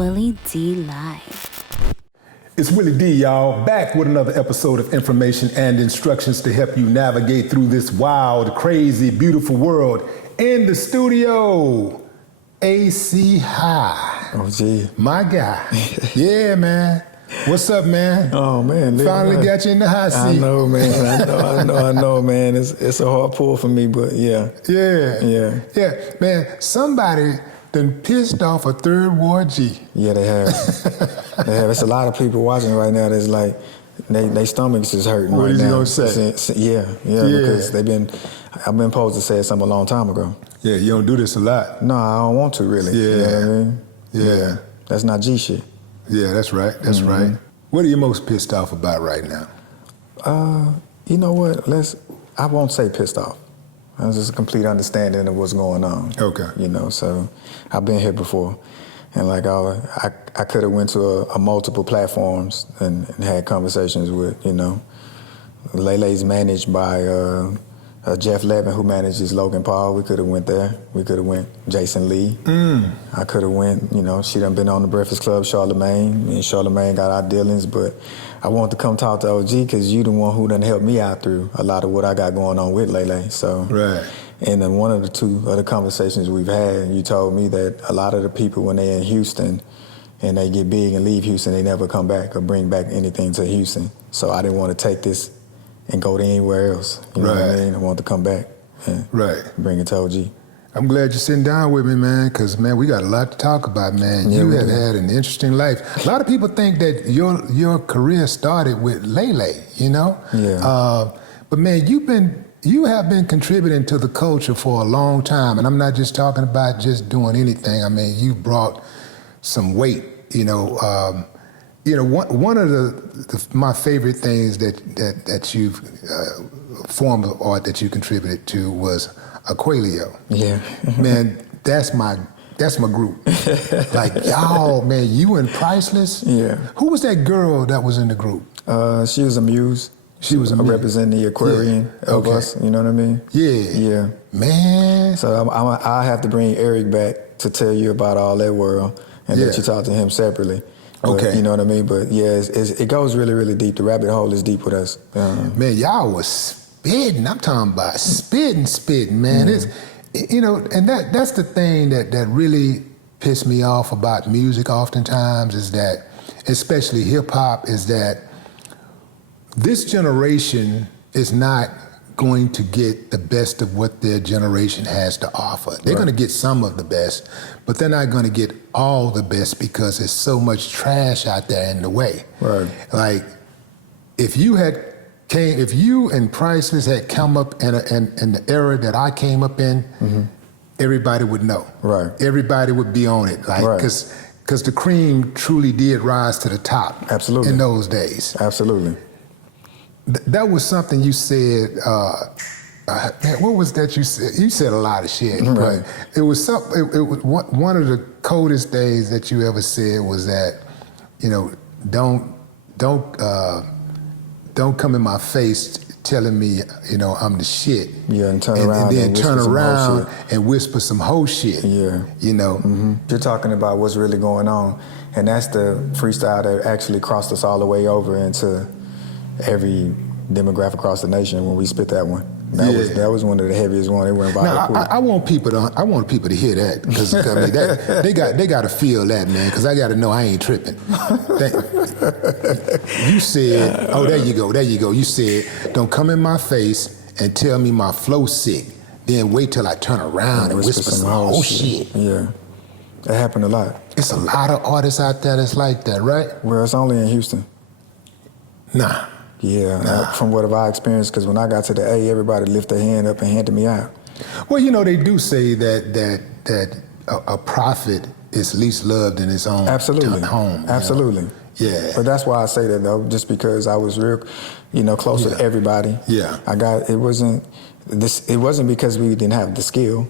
Willie D Live. It's Willie D, y'all, back with another episode of information and instructions to help you navigate through this wild, crazy, beautiful world. In the studio, Acie High. Oh, gee. My guy. Yeah, man. What's up, man? Oh, man. Finally got you in the hot seat. I know, man. I know, man. It's a hard pull for me, but yeah. Yeah, man. Somebody done pissed off a third ward G. Yeah, they have. It's a lot of people watching right now that's like, they stomachs is hurting what right now. What is he gonna say? Yeah, because I've been supposed to say something a long time ago. Yeah, you don't do this a lot. No, I don't want to really. Yeah. You know what I mean? Yeah. That's not G shit. Yeah, that's right. That's right. What are you most pissed off about right now? You know what? I won't say pissed off. It's just a complete understanding of what's going on. Okay. You know, so I've been here before. And like I could have went to a multiple platforms and had conversations with, you know, Lele's managed by Jeff Levin, who manages Logan Paul. We could have went there. We could have went Jason Lee. I could have went, you know, she done been on the Breakfast Club, Charlemagne. Me and Charlemagne got our dealings, but I wanted to come talk to OG because you the one who done helped me out through a lot of what I got going on with Lele. So, right. And then one of the two other conversations we've had, you told me that a lot of the people when they're in Houston and they get big and leave Houston, they never come back or bring back anything to Houston. So I didn't want to take this and go to anywhere else. You know what I mean? I want to come back and bring it to OG. I'm glad you're sitting down with me, man, because, man, we got a lot to talk about, man. Yeah, you have had an interesting life. A lot of people think that your career started with Lele, you know? Yeah. But, man, you have been contributing to the culture for a long time, and I'm not just talking about just doing anything. I mean, you brought some weight, you know. One of my favorite things that you've form of art that you contributed to was Aquilio. Yeah. Man, that's my group. Like, y'all, man, you and Priceless. Yeah. Who was that girl that was in the group? She was a muse. She was a muse. Representing the Aquarian of us, you know what I mean? Yeah. Yeah. Man. So I have to bring Eric back to tell you about all that world and let you talk to him separately. But, okay. You know what I mean? But yeah, it goes really, really deep. The rabbit hole is deep with us. Man, y'all was spitting. I'm talking about spitting, man. It's, you know, and that's the thing that really pissed me off about music oftentimes is that, especially hip hop, is that this generation is not going to get the best of what their generation has to offer. They're going to get some of the best, but they're not going to get all the best because there's so much trash out there in the way. Right. Like, if you and Priceless had come up in the era that I came up in, everybody would know. Right. Everybody would be on it, like, because the cream truly did rise to the top. Absolutely. In those days. Absolutely. That was something you said. Man, what was that you said? You said a lot of shit, but it was one of the coldest days that you ever said was that, you know, don't come in my face telling me, you know, I'm the shit. Yeah, and turn around and then turn around and and whisper some hoe shit. Yeah. You know. You're talking about what's really going on, and that's the freestyle that actually crossed us all the way over into every demographic across the nation when we spit that one. That was one of the heaviest ones. It went viral. Now, I want people to hear that because I mean, they got to feel that, man. Because I got to know I ain't tripping. You said, oh, there you go. You said, don't come in my face and tell me my flow sick. Then wait till I turn around and whisper some whole shit. Yeah, that happened a lot. It's a lot of artists out there that's like that, right? Well, it's only in Houston. Nah. Yeah, from what have I experienced, because when I got to the A, everybody lifted their hand up and handed me out. Well, you know, they do say that a prophet is least loved in his own home. Absolutely. Know? Yeah. But that's why I say that, though, just because I was real, you know, close with everybody. Yeah. It wasn't because we didn't have the skill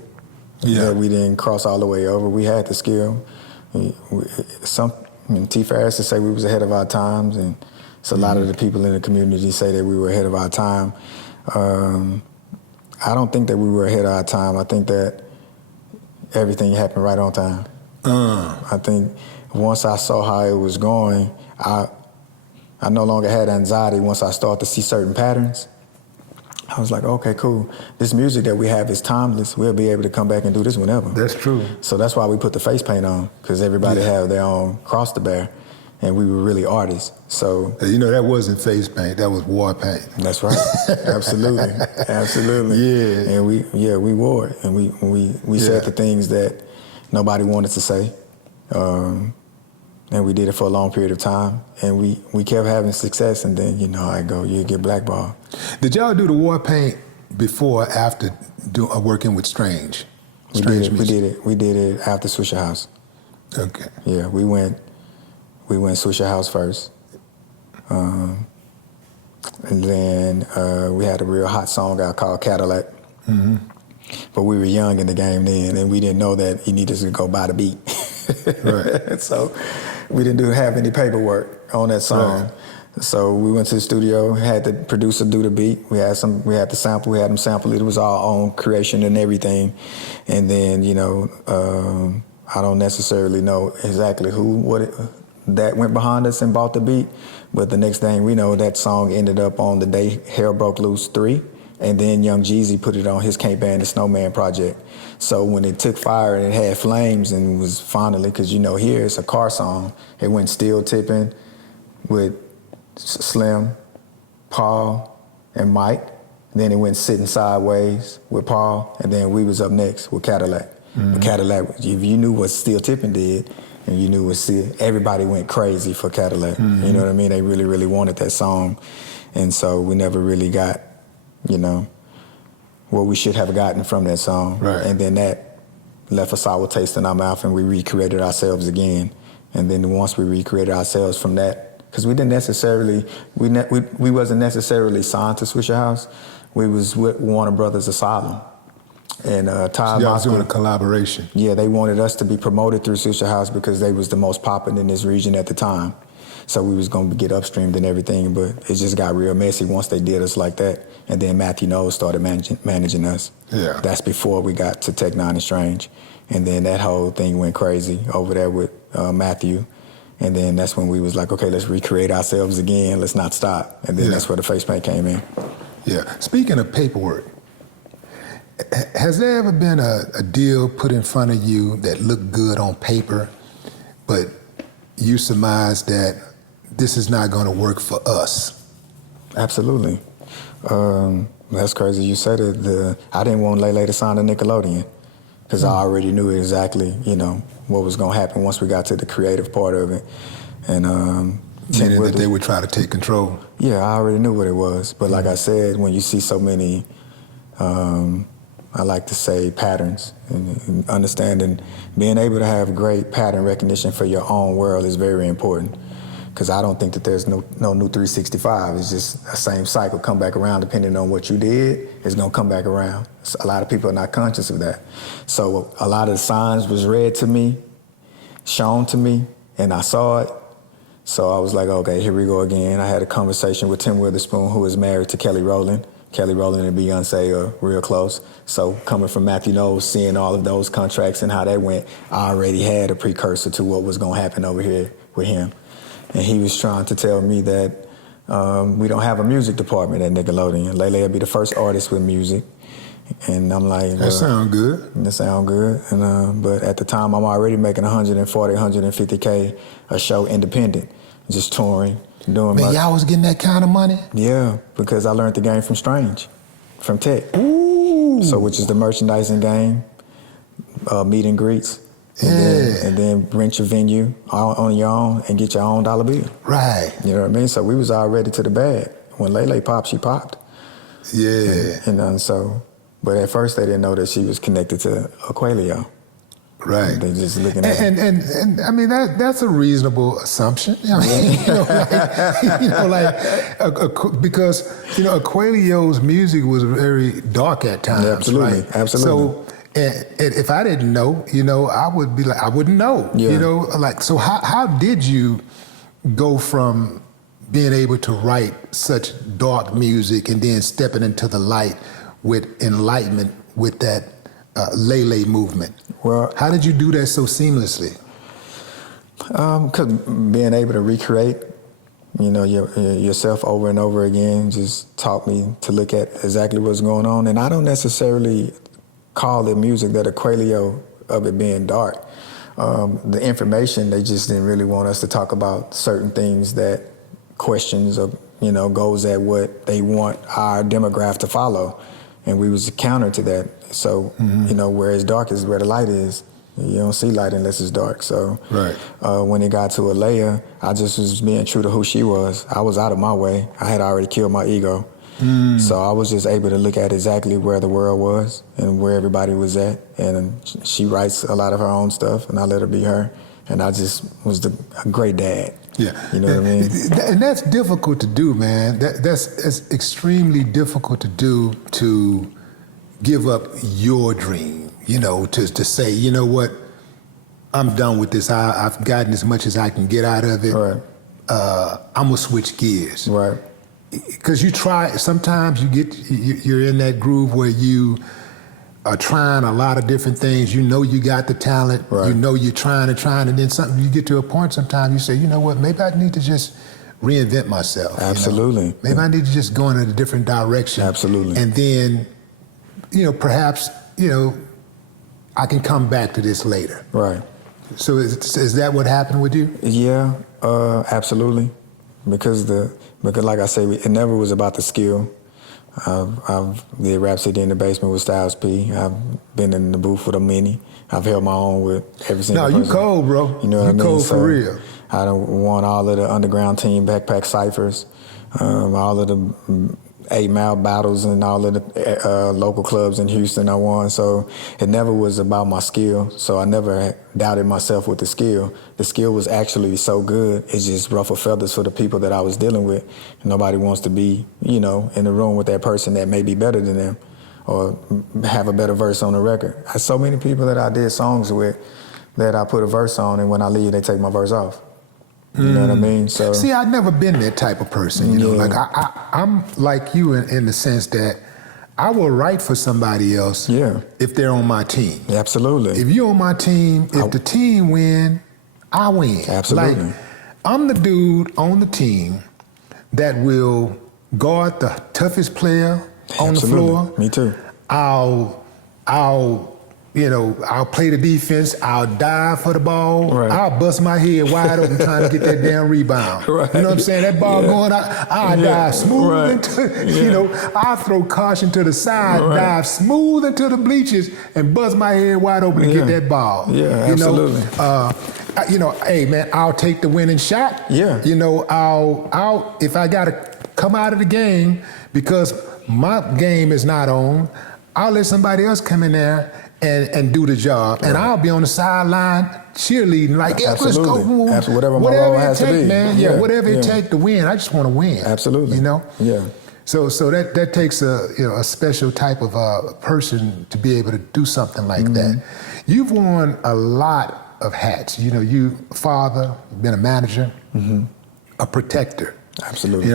that we didn't cross all the way over. We had the skill. T. Ferris to say we was ahead of our times, and so a lot of the people in the community say that we were ahead of our time. I don't think that we were ahead of our time. I think that everything happened right on time. I think once I saw how it was going, I no longer had anxiety once I started to see certain patterns. I was like, okay, cool. This music that we have is timeless. We'll be able to come back and do this whenever. That's true. So that's why we put the face paint on, because everybody have their own cross to bear, and we were really artists. So You know, that wasn't face paint, that was war paint. that's right. Absolutely. Absolutely. Yeah. And we wore it, and we said the things that nobody wanted to say. And we did it for a long period of time, and we kept having success, and then, you know how it go, you get blackballed. Did y'all do the war paint before or after working with Strange? We did it after Swisher House. Okay. Yeah, we went Swisher House first. And then we had a real hot song out called Cadillac. Mm-hmm. But we were young in the game then, and we didn't know that you needed to go buy the beat. Right. So we didn't have any paperwork on that song. Right. So we went to the studio, had the producer do the beat. We had the sample, we had them sample it. It was our own creation and everything. And then, you know, I don't necessarily know exactly that went behind us and bought the beat. But the next thing we know, that song ended up on The Day Hell Broke Loose 3. And then Young Jeezy put it on his Can't Ban the Snowman project. So when it took fire and it had flames and was finally, because you know here it's a car song, it went Steel Tipping with Slim, Paul, and Mike. Then it went Sitting Sideways with Paul, and then we was up next with Cadillac. Mm-hmm. But Cadillac, if you knew what Steel Tipping did, and you knew what everybody went crazy for Cadillac. Mm-hmm. You know what I mean? They really, really wanted that song. And so we never really got, you know, what we should have gotten from that song. Right. And then that left a sour taste in our mouth, and we recreated ourselves again. And then once we recreated ourselves from that, because we didn't necessarily, we wasn't necessarily signed to Swisher House. We was with Warner Brothers Asylum. And Todd y'all was doing a collaboration. Yeah, they wanted us to be promoted through Swisher House because they was the most popular in this region at the time. So we was going to get upstreamed and everything, but it just got real messy once they did us like that. And then Matthew Knowles started managing us. Yeah. That's before we got to N9ne and Strange. And then that whole thing went crazy over there with Matthew. And then that's when we was like, okay, let's recreate ourselves again. Let's not stop. And then that's where the face paint came in. Yeah. Speaking of paperwork, has there ever been a deal put in front of you that looked good on paper, but you surmised that this is not going to work for us? Absolutely. That's crazy you said it. I didn't want Lele to sign to Nickelodeon because I already knew exactly, you know, what was going to happen once we got to the creative part of it. And meaning that they would try to take control? Yeah, I already knew what it was. But like I said, when you see so many, I like to say patterns, and understanding, being able to have great pattern recognition for your own world is very important. Because I don't think that there's no new 365. It's just the same cycle come back around depending on what you did, it's gonna come back around. So a lot of people are not conscious of that. So a lot of the signs was read to me, shown to me, and I saw it. So I was like, okay, here we go again. I had a conversation with Tim Witherspoon, who is married to Kelly Rowland. Kelly Rowland and Beyonce are real close. So coming from Matthew Knowles, seeing all of those contracts and how that went, I already had a precursor to what was gonna happen over here with him. And he was trying to tell me that we don't have a music department at Nickelodeon. Lele will be the first artist with music. And I'm like, that sound good. That sound good. And but at the time, I'm already making 140, 150K a show independent, just touring, doing Man, y'all was getting that kind of money? Yeah, because I learned the game from Strange, from Tech. Ooh. So which is the merchandising game, meet and greets. And then rent your venue on your own and get your own dollar bill. Right. You know what I mean? So we was already to the bag. When Lele popped, she popped. Yeah. And so, but at first they didn't know that she was connected to Aquelio. Right. They just looking at and I mean that's a reasonable assumption. I mean, because Aquelio's music was very dark at times. Yeah, absolutely, right? absolutely. So if I didn't know, I would be like, I wouldn't know. Yeah. So how did you go from being able to write such dark music and then stepping into the light with enlightenment with that Lele movement? Well, how did you do that so seamlessly? Because being able to recreate, yourself over and over again just taught me to look at exactly what's going on. And I don't necessarily call it music that a qualio of it being dark. The information, they just didn't really want us to talk about certain things that questions of, goes at what they want our demographic to follow. And we was counter to that. So, where it's dark is where the light is. You don't see light unless it's dark. So right. When it got to Alea, I just was being true to who she was. I was out of my way. I had already killed my ego. So I was just able to look at exactly where the world was and where everybody was at. And she writes a lot of her own stuff, and I let her be her. And I just was a great dad. Yeah. You know what I mean? And that's difficult to do, man. That's extremely difficult to do, to give up your dream, to say, you know what, I'm done with this. I've gotten as much as I can get out of it. Right. I'm going to switch gears. Right. Because sometimes you're in that groove where you are trying a lot of different things. You got the talent. Right. You're trying, and then something, you get to a point sometimes you say, you know what, maybe I need to just reinvent myself. Absolutely. Maybe I need to just go in a different direction. Absolutely. And then, perhaps, I can come back to this later. Right. So is that what happened with you? Yeah, absolutely. Because like I say, it never was about the skill. I've did Rhapsody in the Basement with Styles P. I've been in the booth with N9ne. I've held my own with every single person. No, you cold, bro. You know what I mean? Cold for real. I done won all of the underground team backpack ciphers, all of the 8 Mile battles and all of the local clubs in Houston I won. So it never was about my skill. So I never doubted myself with the skill. The skill was actually so good, it just ruffled feathers for the people that I was dealing with. Nobody wants to be, in the room with that person that may be better than them or have a better verse on the record. I had so many people that I did songs with that I put a verse on, and when I leave, they take my verse off. You know what I mean? So see, I've never been that type of person. Like I'm like you in the sense that I will write for somebody else if they're on my team. Absolutely. If you're on my team, if the team win, I win. Absolutely. Like, I'm the dude on the team that will guard the toughest player on the floor. Me too. I'll play the defense. I'll dive for the ball. Right. I'll bust my head wide open trying to get that damn rebound. Right. You know what I'm saying? That ball going out, I'll dive smooth into, I'll throw caution to the side, dive smooth into the bleachers and bust my head wide open to get that ball. Yeah, absolutely. Hey man, I'll take the winning shot. Yeah. I'll if I gotta come out of the game because my game is not on, I'll let somebody else come in there and do the job. And I'll be on the sideline cheerleading, like, let's go. Whatever my role has to be. Man. Yeah, whatever it takes to win. I just want to win. Absolutely. Yeah. So that takes a special type of person to be able to do something like that. You've worn a lot of hats. You father, been a manager, a protector. Absolutely.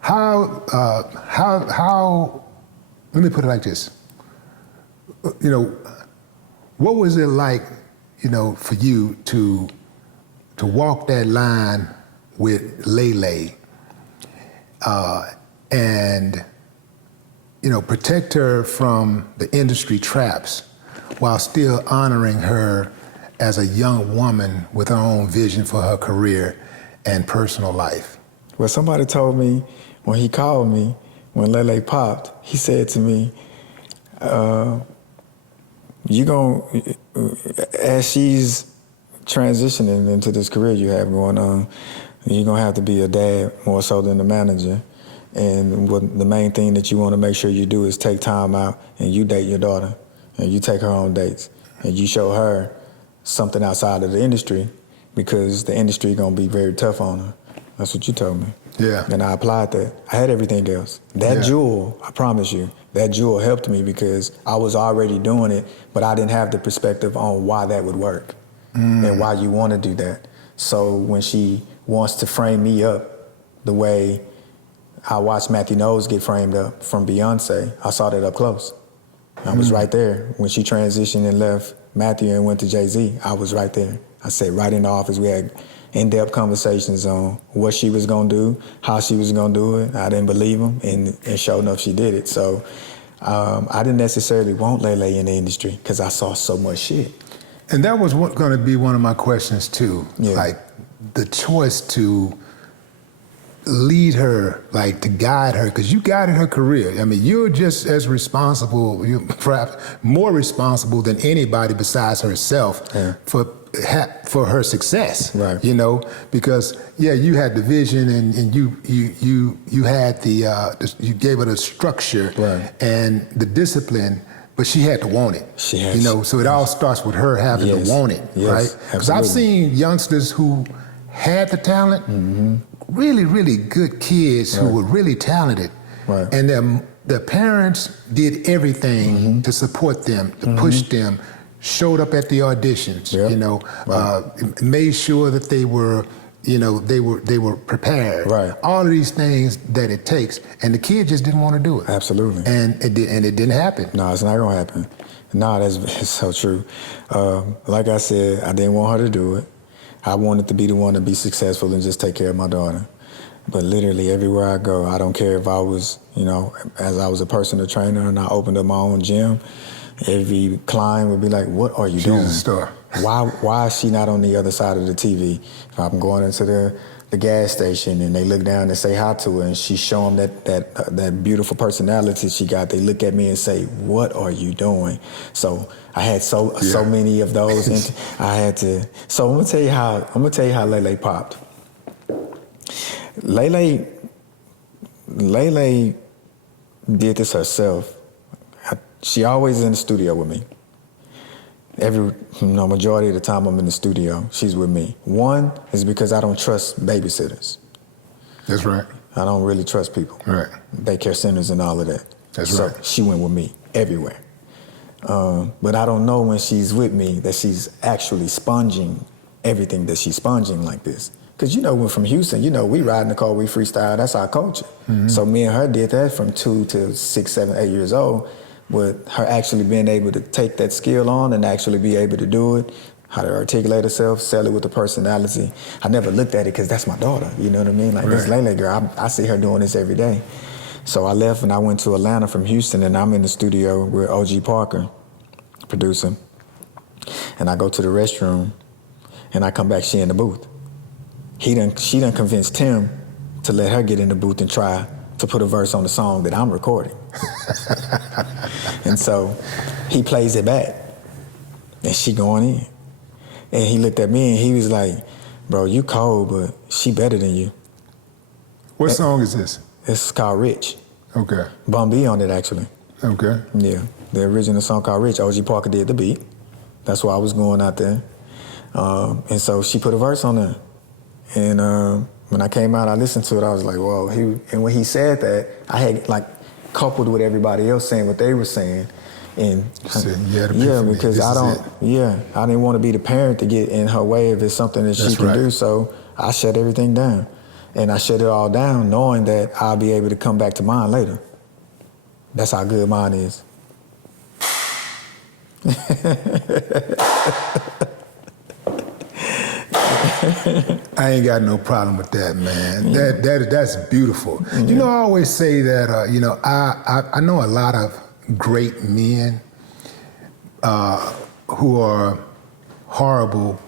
How let me put it like this. What was it like, for you to walk that line with Lele and, protect her from the industry traps while still honoring her as a young woman with her own vision for her career and personal life? Well, somebody told me when he called me, when Lele popped, he said to me, as she's transitioning into this career you have going on, you're gonna have to be a dad more so than a manager. And the main thing that you want to make sure you do is take time out and you date your daughter and you take her on dates and you show her something outside of the industry because the industry gonna be very tough on her. That's what you told me. Yeah. And I applied that. I had everything else. That jewel, I promise you, that jewel helped me because I was already doing it, but I didn't have the perspective on why that would work and why you want to do that. So when she wants to frame me up the way I watched Matthew Knowles get framed up from Beyonce, I saw that up close. I was right there when she transitioned and left Matthew and went to Jay-Z, I was right there. I sat right in the office. We had in-depth conversations on what she was going to do, how she was going to do it. I didn't believe him, and sure enough, she did it. So I didn't necessarily want Lele in the industry because I saw so much shit. And that was going to be one of my questions too. Yeah. Like the choice to lead her, like to guide her, because you guided her career. I mean, you're just as responsible, you're perhaps more responsible than anybody besides herself for her success. Right. You know, because you had the vision and you had you gave her the structure and the discipline. But she had to want it. She has. You know, so it all starts with her having to want it, right? Because I've seen youngsters who had the talent, really, really good kids who were really talented, and their parents did everything to support them, to push them, showed up at the auditions, you know, made sure that they were, you know, they were prepared. Right. All of these things that it takes, and the kid just didn't want to do it. Absolutely. And it didn't happen. No, it's not gonna happen. No, that's so true. Like I said, I didn't want her to do it. I wanted to be the one to be successful and just take care of my daughter. But literally everywhere I go, I don't care if I was, you know, as I was a personal trainer and I opened up my own gym, every client would be like, "What are you doing? She's a star. Why is she not on the other side of the TV?" If I'm going into the gas station and they look down and say hi to her and she show them that beautiful personality she got, they look at me and say, "What are you doing?" So I had so many of those. And I had to. So I'm gonna tell you how Lele popped. Lele did this herself. She always in the studio with me. Majority of the time I'm in the studio, she's with me. One is because I don't trust babysitters. That's right. I don't really trust people. Right. Daycare centers and all of that. That's right. So she went with me everywhere. But I don't know when she's with me that she's actually sponging everything that she's sponging like this. Because, you know, we're from Houston, you know, we ride in the car, we freestyle, that's our culture. So me and her did that from 2 to 6, 7, 8 years old, with her actually being able to take that skill on and actually be able to do it, how to articulate herself, sell it with the personality. I never looked at it because that's my daughter, you know what I mean? Like this Lele girl, I see her doing this every day. So I left and I went to Atlanta from Houston, and I'm in the studio with OG Parker, producer, and I go to the restroom and I come back, she in the booth. She done convinced Tim to let her get in the booth and try to put a verse on the song that I'm recording. And so he plays it back and she going in. And he looked at me and he was like, "Bro, you cold, but she better than you." What song is this? It's called Rich. Okay. Bun B on it, actually. Okay. Yeah, the original song called Rich. OG Parker did the beat. That's why I was going out there. And so she put a verse on there. And when I came out, I listened to it. I was like, "Whoa!" And when he said that, I had like coupled with everybody else saying what they were saying, and because I didn't want to be the parent to get in her way if it's something that she can do. So I shut everything down, and I shut it all down, knowing that I'll be able to come back to mine later. That's how good mine is. I ain't got no problem with that, man. That's beautiful. You know, I always say that. You know, I know a lot of great men who are horrible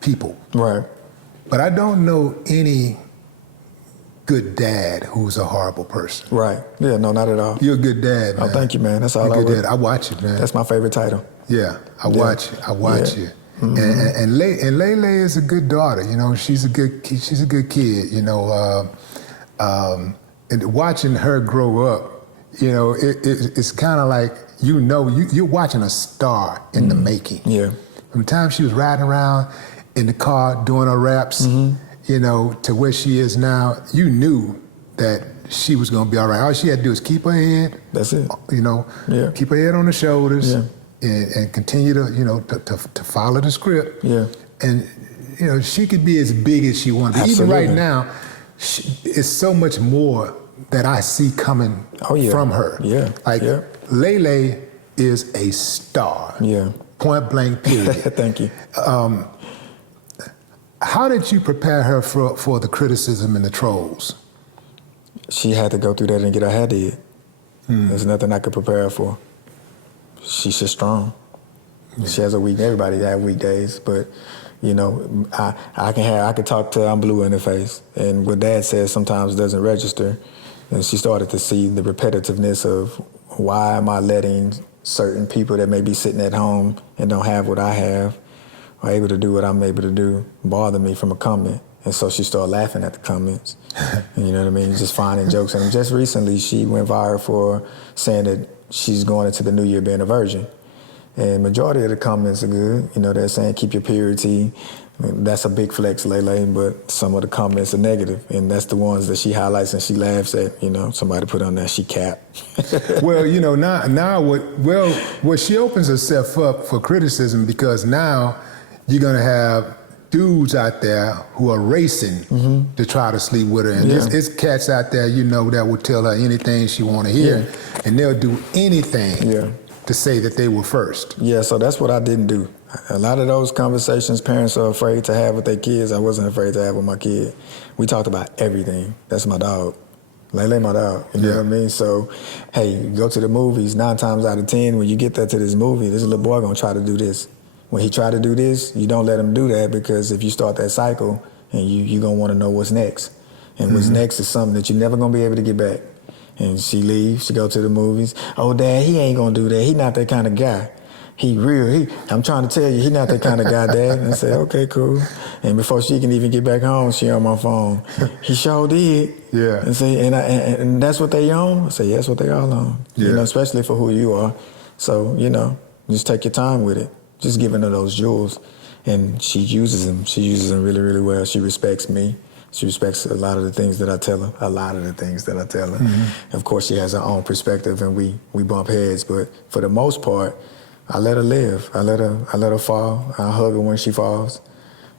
people. Right. But I don't know any good dad who's a horrible person. Right. Yeah. No, not at all. You're a good dad, man. Oh, thank you, man. That's all You're a good dad. I watch it, man. That's my favorite title. Yeah, I watch it. And Lele is a good daughter. You know, she's a good kid. You know, and watching her grow up, you know, it's kind of like you're watching a star in the making. Yeah. From the time she was riding around in the car doing her raps, you know, to where she is now, you knew that she was going to be all right. All she had to do is keep her head. That's it. You know, keep her head on the shoulders. Yeah. And continue to, you know, to follow the script. Yeah. And, you know, she could be as big as she wanted. Absolutely. Even right now, it's so much more that I see coming from her. Yeah. Like, Lele is a star. Yeah. point blank period. Thank you. How did you prepare her for the criticism and the trolls? She had to go through that and get her head did. There's nothing I could prepare her for. She's just strong. She has a week. Everybody have weak days, but you know, I can talk to I'm blue in the face, and what Dad says sometimes doesn't register. And she started to see the repetitiveness of why am I letting certain people that may be sitting at home and don't have what I have, or able to do what I'm able to do, bother me from a comment. And so she started laughing at the comments. And you know what I mean? Just finding jokes. And just recently, she went viral for saying that she's going into the new year being a virgin. And majority of the comments are good. You know, they're saying keep your purity. That's a big flex, Lele, but some of the comments are negative, and that's the ones that she highlights and she laughs at. You know, somebody put on there, she capped. Well, you know, now she opens herself up for criticism, because now you're gonna have dudes out there who are racing to try to sleep with her, and it's cats out there, you know, that will tell her anything she want to hear, and they'll do anything to say that they were first. Yeah, so that's what I didn't do. A lot of those conversations parents are afraid to have with their kids, I wasn't afraid to have with my kid. We talked about everything. That's my dog. Lele, my dog. You know what I mean? So, hey, you go to the movies, 9 times out of 10, when you get there to this movie, this little boy gonna try to do this. When he try to do this, you don't let him do that, because if you start that cycle, and you're gonna wanna know what's next. And what's next is something that you're never gonna be able to get back. And she leaves, she go to the movies. Oh, Dad, he ain't gonna do that. He not that kind of guy. I'm trying to tell you, he not that kind of guy, Dad. And I say, okay, cool. And before she can even get back home, she on my phone. He sure did. Yeah. And say, and that's what they on? I say, yeah, that's what they all on. Yeah. You know, especially for who you are. So, you know, just take your time with it. Just giving her those jewels. And she uses them. She uses them really, really well. She respects me. She respects a lot of the things that I tell her. Of course, she has her own perspective, and we bump heads. But for the most part, I let her live. I let her fall. I hug her when she falls,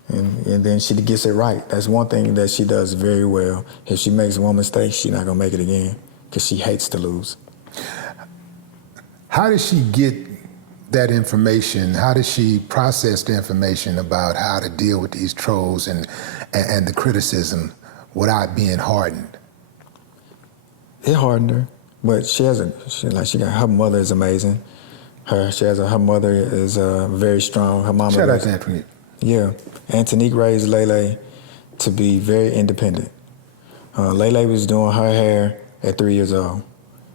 and then she gets it right. That's one thing that she does very well. If she makes one mistake, she's not gonna make it again, because she hates to lose. How does she get that information? How does she process the information about how to deal with these trolls and the criticism without being hardened? It hardened her, but her mother is amazing. Her mother is very strong. Her mama. Shout out to Antoinette. Yeah, Antoinette raised Lele to be very independent. Lele was doing her hair at 3 years old.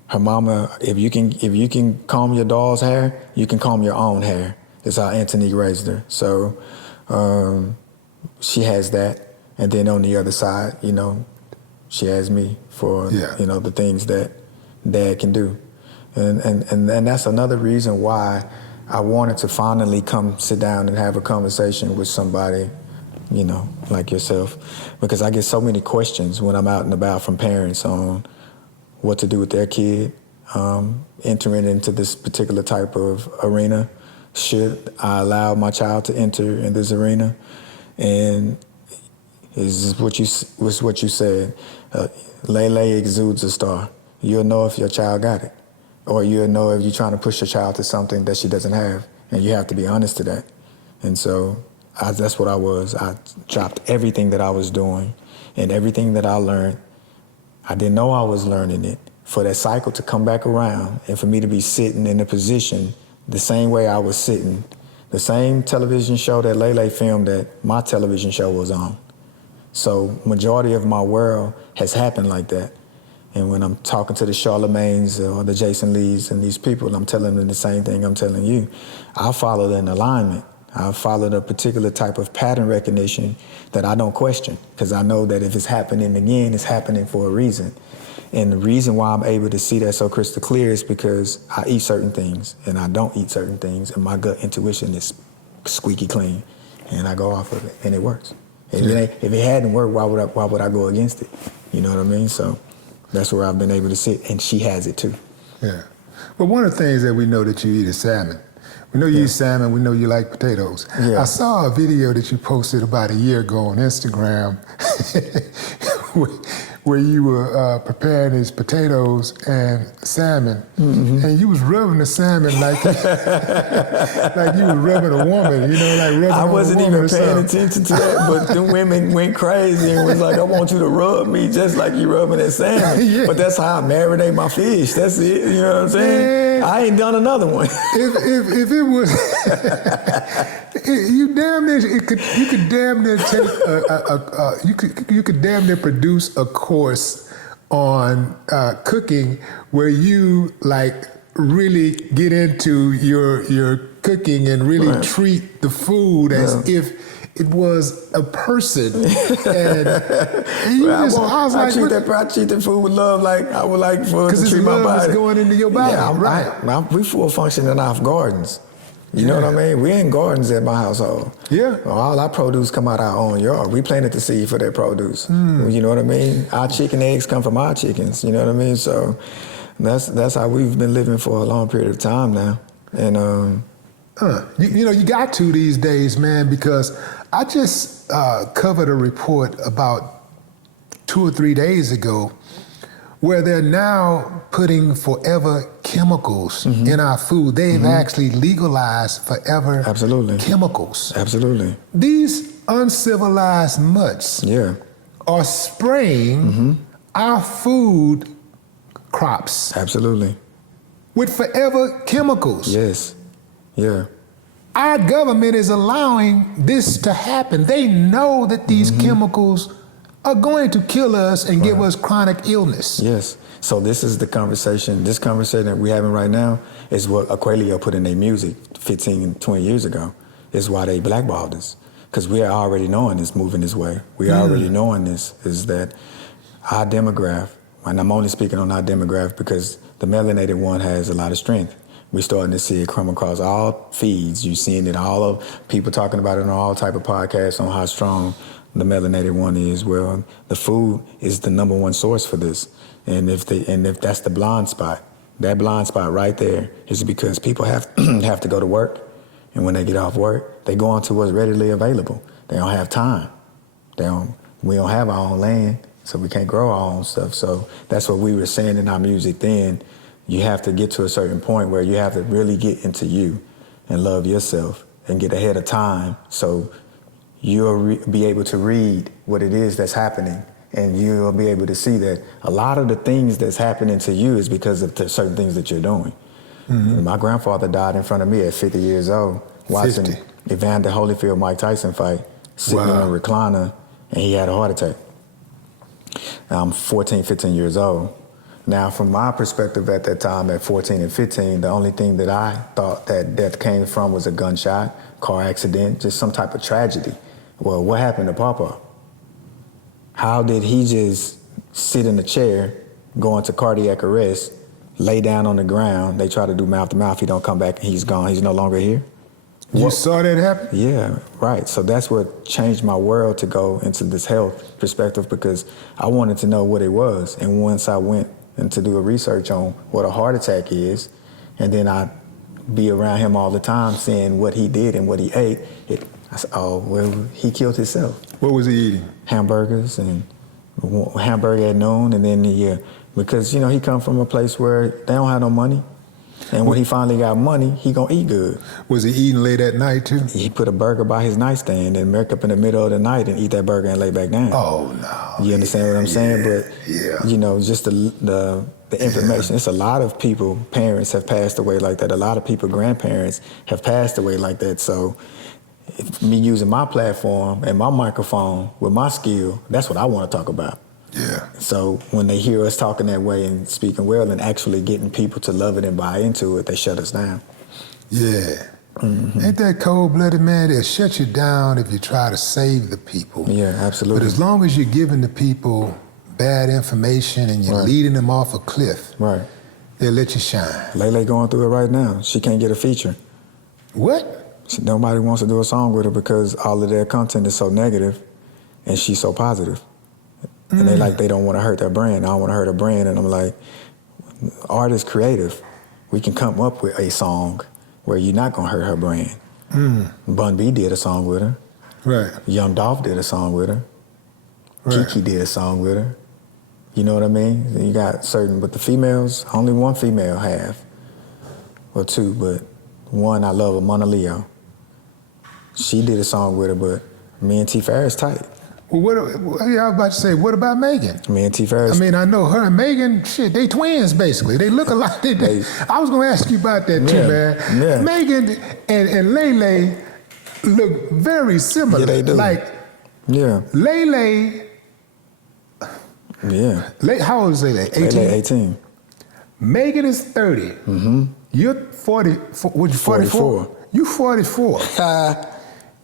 Her mama, if you can comb your doll's hair, you can comb your own hair. That's how Antoinette raised her. So she has that, and then on the other side, you know, she has me for you know, the things that Dad can do. And that's another reason why I wanted to finally come sit down and have a conversation with somebody, you know, like yourself, because I get so many questions when I'm out and about from parents on what to do with their kid entering into this particular type of arena. Should I allow my child to enter in this arena? And is what you said. Lele exudes a star. You'll know if your child got it. Or you'll know if you're trying to push your child to something that she doesn't have, and you have to be honest to that. And so that's what I was. I dropped everything that I was doing and everything that I learned. I didn't know I was learning it. For that cycle to come back around and for me to be sitting in a position the same way I was sitting, the same television show that Lele filmed that my television show was on. So majority of my world has happened like that. And when I'm talking to the Charlemagnes or the Jason Lees and these people, I'm telling them the same thing I'm telling you. I followed an alignment. I followed a particular type of pattern recognition that I don't question, because I know that if it's happening again, it's happening for a reason. And the reason why I'm able to see that so crystal clear is because I eat certain things and I don't eat certain things, and my gut intuition is squeaky clean, and I go off of it, and it works. If it hadn't worked, why would I go against it? You know what I mean? So that's where I've been able to sit, and she has it too. Yeah. But one of the things that we know that you eat is salmon. We know you eat salmon, we know you like potatoes. Yeah. I saw a video that you posted about a year ago on Instagram where you were preparing his potatoes and salmon, and you was rubbing the salmon like like you was rubbing a woman, you know, like rubbing I on wasn't a woman even paying attention to that, but the women went crazy and was like, I want you to rub me just like you rubbing that salmon. Yeah. But that's how I marinate my fish. That's it. You know what I'm saying? Man. I ain't done another one. If it was, you damn near you could damn near take you could damn near produce a course on cooking where you like really get into your cooking and really Right. treat the food as if it was a person. And you I was like, I treat the food with love, like I would like for it because to his treat my love body. is going into your body, Yeah, right? we full functioning off gardens. You know what I mean? We ain't gardens at my household. Yeah. All our produce come out our own yard. We planted the seed for that produce. You know what I mean? Our chicken eggs come from our chickens. You know what I mean? So that's how we've been living for a long period of time now. And You know, you got to these days, man, because I just covered a report about 2 or 3 days ago where they're now putting forever chemicals in our food. They've actually legalized forever Absolutely. chemicals. absolutely. These uncivilized mutts Yeah. are spraying our food crops Absolutely. with forever chemicals. Yes. Yeah. Our government is allowing this to happen. They know that these chemicals are going to kill us and give us chronic illness. Yes. So this is the conversation. This conversation that we're having right now is what Aquelio put in their music 15, 20 years ago. Is why they blackballed us. Because we are already knowing this moving this way. We are already knowing this, is that our demographic, and I'm only speaking on our demographic because the melanated one has a lot of strength. We're starting to see it come across all feeds. You're seeing it all of people talking about it on all type of podcasts on how strong the melanated one is. Well, the food is the number one source for this. And if that's the blind spot, that blind spot right there is because people have have to go to work. And when they get off work, they go on to what's readily available. They don't have time. We don't have our own land, so we can't grow our own stuff. So that's what we were saying in our music then. You have to get to a certain point where you have to really get into you and love yourself and get ahead of time so you'll be able to read what it is that's happening, and you'll be able to see that a lot of the things that's happening to you is because of the certain things that you're doing. My grandfather died in front of me at 50 years old watching 50. Evander Holyfield Mike Tyson fight, sitting in a recliner, and he had a heart attack. I'm 14, 15 years old. Now, from my perspective at that time, at 14 and 15, the only thing that I thought that death came from was a gunshot, car accident, just some type of tragedy. Well, what happened to Papa? How did he just sit in a chair, go into cardiac arrest, lay down on the ground, they try to do mouth to mouth, he don't come back and he's gone, he's no longer here? You saw that happen? Yeah, right. So that's what changed my world to go into this health perspective, because I wanted to know what it was. And once I went and to do a research on what a heart attack is, and then I'd be around him all the time seeing what he did and what he ate, I said, oh, well, he killed himself. What was he eating? Hamburgers and hamburger at noon, and then because he come from a place where they don't have no money, and when he finally got money, he gonna eat good. Was he eating late at night too? He put a burger by his nightstand and wake up in the middle of the night and eat that burger and lay back down. Oh no! You understand what I'm saying? But yeah. just the information. It's a lot of people, parents have passed away like that. A lot of people, grandparents have passed away like that. So me using my platform and my microphone with my skill, that's what I want to talk about. Yeah. So when they hear us talking that way and speaking well and actually getting people to love it and buy into it, they shut us down. Yeah. Ain't that cold-blooded, man? They'll shut you down if you try to save the people. Yeah, absolutely. But as long as you're giving the people bad information and you're leading them off a cliff, right, they'll let you shine. Lele going through it right now. She can't get a feature. What? Nobody wants to do a song with her because all of their content is so negative and she's so positive. And they don't want to hurt their brand. I don't want to hurt her brand. And I'm like, art is creative. We can come up with a song where you're not going to hurt her brand. Bun B did a song with her. Right. Young Dolph did a song with her. Right. Kiki did a song with her. You know what I mean? You got certain, but the females, only one female have, or two, but one I love, Mona Leo. She did a song with her, but me and T. Farris tight. Well, I was about to say, what about Megan? Me and T. Farris. I mean, I know her and Megan, shit, they twins basically. They look alike. I was gonna ask you about that too, man. Yeah. Megan and Lele look very similar. Yeah, they do. Like, yeah. Lele. Yeah. How old is Lele? 18? Lele 18. Megan is 30. Mm-hmm. You're 40. What, you 44? You 44.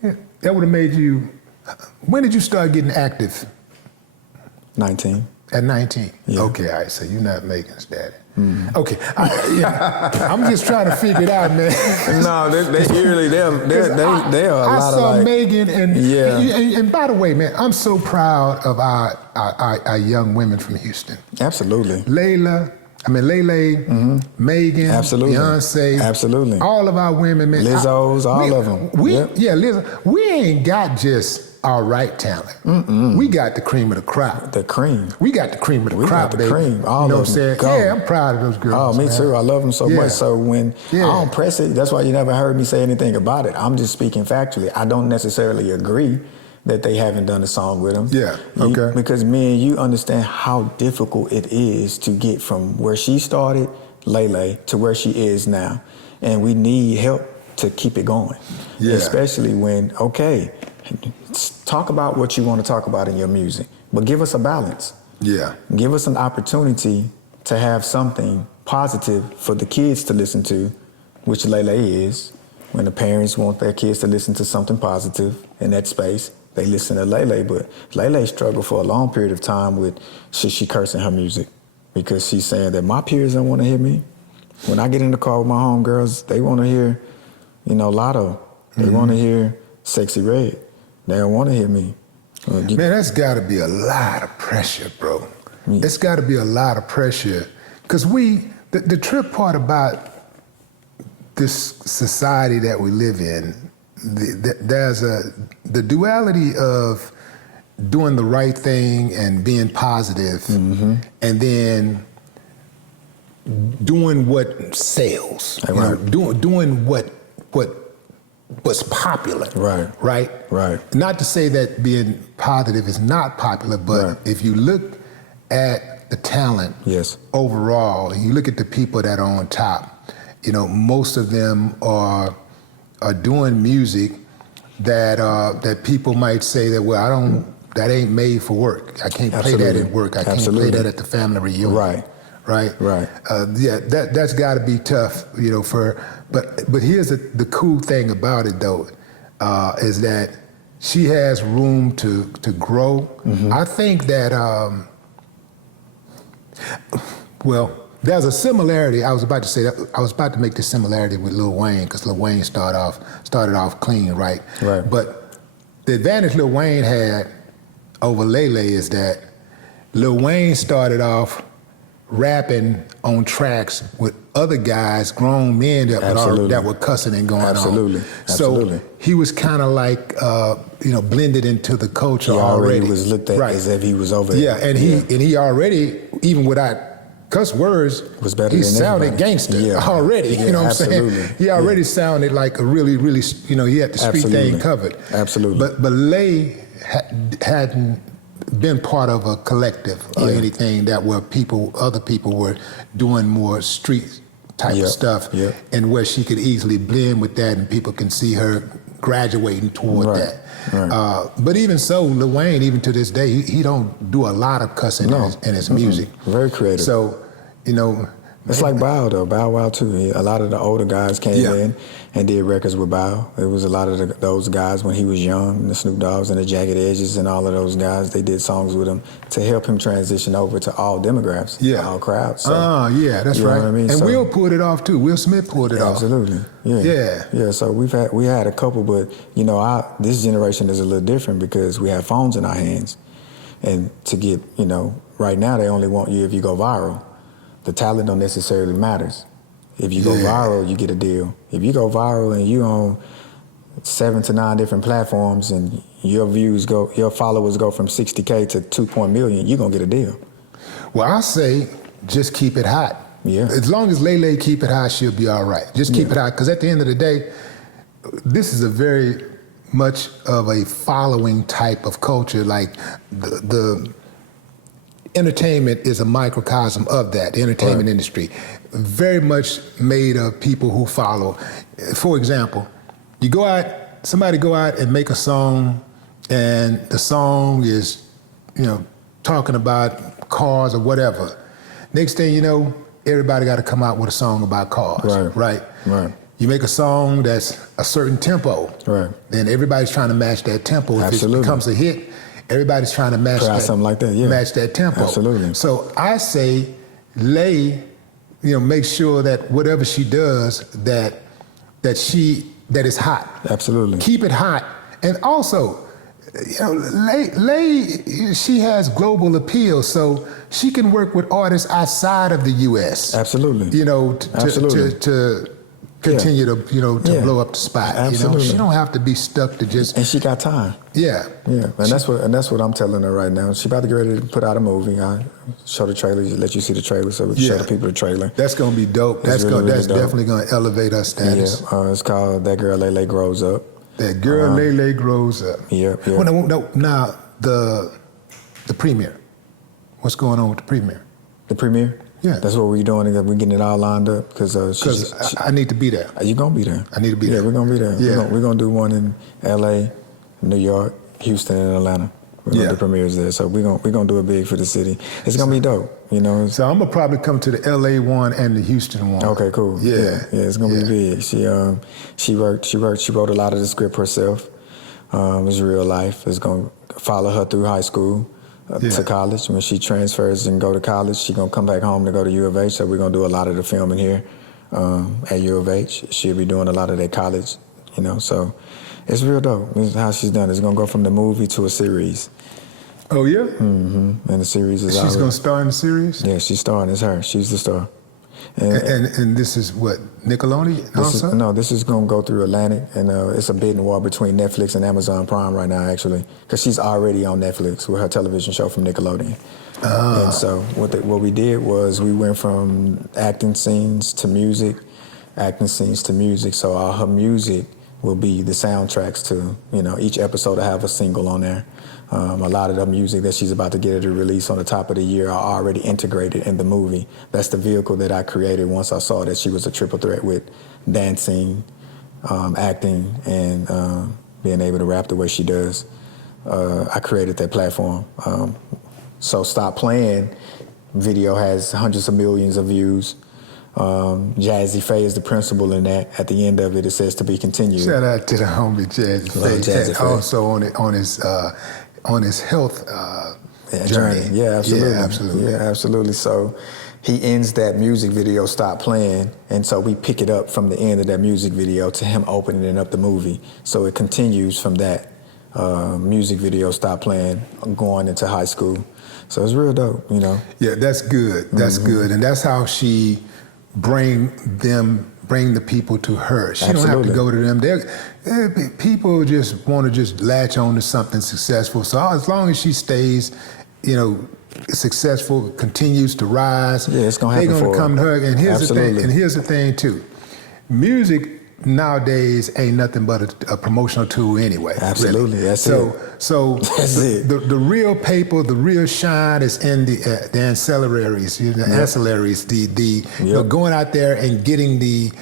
Yeah, that would have made you. When did you start getting active? 19. At 19? Yeah. Okay, all right, so you're not Megan's daddy. Mm. Okay, I'm just trying to figure it out, man. No, they are a lot I saw of like, Megan, yeah. and by the way, man, I'm so proud of our young women from Houston. Absolutely. Lele, mm-hmm. Megan, absolutely. Beyonce, absolutely. all of our women, man. Lizzo's, all of them. Yeah, Lizzo. We ain't got just all right talent. Mm-mm. We got the cream of the crop. The cream. We got the cream of the crop, baby. Cream. All you know of what I'm saying? Go. Yeah, I'm proud of those girls. Oh, me too. I love them so much. So when I Yeah. don't press it, that's why you never heard me say anything about it. I'm just speaking factually. I don't necessarily agree that they haven't done a song with them. Yeah, okay. Because me and you understand how difficult it is to get from where she started, Lele, to where she is now. And we need help to keep it going. Yeah. Especially when, okay, talk about what you want to talk about in your music, but give us a balance. Yeah. Give us an opportunity to have something positive for the kids to listen to, which Lele is. When the parents want their kids to listen to something positive in that space, they listen to Lele. But Lele struggled for a long period of time with should she curse in her music, because she's saying that my peers don't want to hear me. When I get in the car with my homegirls, they want to hear, Lotto. They want to hear Sexy Red. They don't want to hear me. Man, that's got to be a lot of pressure, bro. Yeah. It's got to be a lot of pressure. Because the trip part about this society that we live in, there's the duality of doing the right thing and being positive, mm-hmm. and then doing what sells. Right. Doing what's popular. Right. Not to say that being positive is not popular, but if you look at the talent overall, and you look at the people that are on top, most of them are doing music that people might say that, that ain't made for work. I can't play that at work. I can't play that at the family reunion. Right. That's got to be tough, But here's the cool thing about it, though, is that she has room to grow. Mm-hmm. I think that, there's a similarity. I was about to make this similarity with Lil Wayne, because Lil Wayne started off clean, right? But the advantage Lil Wayne had over Lele is that Lil Wayne started off rapping on tracks with other guys, grown men that were cussing and going on. So he was kind of like, blended into the culture already. He was looked at as if he was over there. Yeah, and he already, even without cuss words, was better he than sounded everybody. gangster already. You know what I'm saying? He already sounded like a really, really, he had the street thing covered. Absolutely. But Lay hadn't been part of a collective or anything where other people were doing more street type of stuff, and where she could easily blend with that, and people can see her graduating toward that. Right. But even so, Lil Wayne, even to this day, he don't do a lot of cussing in his music. Very creative. So, it's like Bow, though. Bow Wow, too. A lot of the older guys came in and did records with Bow. It was a lot of those guys when he was young, the Snoop Dogg's and the Jagged Edges and all of those guys, they did songs with him to help him transition over to all demographics, all crowds. So, that's right. What I mean? And Will pulled it off, too. Will Smith pulled it off. Absolutely. Yeah, so we had a couple, but, this generation is a little different because we have phones in our hands. And to get, right now they only want you if you go viral. The talent don't necessarily matters. If you go viral, you get a deal. If you go viral and you on 7 to 9 different platforms and your followers go from 60K to 2 million, you're gonna get a deal. Well, I say just keep it hot. Yeah. As long as Lele keep it hot, she'll be all right. Just keep it hot, because at the end of the day, this is a very much of a following type of culture. Like the entertainment is a microcosm of that. The entertainment industry, very much made of people who follow. For example, somebody go out and make a song, and the song is, talking about cars or whatever. Next thing you know, everybody got to come out with a song about cars, right? You make a song that's a certain tempo, then everybody's trying to match that tempo. If it becomes a hit, everybody's trying to match something like that, match that tempo. Absolutely. So I say, make sure that whatever she does, that is hot. Absolutely. Keep it hot, and also, Lay, she has global appeal, so she can work with artists outside of the U.S. Absolutely. To continue to blow up the spot. Absolutely. She don't have to be stuck to just. And she got time. Yeah. And that's what I'm telling her right now. She about to get ready to put out a movie. I show the trailer, let you see the trailer, so we can show the people the trailer. That's gonna be dope. That's definitely gonna elevate our status. Yeah. It's called That Girl Lele Grows Up. That Girl Lele Grows Up. Yeah. Well, no, now the premiere. What's going on with the premiere? The premiere? Yeah. That's what we're doing. We're getting it all lined up because I need to be there. You're going to be there. I need to be there. Yeah, we're going to be there. Yeah. We're going to do one in L.A., New York, Houston, and Atlanta. We're going to do premieres there. So we're going to do it big for the city. It's going to be dope, So I'm going to probably come to the L.A. one and the Houston one. Okay, cool. Yeah. It's going to be big. She wrote a lot of the script herself. It's real life. It's going to follow her through high school. To college. When she transfers and go to college, she's going to come back home to go to U of H, so we're going to do a lot of the filming here at U of H. She'll be doing a lot of that college, so it's real dope. This is how she's done. It's going to go from the movie to a series. Oh, yeah? Mm-hmm. And the series is She's going to star in the series? Yeah, she's starring. It's her. She's the star. And this is what, Nickelodeon also? This is going to go through Atlantic, and it's a bidding war between Netflix and Amazon Prime right now, actually, because she's already on Netflix with her television show from Nickelodeon. And so what we did was we went from acting scenes to music, so all her music will be the soundtracks to, each episode will have a single on there. A lot of the music that she's about to get her to release on the top of the year are already integrated in the movie. That's the vehicle that I created once I saw that she was a triple threat with dancing, acting, and being able to rap the way she does. I created that platform. So Stop Playing video has hundreds of millions of views. Jazzy Faye is the principal in that. At the end of it, it says to be continued. Shout out to the homie Jazzy Faye. Also on his health journey. Yeah, absolutely. Yeah, absolutely. Yeah, absolutely. So he ends that music video, Stop Playing, and so we pick it up from the end of that music video to him opening up the movie. So it continues from that music video, Stop Playing, going into high school. So it's real dope, Yeah, that's good. That's good. And that's how she bring the people to her. She don't have to go to them. People just want to just latch on to something successful. So as long as she stays, successful, continues to rise, it's gonna happen. They're gonna come to her. And here's Absolutely. here's the thing too. Music nowadays ain't nothing but a promotional tool anyway. Absolutely, really. That's it. So that's the real paper, the real shine is in the ancillaries, ancillaries, going out there and getting the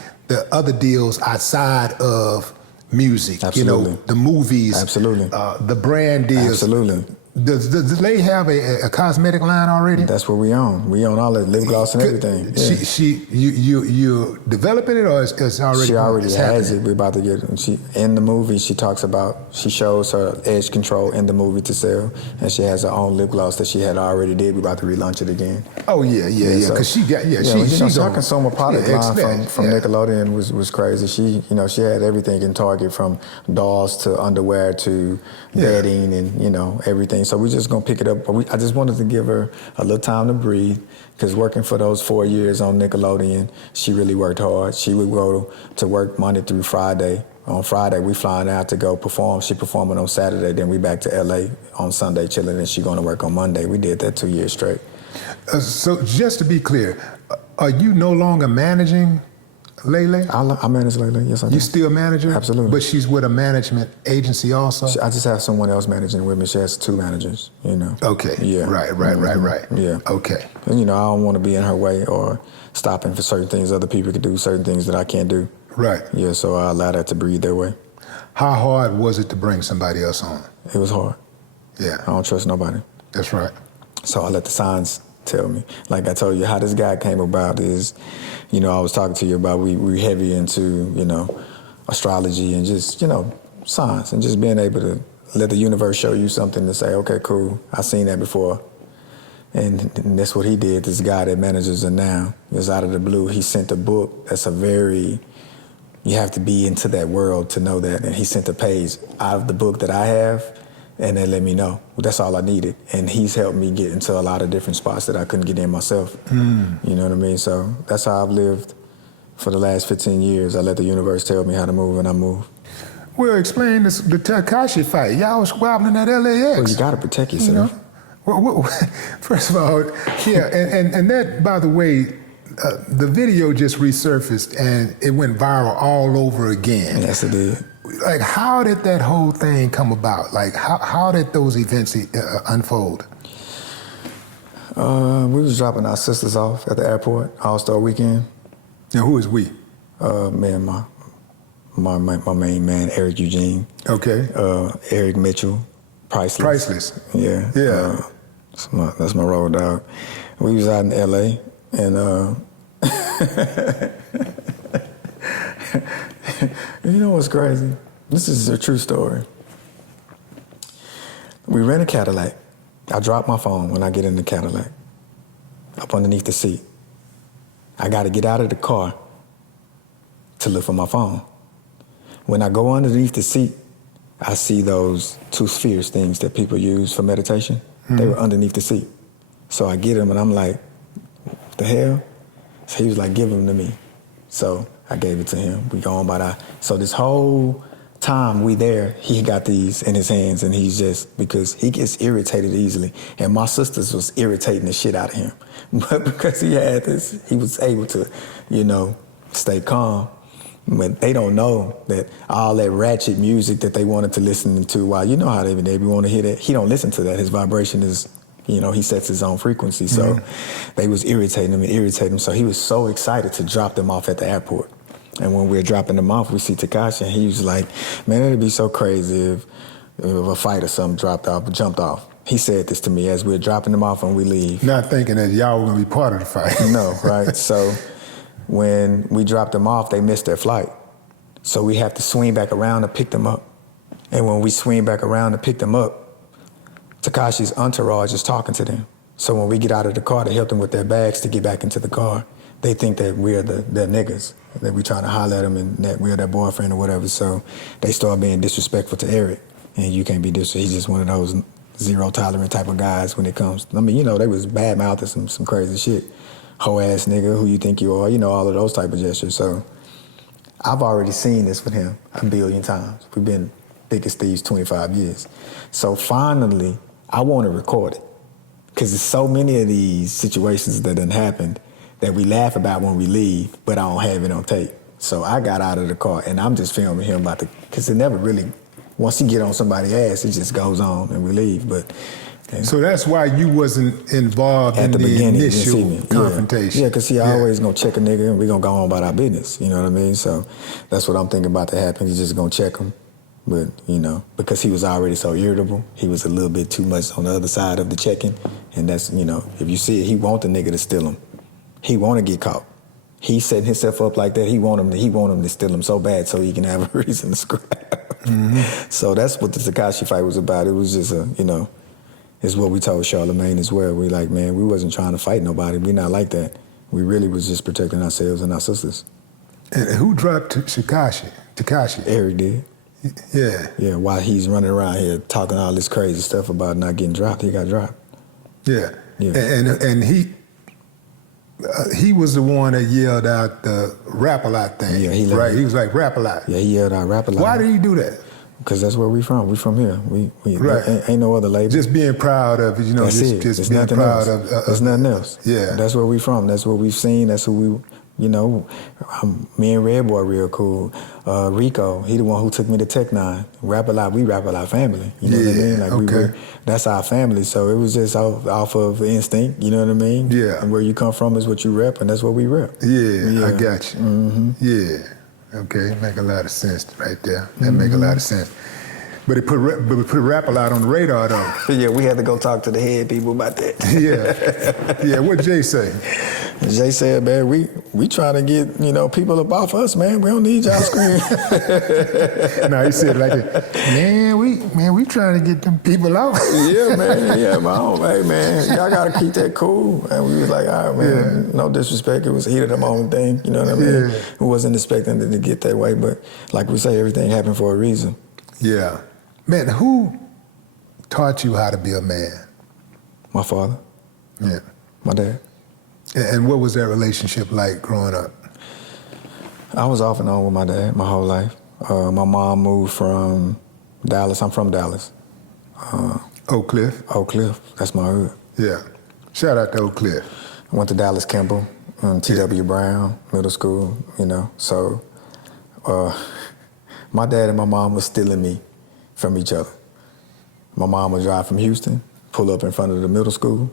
other deals outside of music. Absolutely. The movies. Absolutely. The brand deals. Absolutely. Does Lay have a cosmetic line already? That's what we own. We own all the lip gloss and everything. Yeah. You developing it, or it's already? She already has it. We're about to get it. She in the movie. She shows her edge control in the movie to sell, and she has her own lip gloss that she had already did. We're about to relaunch it again. Oh yeah. Because she got her consumer product line from Nickelodeon was crazy. She had everything in Target, from dolls to underwear to bedding and everything. So we're just gonna pick it up. But I just wanted to give her a little time to breathe, because working for those 4 years on Nickelodeon, she really worked hard. She would go to work Monday through Friday. On Friday, we flying out to go perform. She performing on Saturday, then we back to LA on Sunday chilling, and she going to work on Monday. We did that 2 years straight. So just to be clear, are you no longer managing Lele? I manage Lele, yes I do. You still manage her? Absolutely. But she's with a management agency also? I just have someone else managing with me. She has 2 managers, you know. Okay. Yeah. Right. Yeah. Okay. And, you know, I don't want to be in her way or stopping for certain things other people can do, certain things that I can't do. Right. Yeah, so I allow that to breathe their way. How hard was it to bring somebody else on? It was hard. Yeah. I don't trust nobody. That's right. So I let the signs tell me. Like I told you, how this guy came about is, you know, I was talking to you about we heavy into, you know, astrology and just, you know, science and just being able to let the universe show you something to say, okay, cool, I seen that before. And that's what he did. This guy that manages N9ne is out of the blue. He sent a book that's you have to be into that world to know that. And he sent a page out of the book that I have, and they let me know. That's all I needed. And he's helped me get into a lot of different spots that I couldn't get in myself. You know what I mean? So that's how I've lived for the last 15 years. I let the universe tell me how to move, and I move. Well, explain this, the Tekashi fight. Y'all was squabbling at LAX. Well, you got to protect yourself. You know? First of all, yeah, and that, by the way, the video just resurfaced and it went viral all over again. Yes, it did. Like, how did that whole thing come about? Like, how did those events unfold? We was dropping our sisters off at the airport, All-Star Weekend. Now, who is we? Me and my main man, Eric Eugene. Okay. Eric Mitchell, Priceless. Priceless. Yeah. Yeah. That's my road dog. We was out in LA and you know what's crazy? This is a true story. We rent a Cadillac. I drop my phone when I get in the Cadillac, up underneath the seat. I got to get out of the car to look for my phone. When I go underneath the seat, I see those 2 spheres things that people use for meditation. Mm-hmm. They were underneath the seat. So I get them and I'm like, what the hell? So he was like, give them to me. So I gave it to him. We go on by that. So this whole time we there, he got these in his hands and he's just, because he gets irritated easily. And my sisters was irritating the shit out of him. But because he had this, he was able to, you know, stay calm. But they don't know that all that ratchet music that they wanted to listen to, while you know how they want to hear that, he don't listen to that. His vibration is, you know, he sets his own frequency. So they was irritating him. So he was so excited to drop them off at the airport. And when we were dropping them off, we see Tekashi, and he was like, man, it'd be so crazy if a fight or something jumped off. He said this to me as we were dropping them off and we leave. Not thinking that y'all were going to be part of the fight. No, right? So when we dropped them off, they missed their flight. So we have to swing back around to pick them up. And when we swing back around to pick them up, Tekashi's entourage is talking to them. So when we get out of the car to help them with their bags to get back into the car, they think that we're their niggas, that we trying to holler at them and that we're their boyfriend or whatever. So they start being disrespectful to Eric. And you can't be disrespectful. He's just one of those zero tolerant type of guys when it comes. I mean, you know, they was bad mouthing some crazy shit. Hoe ass nigga, who you think you are, you know, all of those type of gestures. So I've already seen this with him a billion times. We've been thick as thieves 25 years. So finally, I want to record it. Because there's so many of these situations that done happened that we laugh about when we leave, but I don't have it on tape. So I got out of the car and I'm just filming him because it never really, once you get on somebody's ass, it just goes on and we leave. But so that's why you wasn't involved in the initial confrontation. Yeah, because he always gonna check a nigga and we gonna go on about our business. You know what I mean? So that's what I'm thinking about to happen. He's just gonna check him. But, you know, because he was already so irritable, he was a little bit too much on the other side of the checking. And that's, you know, if you see it, he want the nigga to steal him. He want to get caught. He's setting himself up like that. He want him to steal him so bad so he can have a reason to scrap. So that's what the Tekashi fight was about. It was just you know, it's what we told Charlamagne as well. We like, man, we wasn't trying to fight nobody. We not like that. We really was just protecting ourselves and our sisters. And who dropped Tekashi? Eric did. Yeah. Yeah, while he's running around here talking all this crazy stuff about not getting dropped, he got dropped. Yeah. Yeah. And he was the one that yelled out the rap-a-lot thing. Yeah, right? He was like, rap-a-lot. Yeah, he yelled out rap-a-lot. Why did he do that? Because that's where we from. We from here. We Right. ain't no other label. Just being proud of, That's it. just There's being nothing proud else. of. There's nothing else. Yeah. That's where we from. That's what we've seen. That's who we, me and Red Boy real cool. Rico, he the one who took me to Tech-9. We rap a lot family. You know what I mean? Like okay. that's our family. So it was just off of instinct. You know what I mean? Yeah. And where you come from is what you rep, and that's what we rep. Yeah, I got you. Mm-hmm. Yeah. Okay, make a lot of sense right there. That make a lot of sense. But we put rap a lot on the radar, though. Yeah, we had to go talk to the head people about that. Yeah. What Jay say? Jay said, man, we trying to get people up off us, man. We don't need y'all screaming. No, he said like, we trying to get them people out. Yeah, man. Yeah, hey, man, y'all gotta keep that cool. And we was like, all right, man. No disrespect. It was heat of the moment thing. You know what I mean? Yeah. We wasn't expecting it to get that way, but like we say, everything happened for a reason. Yeah. Man, who taught you how to be a man? My father. Yeah. My dad. And what was that relationship like growing up? I was off and on with my dad my whole life. My mom moved from Dallas. I'm from Dallas. Oak Cliff? Oak Cliff. That's my hood. Yeah. Shout out to Oak Cliff. I went to Dallas Kimball, T.W. Brown, middle school, So my dad and my mom was stealing me from each other. My mom would drive from Houston, pull up in front of the middle school,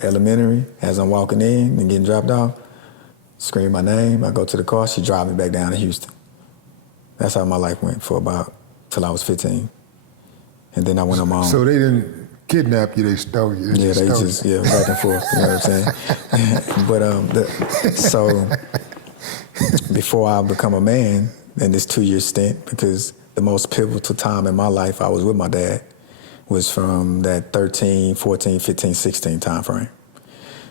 elementary, as I'm walking in and getting dropped off, scream my name, I go to the car, she drive me back down to Houston. That's how my life went for about till I was 15. And then I went on my own. So they didn't kidnap you, they stole you. They just back and forth, you know what I'm saying? But so before I become a man in this 2-year stint, because the most pivotal time in my life I was with my dad was from that 13, 14, 15, 16 time frame.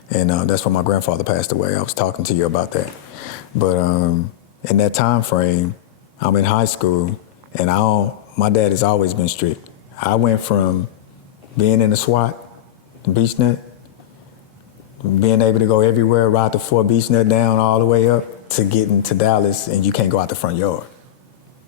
And that's when my grandfather passed away. I was talking to you about that. But in that time frame, I'm in high school, and my dad has always been strict. I went from being in the SWAT, the beach net, being able to go everywhere, ride the 4 beach net down all the way up to getting to Dallas, and you can't go out the front yard.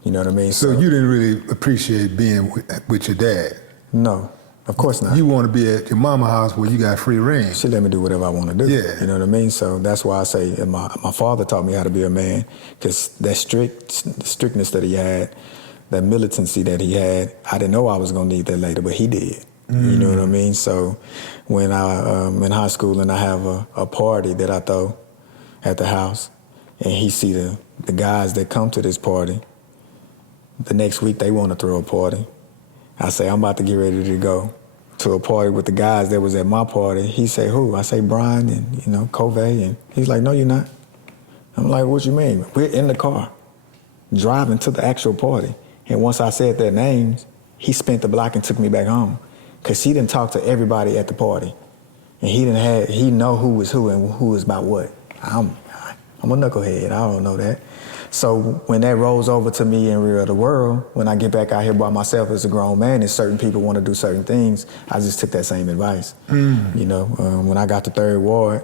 You know what I mean? So you didn't really appreciate being with your dad? No, of course not. You want to be at your mama's house where you got free reign. She let me do whatever I want to do. Yeah. You know what I mean? So that's why I say my father taught me how to be a man, because that strictness that he had, that militancy that he had, I didn't know I was going to need that later, but he did. You know what I mean? So when I'm in high school and I have a party that I throw at the house, and he see the guys that come to this party, the next week they want to throw a party. I say, I'm about to get ready to go to a party with the guys that was at my party. He say, who? I say, Brian and, Covey. And he's like, no, you're not. I'm like, what you mean? We're in the car, driving to the actual party. And once I said their names, he spent the block and took me back home. Because he didn't talk to everybody at the party. And he know who was who and who was about what. I'm a knucklehead, I don't know that. So when that rolls over to me in real the world, when I get back out here by myself as a grown man and certain people want to do certain things, I just took that same advice. When I got to 3rd Ward,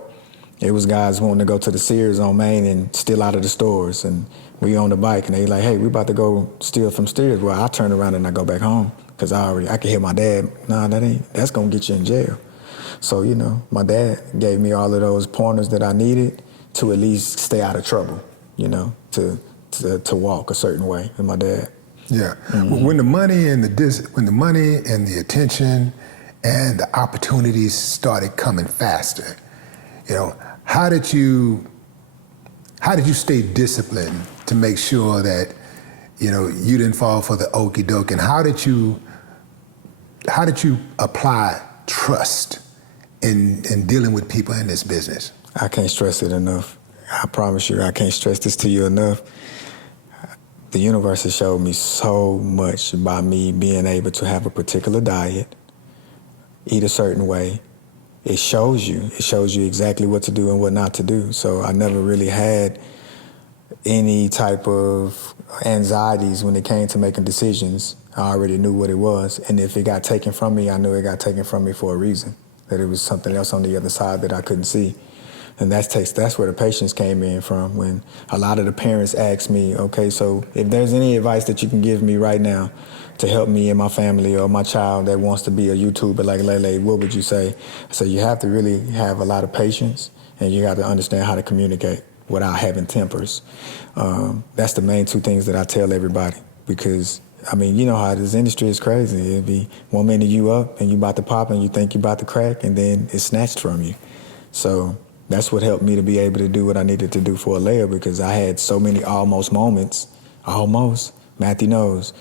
it was guys wanting to go to the Sears on Main and steal out of the stores. And we on the bike and they like, hey, we about to go steal from Sears. Well, I turn around and I go back home because I could hear my dad, nah, that's going to get you in jail. So, my dad gave me all of those pointers that I needed to at least stay out of trouble, to walk a certain way with my dad. Yeah. When the money and the attention and the opportunities started coming faster, how did you stay disciplined to make sure that you didn't fall for the okie doke, and how did you apply trust in dealing with people in this business? I can't stress it enough. I promise you, I can't stress this to you enough. The universe has showed me so much by me being able to have a particular diet, eat a certain way. It shows you exactly what to do and what not to do. So I never really had any type of anxieties when it came to making decisions. I already knew what it was. And if it got taken from me, I knew it got taken from me for a reason, that it was something else on the other side that I couldn't see. And that's where the patience came in from, when a lot of the parents asked me, okay, so if there's any advice that you can give me right now to help me and my family or my child that wants to be a YouTuber like Lele, what would you say? So you have to really have a lot of patience, and you got to understand how to communicate without having tempers. That's the main two things that I tell everybody, because I mean, you know how this industry is crazy. It'd be one minute you up and you about to pop and you think you about to crack, and then it's snatched from you. So that's what helped me to be able to do what I needed to do for Alea, because I had so many almost moments. Almost. Matthew knows.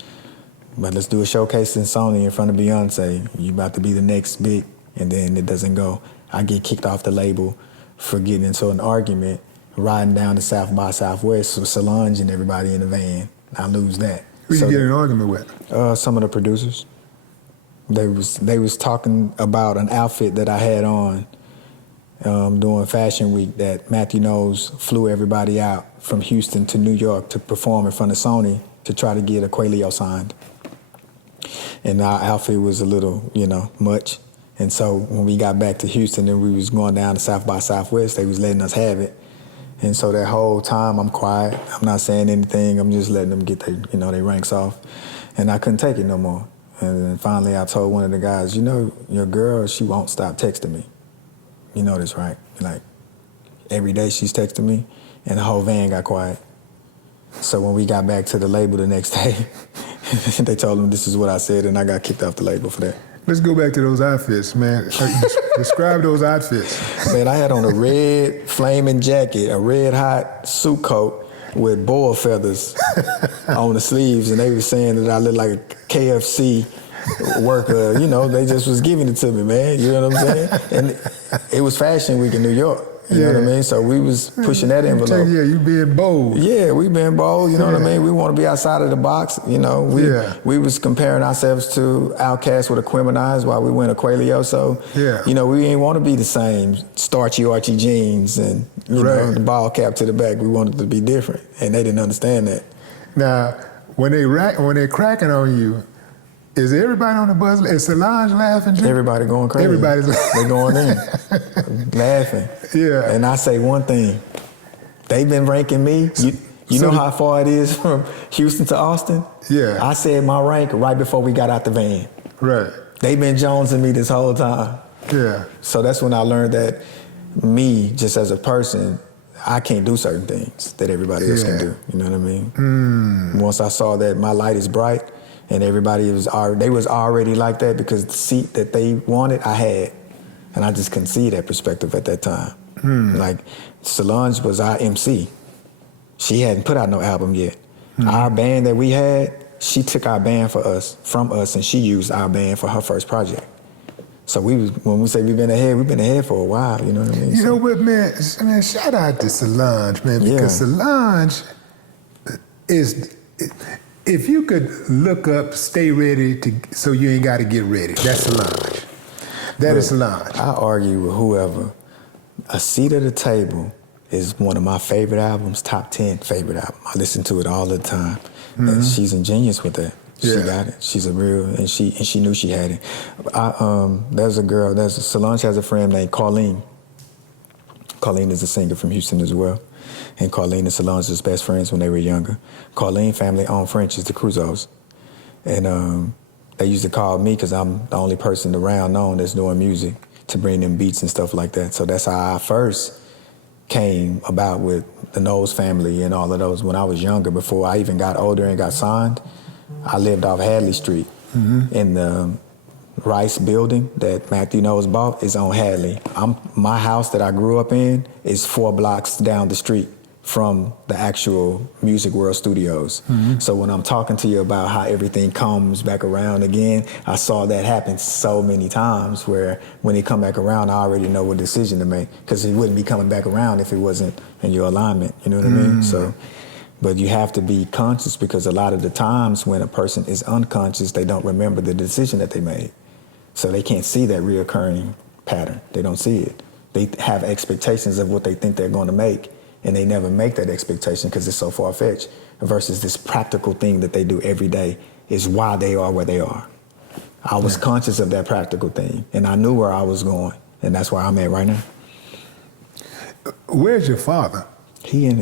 But let's do a showcase in Sony in front of Beyonce. You about to be the next big, and then it doesn't go. I get kicked off the label for getting into an argument, riding down to South by Southwest with Solange and everybody in the van. I lose that. Who you get in an argument with? Some of the producers. They was talking about an outfit that I had on during Fashion Week that Matthew knows flew everybody out from Houston to New York to perform in front of Sony to try to get Aquelio signed. And our outfit was a little, much. And so when we got back to Houston and we was going down to South by Southwest, they was letting us have it. And so that whole time I'm quiet. I'm not saying anything. I'm just letting them get their ranks off. And I couldn't take it no more. And then finally I told one of the guys, your girl, she won't stop texting me. You know this, right? Like, every day she's texting me, and the whole van got quiet. So when we got back to the label the next day, they told them this is what I said, and I got kicked off the label for that. Let's go back to those outfits, man. Describe those outfits. Man, I had on a red flaming jacket, a red hot suit coat with boa feathers on the sleeves, and they were saying that I looked like a KFC worker. They just was giving it to me, man. You know what I'm saying? And it was Fashion Week in New York. You know what I mean? So we was pushing that envelope. Yeah, you being bold. Yeah, we being bold. You know what I mean? We want to be outside of the box. We was comparing ourselves to Outkast with Aquemini while we went Aquelio. So, we ain't want to be the same starchy archy jeans and the ball cap to the back. We wanted to be different, and they didn't understand that. Now, when they cracking on you, is everybody on the bus? Is Solange laughing too? Everybody going crazy. Everybody's They going in, laughing. Yeah. And I say one thing. They've been ranking me. You know how far it is from Houston to Austin? Yeah. I said my rank right before we got out the van. Right. They've been jonesing me this whole time. Yeah. So that's when I learned that me, just as a person, I can't do certain things that everybody else can do. You know what I mean? Once I saw that my light is bright, and everybody was already like that, because the seat that they wanted, I had. And I just couldn't see that perspective at that time. Like, Solange was our MC. She hadn't put out no album yet. Our band that we had, she took our band from us, and she used our band for her first project. So when we say we've been ahead for a while, you know what I mean? You know what, man, shout out to Solange, man, because Solange is... If you could look up, stay ready so you ain't got to get ready, that's Solange. That is Solange. I argue with whoever. A Seat at the Table is one of my favorite albums, top 10 favorite album. I listen to it all the time. And she's ingenious with that. She got it. She's a real, and she knew she had it. Solange has a friend named Colleen. Colleen is a singer from Houston as well. And Colleen and Solange was best friends when they were younger. Colleen family owned French's, the Crusoes. And they used to call me, because I'm the only person around known that's doing music, to bring them beats and stuff like that. So that's how I first came about with the Knowles family and all of those. When I was younger, before I even got older and got signed, I lived off Hadley Street. In the Rice building that Matthew Knowles bought is on Hadley. My house that I grew up in is 4 blocks down the street from the actual Music World Studios. So when I'm talking to you about how everything comes back around again, I saw that happen so many times, where when it come back around, I already know what decision to make, because it wouldn't be coming back around if it wasn't in your alignment, you know what I mean? So, but you have to be conscious, because a lot of the times when a person is unconscious, they don't remember the decision that they made. So they can't see that reoccurring pattern. They don't see it. They have expectations of what they think they're going to make, and they never make that expectation because it's so far-fetched, versus this practical thing that they do every day is why they are where they are. I was conscious of that practical thing, and I knew where I was going, and that's where I'm at right now. Where's your father? He in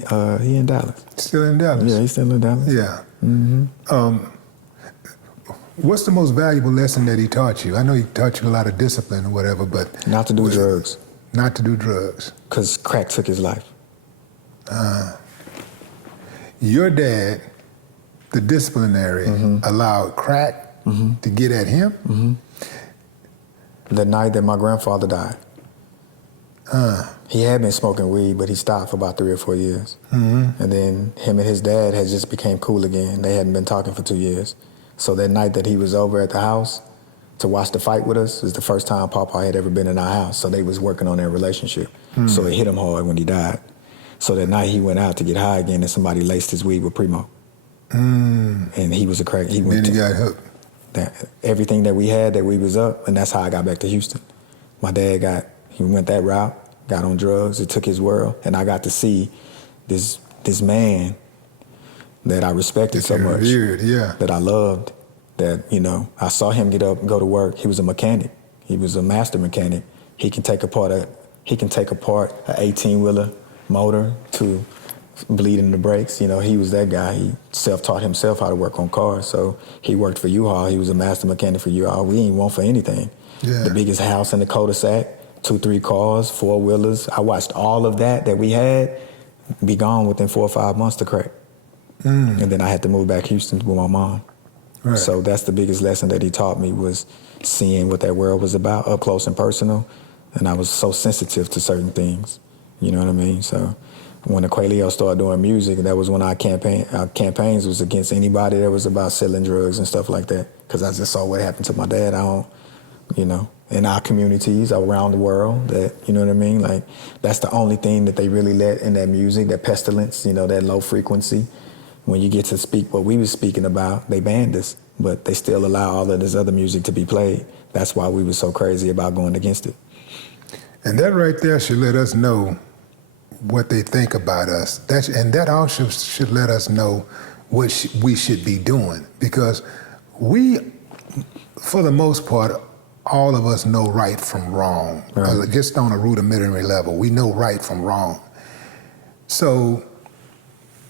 Dallas. Still in Dallas? Yeah, he's still in Dallas. Yeah. What's the most valuable lesson that he taught you? I know he taught you a lot of discipline or whatever, but... Not to do drugs. Not to do drugs. Because crack took his life. Your dad, the disciplinary, allowed crack to get at him? The night that my grandfather died. He had been smoking weed, but he stopped for about 3 or 4 years. And then him and his dad had just became cool again. They hadn't been talking for 2 years. So that night that he was over at the house to watch the fight with us was the first time Papa had ever been in our house. So they was working on their relationship. So it hit him hard when he died. So that night he went out to get high again and somebody laced his weed with Primo. And he was a crack. Then he got hooked. Everything that we had, that we was up, and that's how I got back to Houston. My dad he went that route, got on drugs, it took his world, and I got to see this man that I respected so much, that I loved, that, I saw him get up and go to work. He was a mechanic. He was a master mechanic. He can take apart a 18-wheeler motor to bleeding the brakes. He was that guy. He self-taught himself how to work on cars. So he worked for U-Haul. He was a master mechanic for U-Haul. We ain't want for anything. Yeah. The biggest house in the cul-de-sac, 2-3 cars, 4-wheelers. I watched all of that we had be gone within 4 or 5 months to crack. And then I had to move back to Houston with my mom. Right. So that's the biggest lesson that he taught me, was seeing what that world was about up close and personal. And I was so sensitive to certain things. You know what I mean? So when the Quailio started doing music, that was when our campaigns was against anybody that was about selling drugs and stuff like that. Because I just saw what happened to my dad. In our communities around the world, that, you know what I mean? Like, that's the only thing that they really let in that music, that pestilence, that low frequency. When you get to speak what we was speaking about, they banned us, but they still allow all of this other music to be played. That's why we were so crazy about going against it. And that right there should let us know what they think about us. That also should let us know what we should be doing, because we, for the most part, all of us know right from wrong, just on a rudimentary level. We know right from wrong. So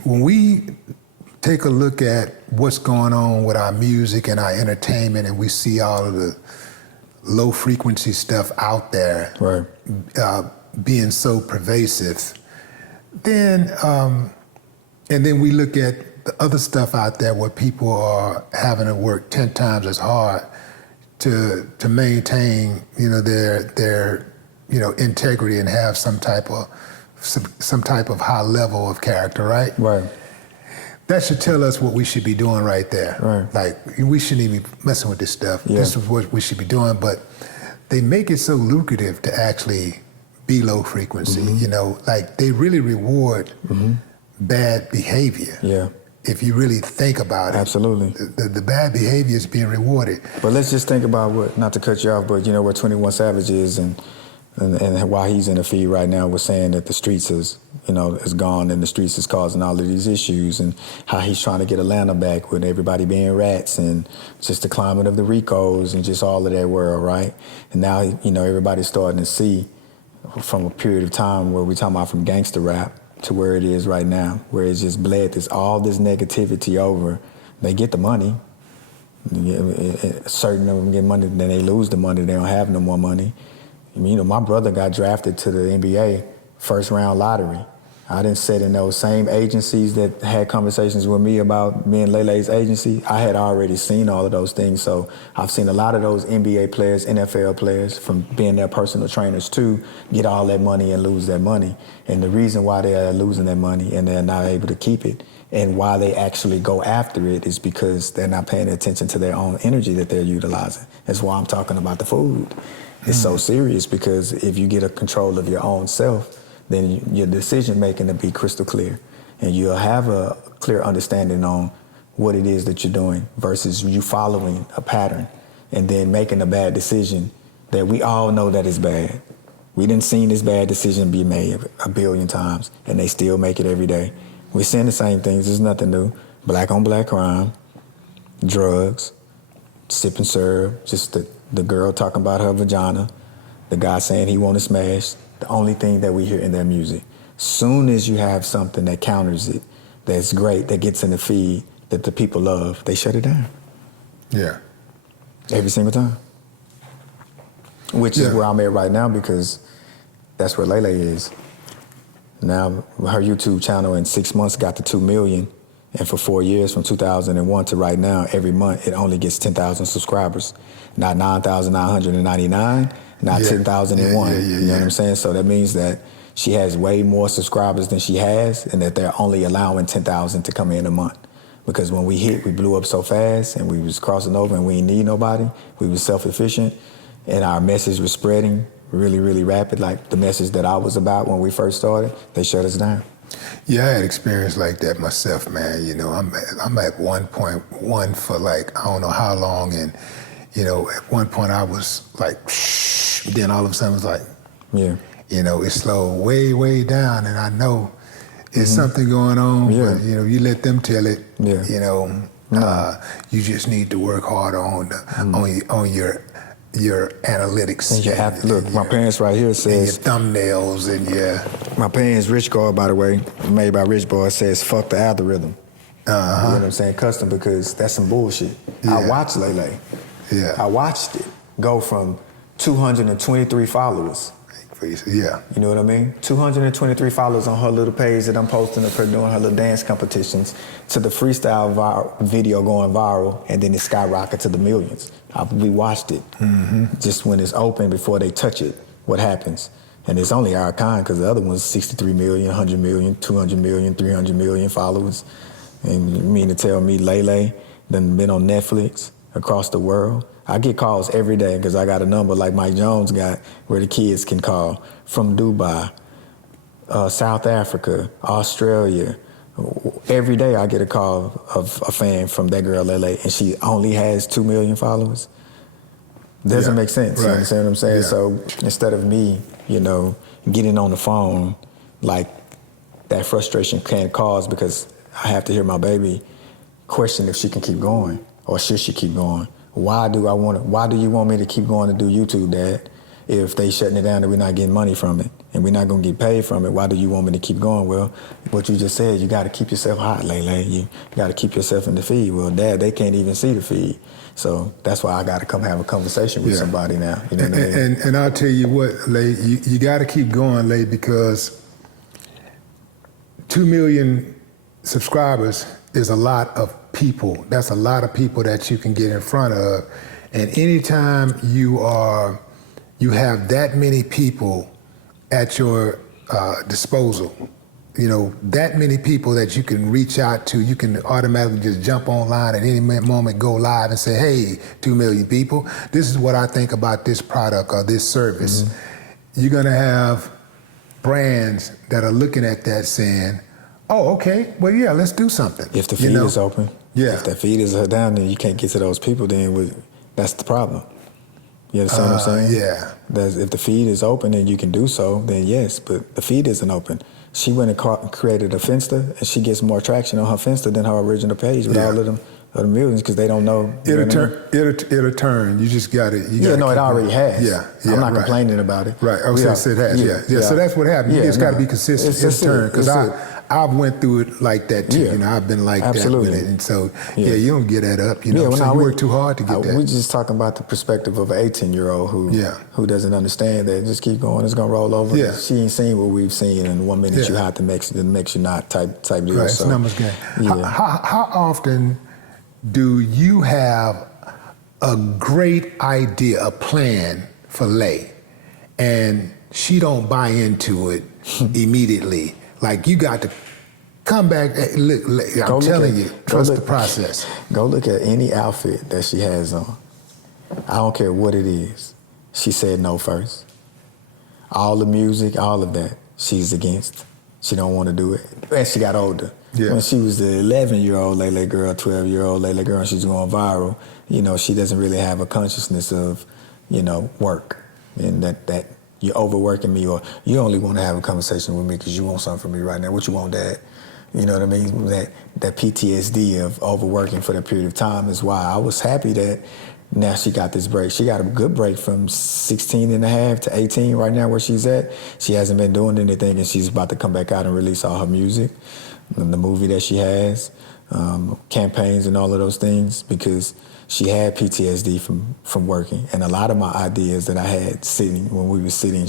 when we take a look at what's going on with our music and our entertainment, and we see all of the low frequency stuff out there being so pervasive, then and then we look at the other stuff out there where people are having to work 10 times as hard to maintain their integrity and have some type of high level of character, right? Right. That should tell us what we should be doing right there. Right. Like, we shouldn't even be messing with this stuff. Yeah. This is what we should be doing. But they make it so lucrative to actually be low frequency. Like, they really reward bad behavior. Yeah. If you really think about it. Absolutely. The bad behavior is being rewarded. But let's just think about what, not to cut you off, but where 21 Savage is and why he's in the feed right now was saying that the streets is gone and the streets is causing all of these issues, and how he's trying to get Atlanta back with everybody being rats and just the climate of the Ricos and just all of that world, right? And now, everybody's starting to see from a period of time where we're talking about from gangster rap to where it is right now, where it's just bled all this negativity over. They get the money. Certain of them get money, then they lose the money. They don't have no more money. My brother got drafted to the NBA first round lottery. I didn't sit in those same agencies that had conversations with me about being Lele's agency. I had already seen all of those things. So I've seen a lot of those NBA players, NFL players, from being their personal trainers too, get all that money and lose that money. And the reason why they are losing that money and they're not able to keep it, and why they actually go after it, is because they're not paying attention to their own energy that they're utilizing. That's why I'm talking about the food. It's so serious, because if you get a control of your own self, then your decision making will be crystal clear, and you'll have a clear understanding on what it is that you're doing versus you following a pattern and then making a bad decision that we all know that is bad. We done seen this bad decision be made a billion times, and they still make it every day. We're seeing the same things. There's nothing new. Black on black crime, drugs, sip and serve, just the girl talking about her vagina, the guy saying he want to smash, the only thing that we hear in their music. Soon as you have something that counters it, that's great, that gets in the feed, that the people love, they shut it down. Yeah. Every single time. Which is where I'm at right now, because that's where Lele is. Now, her YouTube channel in 6 months got to 2 million. And for 4 years, from 2001 to right now, every month, it only gets 10,000 subscribers. Not 9,999, not 10,001. You know what I'm saying? So that means that she has way more subscribers than she has, and that they're only allowing 10,000 to come in a month. Because when we blew up so fast, and we was crossing over, and we didn't need nobody. We was self-efficient, and our message was spreading really, really rapid, like the message that I was about when we first started. They shut us down. Yeah, I had experience like that myself, man. You know, I'm at 1.1 for like, I don't know how long. And, you know, at one point I was like, shh. Then all of a sudden it was like, you know, it slowed way, way down. And I know it's something going on, but, you know, you let them tell it, you know, you just need to work harder on your analytics. And look, my parents right here says... And your thumbnails and My parents' Rich Guard, by the way, made by Rich Boy, says, fuck the algorithm. You know what I'm saying? Custom, because that's some bullshit. I watched Lele. I watched it go from 223 followers. You know what I mean? 223 followers on her little page that I'm posting of her doing her little dance competitions, to the freestyle video going viral, and then it skyrocketed to the millions. We watched it. Just when it's open, before they touch it, what happens? And it's only our kind, because the other one's 63 million, 100 million, 200 million, 300 million followers. And you mean to tell me Lele done been on Netflix across the world? I get calls every day, because I got a number like Mike Jones got, where the kids can call from Dubai, South Africa, Australia. Every day I get a call of a fan from that girl Lele, and she only has 2 million followers. Doesn't make sense. You understand what I'm saying? So instead of me, you know, getting on the phone, like, that frustration can cause, because I have to hear my baby question if she can keep going, or should she keep going. Why do you want me to keep going to do YouTube, Dad? If they shutting it down and we're not getting money from it, and we're not gonna get paid from it, why do you want me to keep going? Well, what you just said, you gotta keep yourself hot, Lele. You gotta keep yourself in the feed. Well, Dad, they can't even see the feed. So that's why I gotta come have a conversation with somebody now. You know what I mean? And I'll tell you what, Lay, you gotta keep going, Lay, because 2 million subscribers is a lot of people. That's a lot of people that you can get in front of. And anytime you have that many people at your disposal, you know, that many people that you can reach out to, you can automatically just jump online at any moment, go live and say, hey, 2 million people, this is what I think about this product or this service. You're gonna have brands that are looking at that saying, oh, okay, well, yeah, let's do something. If the feed is open, if the feed is down, then you can't get to those people, then that's the problem. You understand what I'm saying? If the feed is open and you can do so, then yes, but the feed isn't open. She went and created a Finsta, and she gets more traction on her Finsta than her original page with all of them other millions, because they don't know. It'll turn. You just got it. It already has. I'm not complaining about it. Right. Oh, so it has. So that's what happened. You just got to be consistent. It'll turn. Because I've went through it like that too. You know, I've been like that with it, and so you don't get that up. You know, you work too hard to get that. We're just talking about the perspective of an 18-year-old who doesn't understand that. Just keep going. It's gonna roll over. She ain't seen what we've seen, and 1 minute you have to makes you not type deal. Right. It's numbers game. How often do you have a great idea, a plan for Lay, and she don't buy into it immediately? Like, you got to come back. Look, I'm telling you, trust the process. Go look at any outfit that she has on. I don't care what it is. She said no first. All the music, all of that, she's against. She don't want to do it. And she got older. When she was the 11-year-old Lele girl, 12-year-old Lele girl, and she's going viral, you know, she doesn't really have a consciousness of, you know, work. And that you're overworking me, or you only want to have a conversation with me because you want something from me right now. What you want, Dad? You know what I mean? That PTSD of overworking for that period of time is why I was happy that now she got this break. She got a good break from 16 and a half to 18 right now where she's at. She hasn't been doing anything, and she's about to come back out and release all her music, and the movie that she has, campaigns and all of those things, because she had PTSD from working. And a lot of my ideas that I had sitting, when we were sitting,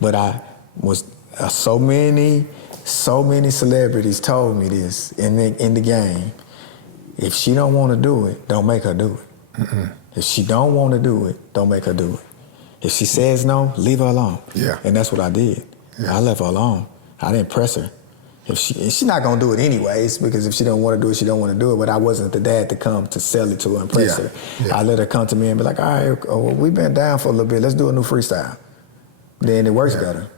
but I was, so many celebrities told me this in the game. If she don't want to do it, don't make her do it. Mm-mm. If she don't want to do it, don't make her do it. If she says no, leave her alone. Yeah. And that's what I did. Yeah. I left her alone. I didn't press her. If she's not gonna do it anyways, because if she don't want to do it, she don't want to do it. But I wasn't the dad to come to sell it to her and press her. Yeah. I let her come to me and be like, all right, we've been down for a little bit. Let's do a new freestyle. Then it works better.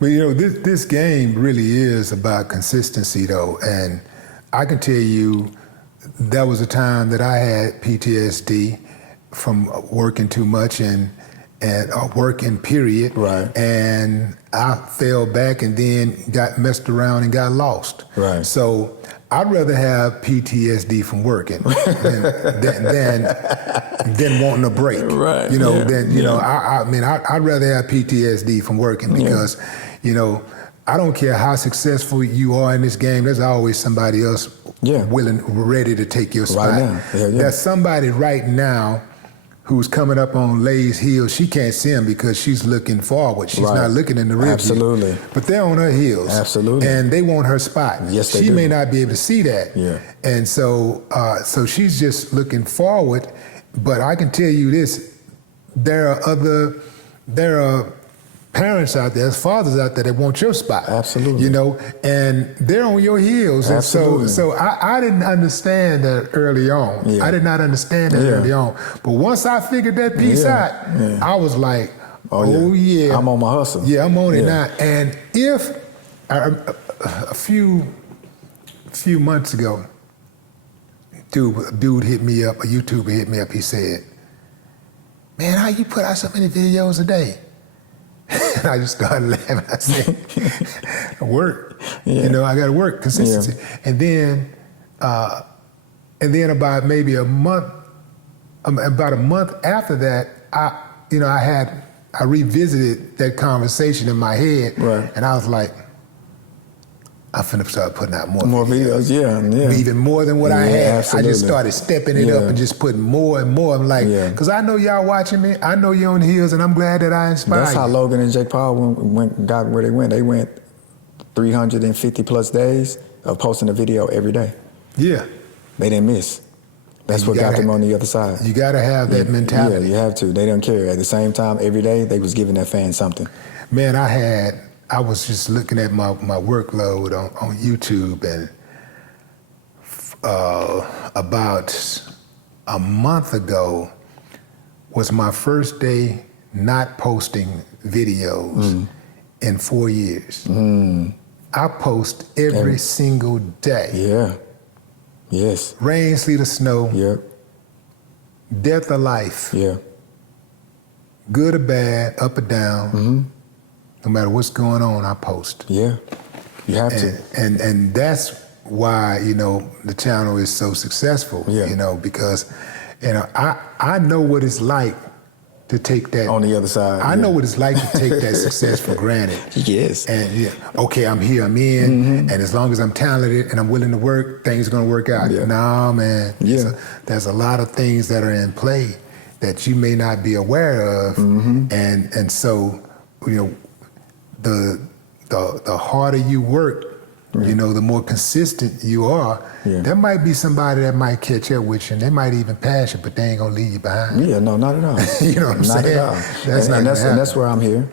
But you know, this game really is about consistency, though, and I can tell you, that was a time that I had PTSD from working too much and working period. Right. And I fell back and then got messed around and got lost. Right. So I'd rather have PTSD from working than wanting a break. Right. You know, yeah. I mean, I'd rather have PTSD from working because, you know, I don't care how successful you are in this game, there's always somebody else ready to take your spot. Right now. Yeah. There's somebody right now who's coming up on Lay's heels. She can't see him because she's looking forward. She's not looking in the rear view. Absolutely. But they're on her heels. Absolutely. And they want her spot. Yes, they She do. may not be able to see that. Yeah. And so she's just looking forward. But I can tell you this, there are parents out there, there's fathers out there that want your spot. Absolutely. You know, and they're on your heels. Absolutely. And so I didn't understand that early on. Yeah. I did not understand that early on. But once I figured that piece out, I was like, oh yeah. I'm on my hustle. Yeah, I'm on it now. And if a few months ago, dude hit me up, a YouTuber hit me up, he said, man, how you put out so many videos a day? And I just started laughing. I said, work. Yeah. You know, I got to work, consistency. Yeah. And then about maybe a month after that, I revisited that conversation in my head, and I was like, I'm finna start putting out more videos. Yeah. Even more than what I had. Absolutely. I just started stepping it up and just putting more and more. I'm like, because I know y'all watching me. I know you're on the heels, and I'm glad that I inspired you. That's how Logan and Jake Paul got where they went. They went 350 plus days of posting a video every day. Yeah. They didn't miss. That's what got them on the other side. You got to have that mentality. Yeah, you have to. They don't care. At the same time, every day, they was giving their fans something. Man, I was just looking at my workload on YouTube, and about a month ago was my first day not posting videos in 4 years. I post every single day. Yeah. Yes. Rain, sleet, or snow. Yep. Death or life. Yeah. Good or bad, up or down. No matter what's going on, I post. Yeah, you have to. And that's why, you know, the channel is so successful, you know, because, you know, I know what it's like to take that. On the other side. I know what it's like to take that success for granted. Yes. And okay, I'm here, I'm in, and as long as I'm talented and I'm willing to work, things are gonna work out. Yeah. Nah, man, there's a lot of things that are in play that you may not be aware of, and so, you know, the harder you work, you know, the more consistent you are. There might be somebody that might catch up with you, and they might even pass you, but they ain't gonna leave you behind. Yeah, no, not at all. You know what I'm saying? Not at all. And that's where I'm here.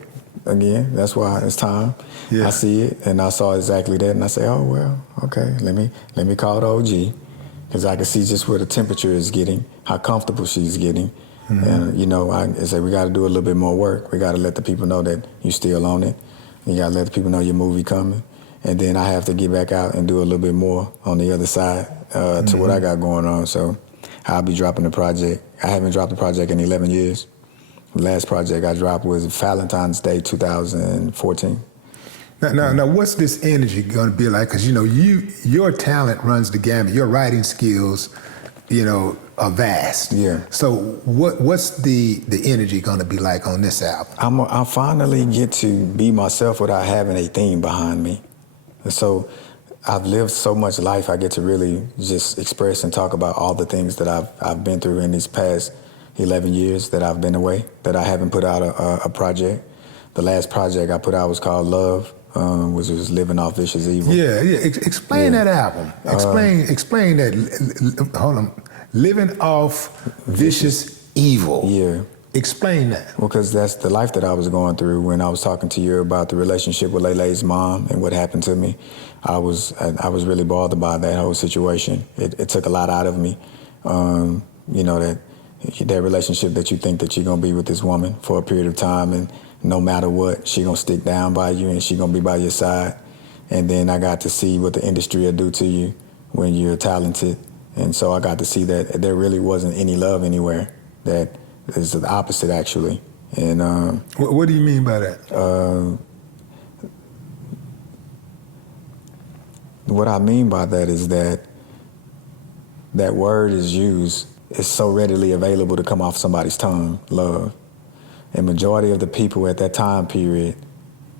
Again, that's why it's time. I see it, and I saw exactly that, and I say, oh well, okay, let me call the OG, because I can see just where the temperature is getting, how comfortable she's getting. And you know, I say we got to do a little bit more work. We got to let the people know that you still on it. You got to let the people know your movie coming. And then I have to get back out and do a little bit more on the other side to what I got going on. So I'll be dropping the project. I haven't dropped the project in 11 years. The last project I dropped was Valentine's Day 2014. Now, what's this energy going to be like? Because, you know, your talent runs the gamut. Your writing skills are vast. Yeah. So what's the energy going to be like on this album? I finally get to be myself without having a theme behind me. And so I've lived so much life, I get to really just express and talk about all the things that I've been through in these past 11 years that I've been away, that I haven't put out a project. The last project I put out was called Love, which was Living Off Vicious Evil. Yeah. Explain that album. Explain that. Hold on. Living Off Vicious Evil. Yeah. Explain that. Well, because that's the life that I was going through when I was talking to you about the relationship with Lele's mom and what happened to me. I was really bothered by that whole situation. It took a lot out of me. That relationship that you think that you're going to be with this woman for a period of time, and no matter what, she going to stick down by you and she going to be by your side. And then I got to see what the industry will do to you when you're talented. And so I got to see that there really wasn't any love anywhere. That is the opposite, actually. And what do you mean by that? What I mean by that is that word is used, it's so readily available to come off somebody's tongue, love. And majority of the people at that time period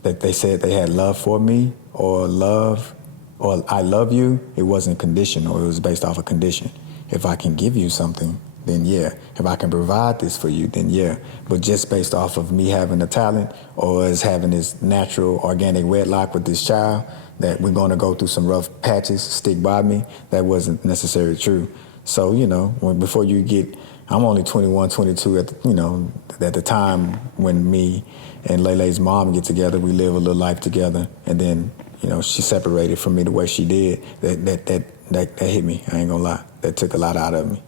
that they said they had love for me or love or I love you, it wasn't conditional, it was based off a condition. If I can give you something, then yeah. If I can provide this for you, then yeah. But just based off of me having a talent or as having this natural organic wedlock with this child, that we're going to go through some rough patches, stick by me, that wasn't necessarily true. So, before you get, I'm only 21, 22 at the time when me and Lele's mom get together, we live a little life together, and then, she separated from me the way she did. That hit me, I ain't gonna lie. That took a lot out of me.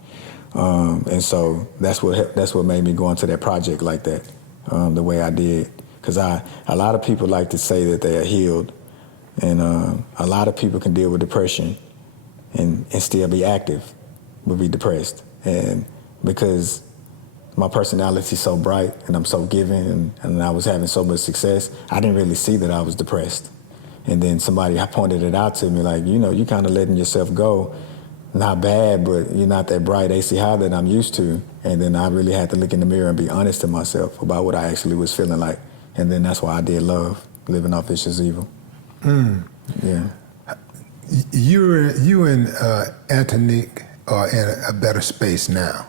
And so that's what made me go into that project like that, the way I did. Because a lot of people like to say that they are healed, and a lot of people can deal with depression and still be active, but be depressed. And because my personality is so bright and I'm so giving and I was having so much success, I didn't really see that I was depressed. And then somebody pointed it out to me, like, you kind of letting yourself go. Not bad, but you're not that bright Acie high that I'm used to. And then I really had to look in the mirror and be honest to myself about what I actually was feeling like. And then that's why I did Love, Living Off Vicious Evil. Yeah. You and N9ne are in a better space now.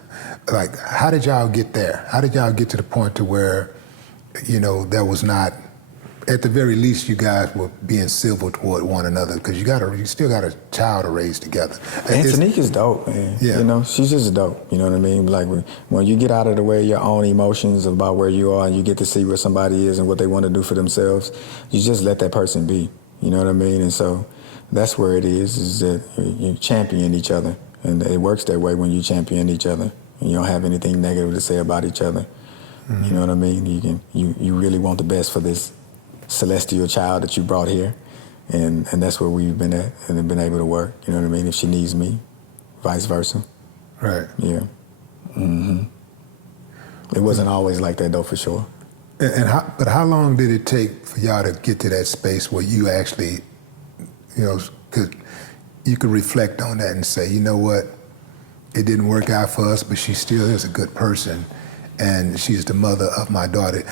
Like, how did y'all get there? How did y'all get to the point to where, there was not, at the very least, you guys were being civil toward one another, because you still got a child to raise together. N9ne is dope, man. Yeah. She's just dope. You know what I mean? Like when you get out of the way of your own emotions about where you are and you get to see where somebody is and what they want to do for themselves, you just let that person be. You know what I mean? And so that's where it is that you champion each other. And it works that way when you champion each other. And you don't have anything negative to say about each other. Mm-hmm. You know what I mean? You really want the best for this celestial child that you brought here, and that's where we've been at and been able to work. You know what I mean? If she needs me, vice versa. Right. Yeah. Mm-hmm. It wasn't always like that though, for sure. But how long did it take for y'all to get to that space where you actually, because you could reflect on that and say, you know what, it didn't work out for us, but she still is a good person, and she's the mother of my daughter.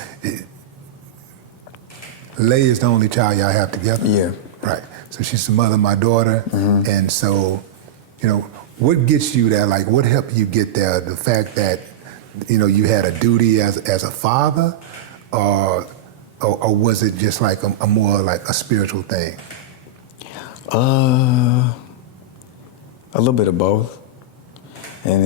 Lay is the only child y'all have together? Yeah. Right. So she's the mother of my daughter. Mm-hmm. And so, what gets you there? Like, what helped you get there? The fact that, you had a duty as a father, or was it just like a more like a spiritual thing? A little bit of both. And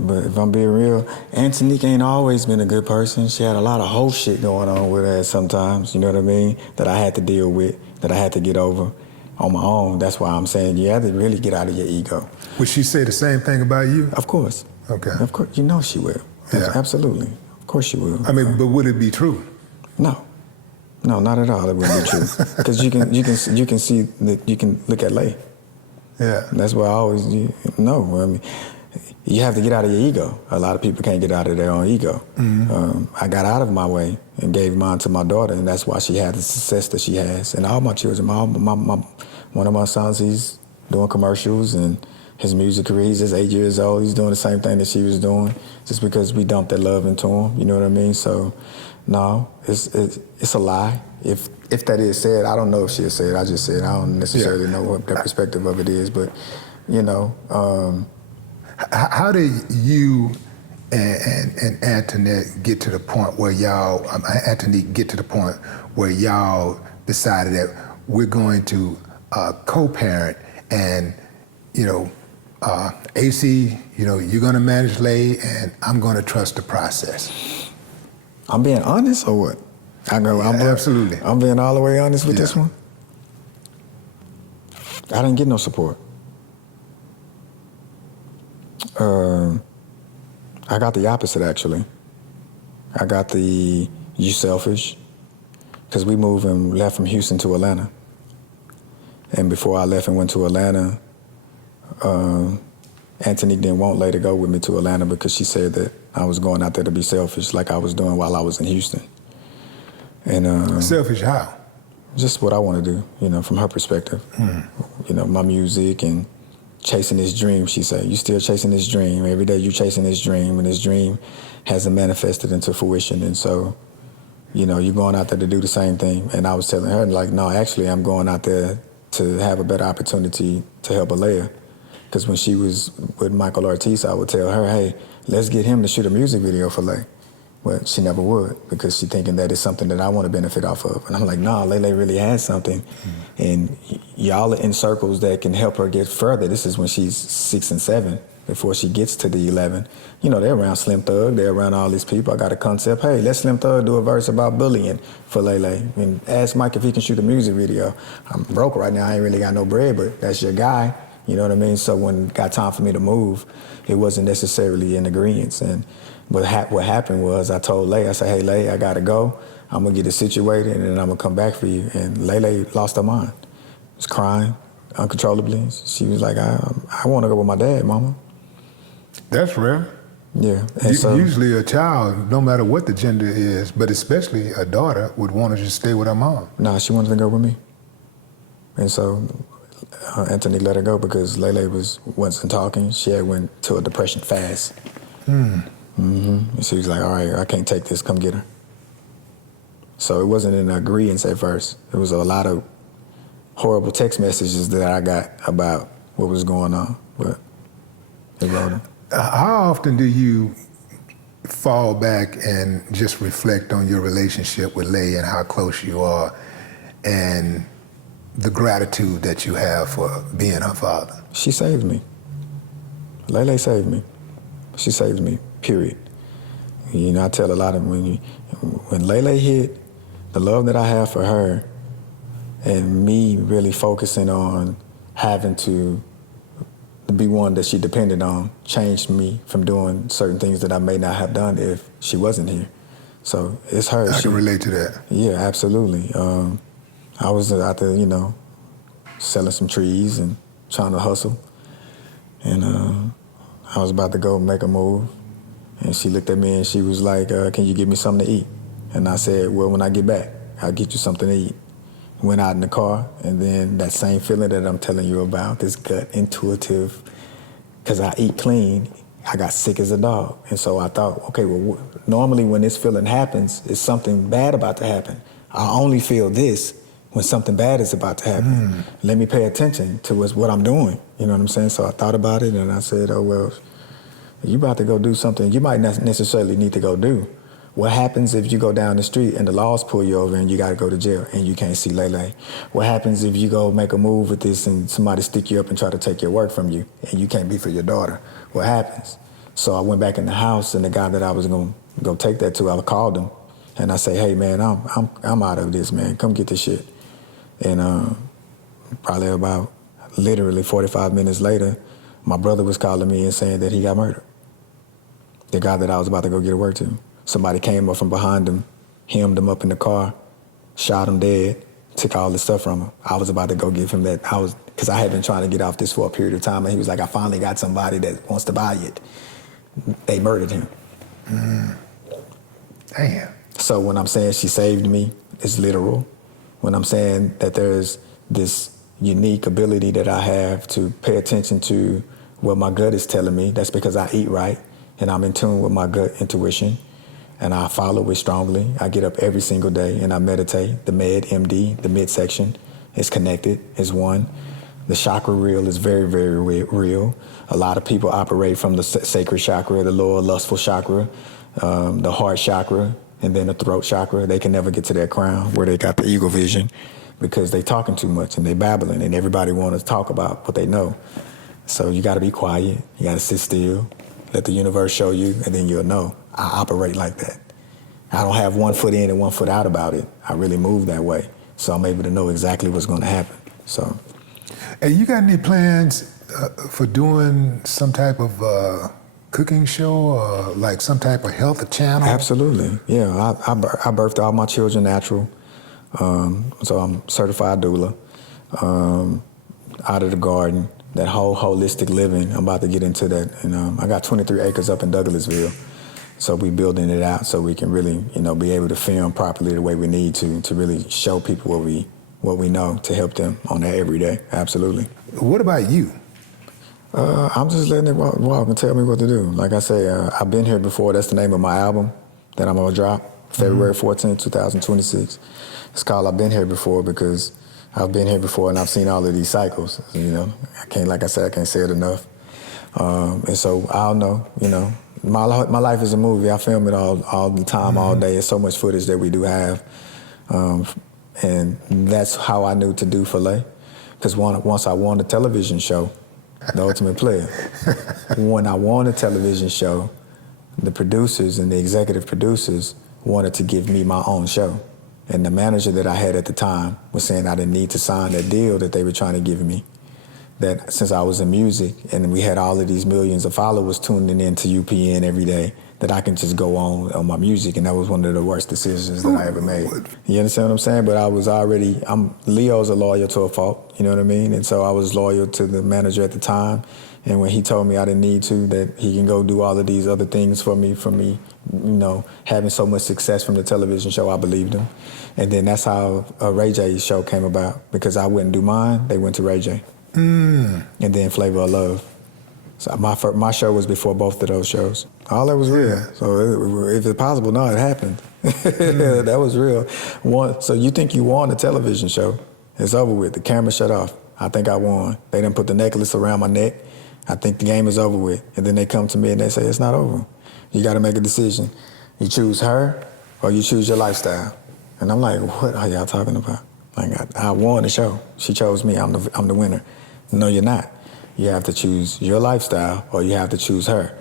but if I'm being real, N9ne ain't always been a good person. She had a lot of whole shit going on with her sometimes, you know what I mean, that I had to deal with, that I had to get over on my own. That's why I'm saying you have to really get out of your ego. Would she say the same thing about you? Of course. Okay. Of course, she will. Yeah. Absolutely. Of course she will. I mean, but would it be true? No, not at all. It wouldn't be true. Because you can see that, you can look at Lay. Yeah. That's why I always know. I mean, you have to get out of your ego. A lot of people can't get out of their own ego. Mm-hmm. I got out of my way and gave mine to my daughter, and that's why she had the success that she has. And all my children, one of my sons, he's doing commercials, and his music career. He's just 8 years old. He's doing the same thing that she was doing, just because we dumped that love into him. You know what I mean? So, no, it's a lie. If that is said, I don't know if she'll say it. I just said I don't necessarily know what the perspective of it is, but you know. How did you and Antoinette get to the point where y'all, Antonique, get to the point where y'all decided that we're going to co-parent, and Acie, you're going to manage Lay, and I'm going to trust the process? I'm being honest, or what? Absolutely. I'm being all the way honest with this one. I didn't get no support. I got the opposite, actually. I got the "you selfish," because we moved and left from Houston to Atlanta. And before I left and went to Atlanta, Antonique didn't want Lay to go with me to Atlanta because she said that I was going out there to be selfish, like I was doing while I was in Houston. And selfish how? Just what I want to do, from her perspective. My music and chasing this dream, she said. You still chasing this dream. Every day you chasing this dream, and this dream hasn't manifested into fruition. And so, you're going out there to do the same thing. And I was telling her, like, no, actually, I'm going out there to have a better opportunity to help Alea. Because when she was with Michael Ortiz, I would tell her, hey, let's get him to shoot a music video for Lay. But she never would, because she thinking that it's something that I want to benefit off of. And I'm like, nah, Lele really has something. And y'all are in circles that can help her get further. This is when she's 6 and 7, before she gets to the 11. They're around Slim Thug, they're around all these people. I got a concept, hey, let Slim Thug do a verse about bullying for Lele. And ask Mike if he can shoot a music video. I'm broke right now, I ain't really got no bread, but that's your guy. You know what I mean? So when it got time for me to move, it wasn't necessarily in agreement. And what happened was, I told Lay, I said, hey, Lay, I gotta go. I'm gonna get it situated, and then I'm gonna come back for you. And Lele lost her mind. Was crying uncontrollably. She was like, I wanna go with my dad, mama. That's rare. Yeah. And so, usually a child, no matter what the gender is, but especially a daughter, would want to just stay with her mom. Nah, she wanted to go with me. And so Anthony let her go because Lele wasn't talking. She had went to a depression fast. And she was like, all right, I can't take this, come get her. So it wasn't an agreement at first. It was a lot of horrible text messages that I got about what was going on, but it wrote it. How often do you fall back and just reflect on your relationship with Lay and how close you are and the gratitude that you have for being her father? She saved me. Lele saved me. She saved me, period. I tell a lot of when Lele hit, the love that I have for her and me really focusing on having to be one that she depended on changed me from doing certain things that I may not have done if she wasn't here. So it's her. I can relate to that. Yeah, absolutely. I was out there, selling some trees and trying to hustle. And I was about to go make a move. And she looked at me and she was like, can you give me something to eat? And I said, well, when I get back, I'll get you something to eat. Went out in the car, and then that same feeling that I'm telling you about, this gut intuitive, because I eat clean, I got sick as a dog. And so I thought, okay, well, normally when this feeling happens, it's something bad about to happen. I only feel this when something bad is about to happen. Let me pay attention to what I'm doing. You know what I'm saying? So I thought about it, and I said, oh, well, you about to go do something you might not necessarily need to go do. What happens if you go down the street and the laws pull you over and you got to go to jail and you can't see Lele? What happens if you go make a move with this and somebody stick you up and try to take your work from you and you can't be for your daughter? What happens? So I went back in the house, and the guy that I was going to go take that to, I called him and I say, hey man, I'm out of this, man. Come get this shit. And probably about literally 45 minutes later, my brother was calling me and saying that he got murdered. The guy that I was about to go get a work to. Somebody came up from behind him, hemmed him up in the car, shot him dead, took all the stuff from him. I was about to go give him that. Because I had been trying to get off this for a period of time, and he was like, I finally got somebody that wants to buy it. They murdered him. Damn. So when I'm saying she saved me, it's literal. When I'm saying that there's this unique ability that I have to pay attention to what my gut is telling me. That's because I eat right, and I'm in tune with my gut intuition, and I follow it strongly. I get up every single day, and I meditate. The MD, the midsection, is connected, is one. The chakra reel is very, very real. A lot of people operate from the sacred chakra, the lower lustful chakra, the heart chakra, and then the throat chakra. They can never get to their crown where they got the eagle vision because they talking too much and they babbling and everybody want to talk about what they know. So you got to be quiet. You got to sit still, let the universe show you, and then you'll know. I operate like that. I don't have one foot in and one foot out about it. I really move that way. So I'm able to know exactly what's going to happen. So. Hey, you got any plans for doing some type of cooking show or like some type of health channel? Absolutely, yeah. I birthed all my children natural, so I'm certified doula. Out of the garden, that whole holistic living. I'm about to get into that, and I got 23 acres up in Douglasville, so we building it out so we can really, be able to film properly the way we need to really show people what we know to help them on that every day. Absolutely. What about you? I'm just letting it walk and tell me what to do. Like I say, I've been here before. That's the name of my album that I'm gonna drop February 14, 2026. It's called I've Been Here Before because I've been here before and I've seen all of these cycles. I can't say it enough. And so I'll know, my life is a movie. I film it all the time, all day. It's so much footage that we do have. And that's how I knew to do Filet. Because once I won the television show, The Ultimate Player, when I won the television show, the producers and the executive producers wanted to give me my own show. And the manager that I had at the time was saying I didn't need to sign that deal that they were trying to give me. That since I was in music and we had all of these millions of followers tuning in to UPN every day, that I can just go on my music, and that was one of the worst decisions that I ever made. You understand what I'm saying? But I was Leo's a loyal to a fault, you know what I mean? And so I was loyal to the manager at the time, and when he told me I didn't need to, that he can go do all of these other things for me, having so much success from the television show, I believed him. And then that's how Ray J's show came about, because I wouldn't do mine, they went to Ray J. And then Flavor of Love. So my show was before both of those shows. All that was real. Yeah. So if it's possible, no, it happened. That was real. So you think you won the television show? It's over with. The camera shut off. I think I won. They didn't put the necklace around my neck. I think the game is over with. And then they come to me and they say, it's not over. You got to make a decision. You choose her or you choose your lifestyle. And I'm like, what are y'all talking about? Like, I won the show. She chose me. I'm the winner. No, you're not. You have to choose your lifestyle or you have to choose her,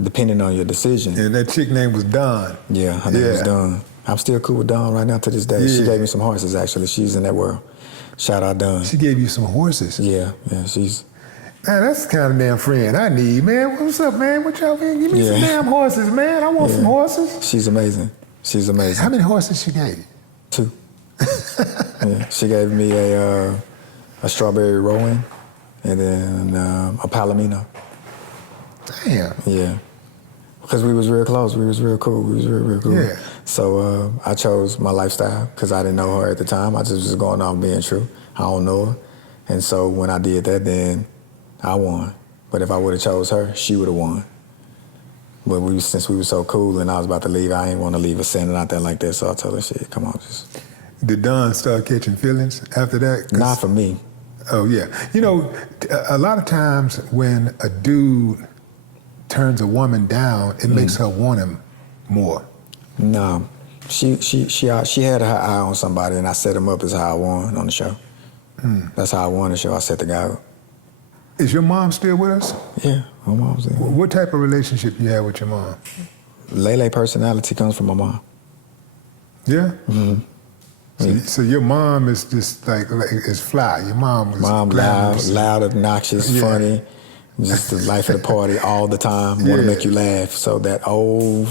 depending on your decision. And that chick name was Dawn. Yeah, her name was Dawn. I'm still cool with Dawn right now to this day. Yeah. She gave me some horses, actually. She's in that world. Shout out Dawn. She gave you some horses? Yeah, she's... Man, that's the kind of damn friend I need, man. What's up, man? What y'all mean? Give me some damn horses, man. I want some horses. She's amazing. She's amazing. How many horses she gave you? 2. She gave me a strawberry Rowan and then a Palomino. Damn. Yeah. Because we was real close. We was real cool. We was real cool. Yeah. So I chose my lifestyle because I didn't know her at the time. I just was going off being true. I don't know her. And so when I did that, then I won. But if I would have chose her, she would have won. But since we were so cool and I was about to leave, I didn't want to leave her standing out there like that. So I told her, shit, come on, just... Did Don start catching feelings after that? Not for me. Oh, yeah. A lot of times when a dude turns a woman down, it makes her want him more. No. She had her eye on somebody, and I set him up as how I won on the show. That's how I won the show. I set the guy up. Is your mom still with us? Yeah, my mom's there. What type of relationship you have with your mom? Lele personality comes from my mom. Yeah? Mm-hmm. So your mom is just like is fly. Your mom is loud, obnoxious, funny, just the life of the party all the time. Want to make you laugh. So that old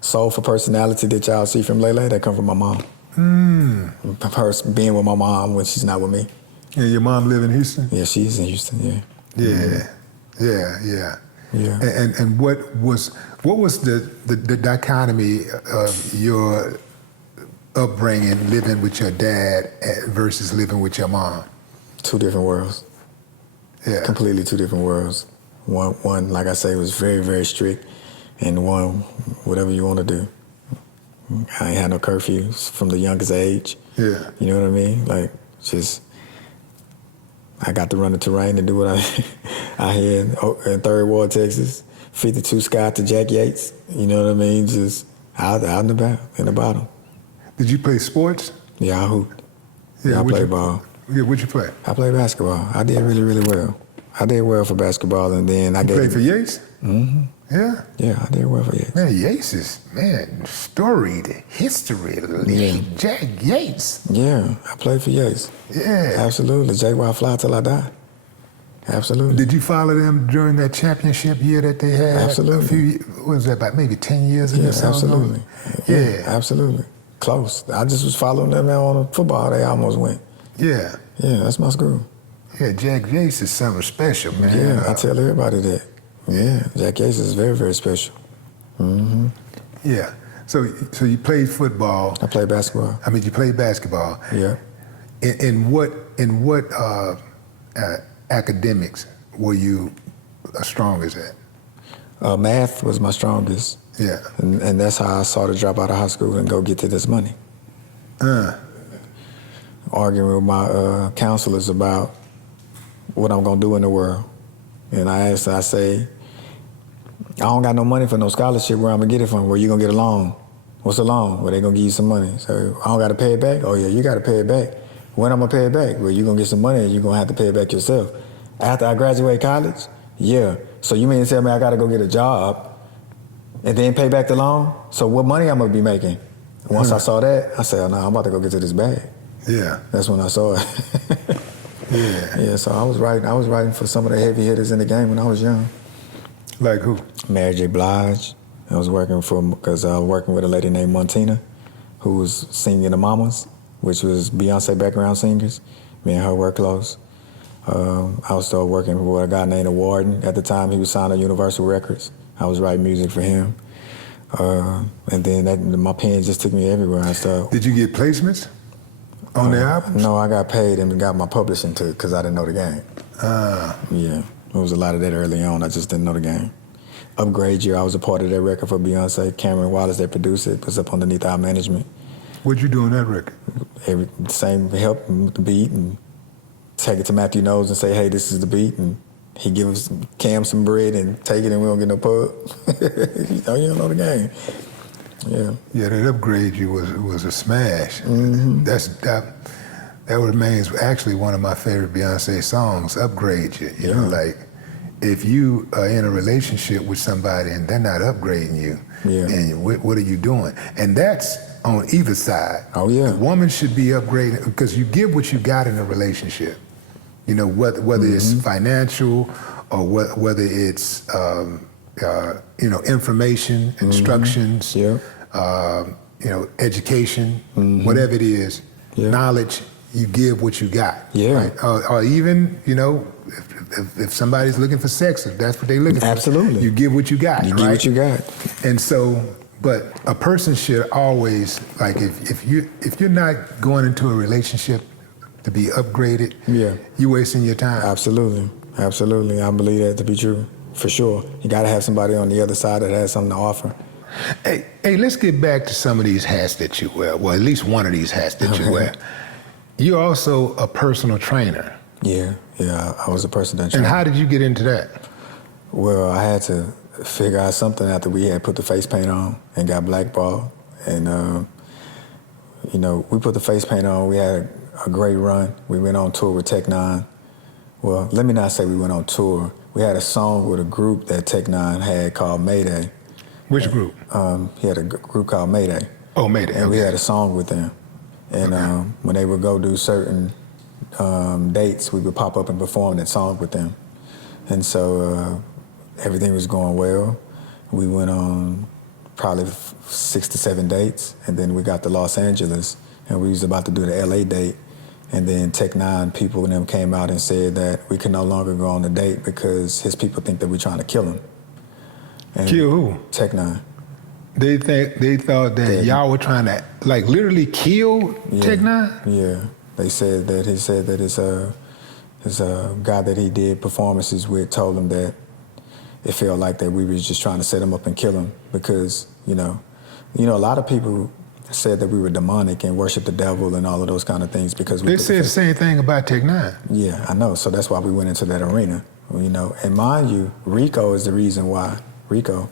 soulful personality that y'all see from Lele, that come from my mom. Her being with my mom when she's not with me. Yeah, your mom live in Houston? Yeah, she's in Houston. Yeah. Yeah. And what was the dichotomy of your upbringing, living with your dad versus living with your mom? 2 different worlds. Yeah. Completely 2 different worlds. One, like I say, was very, very strict, and one, whatever you want to do. I ain't had no curfews from the youngest age. Yeah. You know what I mean? Like, just, I got to run the terrain and do what I out here in Third Ward, Texas, 52 Scott to Jack Yates. You know what I mean? Just out and about, in the bottom. Did you play sports? Yeah, I hooped. Yeah, I played ball. Yeah, what'd you play? I played basketball. I did really, really well. I did well for basketball, and then I played for Yates? Mm-hmm. Yeah? Yeah, I did well for Yates. Man, Yates is, storied history, lead Jack Yates. Yeah, I played for Yates. Yeah. Absolutely. J.Y. Fly till I die. Absolutely. Did you follow them during that championship year that they had? Absolutely. What was that, about maybe 10 years ago? Yeah, absolutely. Yeah. Absolutely. Close. I just was following them now on football. They almost went. Yeah. Yeah, that's my school. Yeah, Jack Yates is something special, man. Yeah, I tell everybody that. Yeah, Jack Yates is very, very special. Mm-hmm. Yeah. So you played football. I played basketball. I mean, you played basketball. Yeah. In what academics were you strongest at? Math was my strongest. Yeah. And that's how I saw to drop out of high school and go get to this money. Arguing with my counselors about what I'm gonna do in the world. And I say, I don't got no money for no scholarship. Where I'm gonna get it from? Where you gonna get a loan? What's a loan? Well, they gonna give you some money. So I don't gotta pay it back? Oh yeah, you gotta pay it back. When I'm gonna pay it back? Well, you gonna get some money and you gonna have to pay it back yourself. After I graduate college? Yeah. So you mean to tell me I gotta go get a job and then pay back the loan? So what money I'm gonna be making? Once I saw that, I said, oh, no, I'm about to go get to this bag. Yeah. That's when I saw it. Yeah. Yeah, so I was writing for some of the heavy hitters in the game when I was young. Like who? Mary J. Blige. I was working with a lady named N9ne, who was singing the Mamas, which was Beyonce background singers. Me and her worked close. I was still working with a guy named Warden. At the time, he was signed to Universal Records. I was writing music for him. And then my pen just took me everywhere. Did you get placements on the albums? No, I got paid and got my publishing too because I didn't know the game. Yeah, there was a lot of that early on. I just didn't know the game. Upgrade Year, I was a part of that record for Beyonce. Cameron Wallace, that produced it, was up underneath our management. What'd you do on that record? Same help with the beat and take it to Matthew Knowles and say, hey, this is the beat, and he gives Cam some bread and take it and we don't get no pub. You don't know the game. Yeah. Yeah, that Upgrade You was a smash. Mm-hmm. That remains actually one of my favorite Beyonce songs, Upgrade You. You know, like if you are in a relationship with somebody and they're not upgrading you, and what are you doing? And that's on either side. Oh yeah. The woman should be upgrading because you give what you got in a relationship. You know, whether it's financial or whether it's information, instructions, education, whatever it is, knowledge. You give what you got. Yeah. Right? Or even, if somebody's looking for sex, if that's what they're looking for, absolutely, you give what you got. You give what you got. And so, but a person should always, like, if you're not going into a relationship to be upgraded, you're wasting your time. Absolutely. Absolutely. I believe that to be true, for sure. You got to have somebody on the other side that has something to offer. Hey, let's get back to some of these hats that you wear. Well, at least one of these hats that you wear. You're also a personal trainer. Yeah, I was a personal trainer. And how did you get into that? Well, I had to figure out something after we had put the face paint on and got blackballed. And, we put the face paint on. We had a great run. We went on tour with N9ne. Well, let me not say we went on tour. We had a song with a group that N9ne had called Mayday. Which group? He had a group called Mayday. Oh, Mayday. And we had a song with them. And when they would go do certain dates, we would pop up and perform that song with them. And so everything was going well. We went on probably 6 to 7 dates, and then we got to Los Angeles, and we was about to do the LA date. And then N9ne people and them came out and said that we could no longer go on the date because his people think that we're trying to kill him. And kill who? N9ne. They thought that y'all were trying to literally kill N9ne? Yeah. He said that his guy that he did performances with told him that it felt like that we were just trying to set him up and kill him because, a lot of people said that we were demonic and worship the devil and all of those kind of things because they said the same thing about Tech-9. Yeah, I know. So that's why we went into that arena, And mind you, Rico is the reason why. Rico,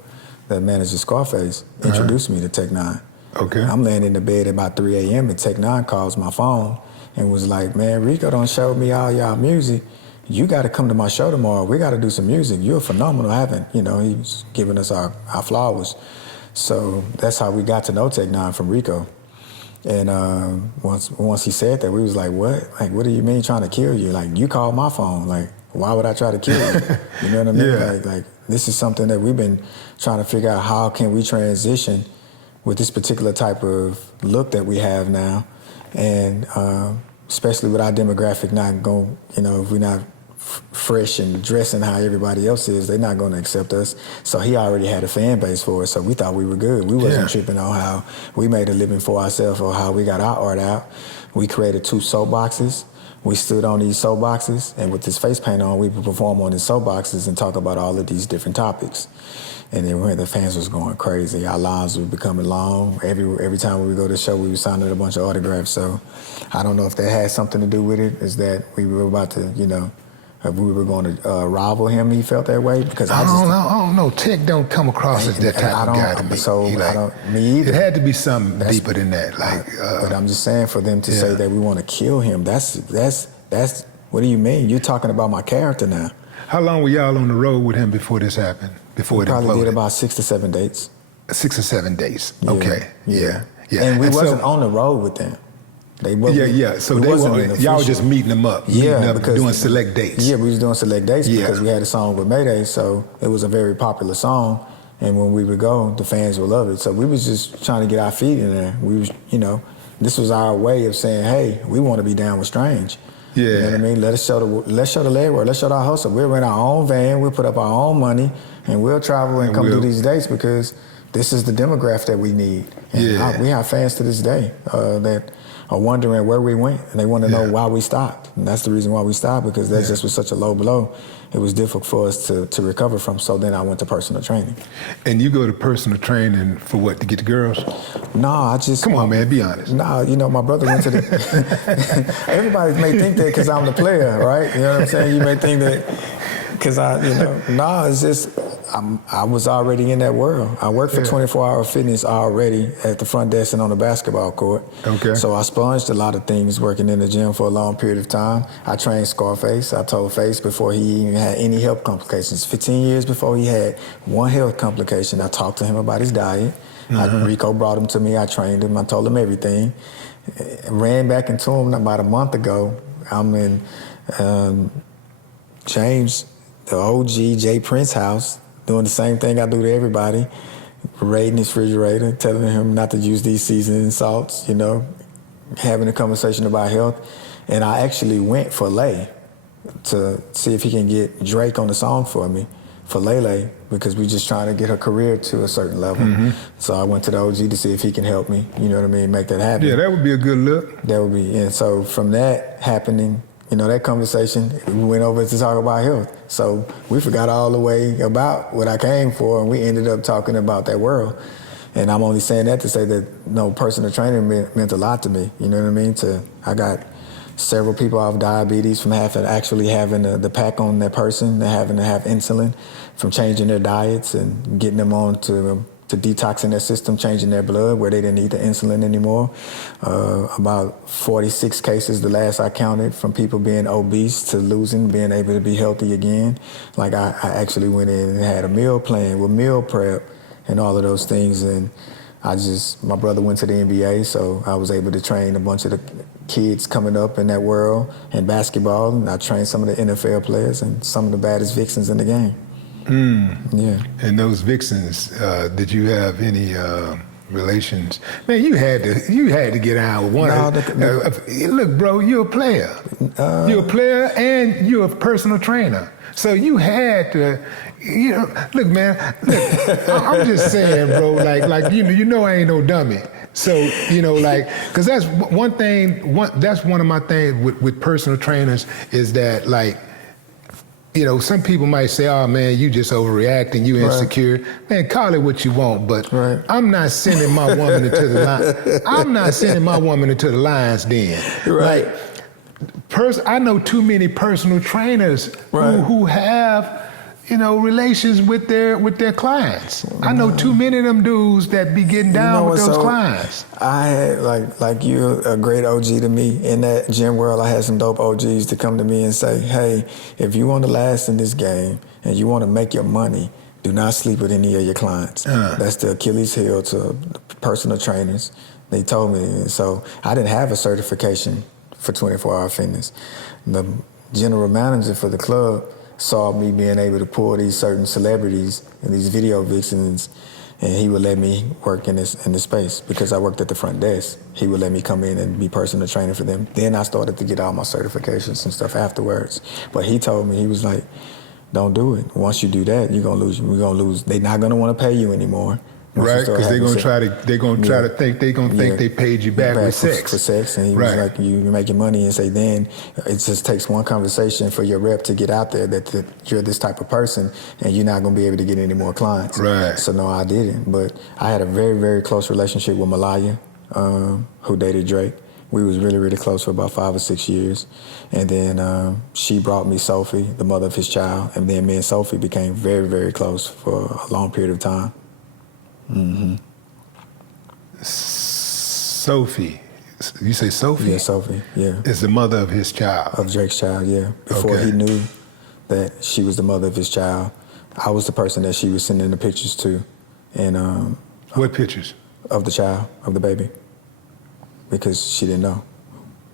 that manager Scarface, introduced me to Tech-9. Okay. I'm laying in the bed at about 3 a.m. and Tech-9 calls my phone and was like, man, Rico done showed me all y'all music. You got to come to my show tomorrow. We got to do some music. You're phenomenal, haven't he was giving us our flowers. So that's how we got to know Tech-9 from Rico. And once he said that, we was like, what? Like, what do you mean trying to kill you? Like, you called my phone. Like, why would I try to kill you? You know what I mean? Yeah. Like this is something that we've been trying to figure out. How can we transition with this particular type of look that we have now? And especially with our demographic not going, if we're not fresh and dressing how everybody else is, they're not going to accept us. So he already had a fan base for us, so we thought we were good. We wasn't tripping on how we made a living for ourselves or how we got our art out. We created 2 soapboxes. We stood on these soapboxes, and with this face paint on, we would perform on these soapboxes and talk about all of these different topics. And then the fans was going crazy. Our lines were becoming long. Every time we would go to the show, we were signing a bunch of autographs. So I don't know if that had something to do with it, is that we were about to, if we were going to rival him, he felt that way? Because I don't know. Tech don't come across as that type of guy to me. So I don't, me either. It had to be something deeper than that. But I'm just saying, for them to say that we want to kill him, that's what do you mean? You're talking about my character now. How long were y'all on the road with him before this happened? Before it probably imploded? did about 6 to 7 dates. 6 or 7 days. Yeah. Okay. Yeah. And we wasn't on the road with them. So y'all just meeting them up. Because doing select dates. Yeah, we was doing select dates because we had a song with Mayday, so it was a very popular song. And when we would go, the fans would love it. So we was just trying to get our feet in there. We was, this was our way of saying, hey, we want to be down with Strange. Yeah. You know what I mean? Let's show the legwork. Let's show our hustle. We'll rent our own van. We'll put up our own money, and we'll travel and come do these dates because this is the demographic that we need. And we have fans to this day that are wondering where we went, and they want to know why we stopped. And that's the reason why we stopped, because that just was such a low blow. It was difficult for us to recover from. So then I went to personal training. And you go to personal training for what, to get the girls? No, I just... Come on, man, be honest. No, my brother went to the... Everybody may think that because I'm the player, right? You know what I'm saying? You may think that because it's just... I was already in that world. I worked for 24 Hour Fitness already at the front desk and on the basketball court. Okay. So I sponged a lot of things working in the gym for a long period of time. I trained Scarface. I told Face before he even had any health complications. 15 years before he had one health complication, I talked to him about his diet. Rico brought him to me. I trained him. I told him everything. Ran back into him about a month ago. I'm in James, the OG Jay Prince house, doing the same thing I do to everybody, raiding his refrigerator, telling him not to use these seasoning salts, having a conversation about health. And I actually went for Lay to see if he can get Drake on the song for me, for Lele, because we're just trying to get her career to a certain level. So I went to the OG to see if he can help me, you know what I mean, make that happen. Yeah, that would be a good look. That would be, and so from that happening, that conversation, we went over to talk about health. So we forgot all the way about what I came for, and we ended up talking about that world. And I'm only saying that to say that, personal training meant a lot to me. You know what I mean? I got several people off diabetes from actually having the pack on their person, having to have insulin, from changing their diets and getting them on to detoxing their system, changing their blood where they didn't need the insulin anymore. About 46 cases, the last I counted, from people being obese to being able to be healthy again. Like I actually went in and had a meal plan with meal prep and all of those things. And my brother went to the NBA, so I was able to train a bunch of the kids coming up in that world in basketball. And I trained some of the NFL players and some of the baddest vixens in the game. Yeah. And those vixens, did you have any relations? Man, you had to get out with one. Look, bro, you're a player. You're a player and you're a personal trainer. So you had to, look, man. Look, I'm just saying, bro. Like I ain't no dummy. So because that's one thing. That's one of my things with personal trainers is that some people might say, "Oh man, you just overreacting, you insecure." Right. Man, call it what you want, but right. I'm not sending my woman into the line. I'm not sending my woman into the lion's den. Right. I know too many personal trainers who have, relations with their clients. I know too many of them dudes that be getting down with those clients. I had like you're a great OG to me in that gym world. I had some dope OGs to come to me and say, "Hey, if you want to last in this game and you want to make your money, do not sleep with any of your clients." That's the Achilles heel to personal trainers. They told me, and so I didn't have a certification for 24-hour fitness. The general manager for the club saw me being able to pull these certain celebrities and these video vixens, and he would let me work in this space because I worked at the front desk. He would let me come in and be personal trainer for them. Then I started to get all my certifications and stuff afterwards. But he told me, he was like, "Don't do it. Once you do that, you're gonna lose. We're gonna lose. They're not gonna want to pay you anymore." Right, because they're gonna try to think they paid you back with sex. For sex, and he was like, "You're making money," and say, "Then it just takes one conversation for your rep to get out there that you're this type of person, and you're not gonna be able to get any more clients." Right. So no, I didn't. But I had a very, very close relationship with Malaya, who dated Drake. We was really, really close for about 5 or 6 years, and then she brought me Sophie, the mother of his child, and then me and Sophie became very, very close for a long period of time. Mm-hmm. Sophie, you say Sophie? Yeah, Sophie. Yeah, is the mother of his child. Of Drake's child. Yeah. Before he knew that she was the mother of his child, I was the person that she was sending the pictures to, and what pictures? Of the child, of the baby, because she didn't know.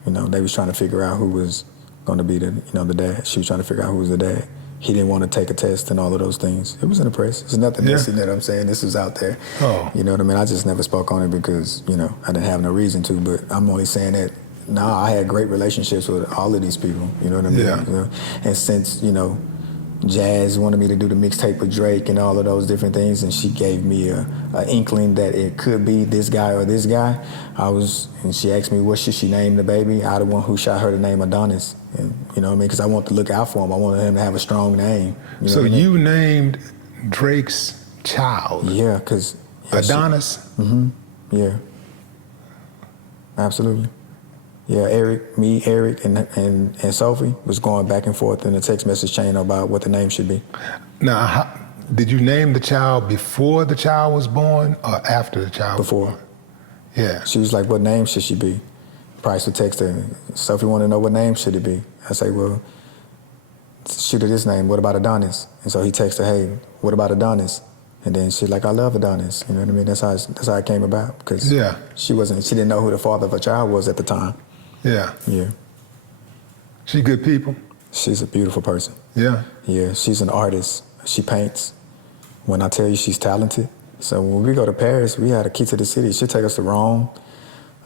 They was trying to figure out who was going to be the dad. She was trying to figure out who was the dad. He didn't want to take a test and all of those things. It was in the press. It's nothing missing that I'm saying. This was out there. Oh. You know what I mean? I just never spoke on it because, I didn't have no reason to, but I'm only saying that I had great relationships with all of these people. You know what I mean? Yeah. And since, Jazz wanted me to do the mixtape with Drake and all of those different things, and she gave me a inkling that it could be this guy or this guy. And she asked me what should she name the baby. I the one who shot her to name Adonis, and you know what I mean, because I want to look out for him. I wanted him to have a strong name. So you named Drake's child? Yeah, because Adonis. Yeah, absolutely. Yeah, Eric, and Sophie was going back and forth in the text message chain about what the name should be. Now, did you name the child before the child was born or after the child Before. was born? Yeah. She was like, "What name should she be?" Price would text her, "Sophie want to know what name should it be." I say, "Well, shoot her this name. What about Adonis?" And so he texted her, "Hey, what about Adonis?" And then she's like, "I love Adonis." You know what I mean? That's how it came about, because she didn't know who the father of her child was at the time. Yeah. Yeah. She good people? She's a beautiful person. Yeah. Yeah, she's an artist. She paints. When I tell you she's talented. So when we go to Paris, we had a key to the city. She'd take us to Rome.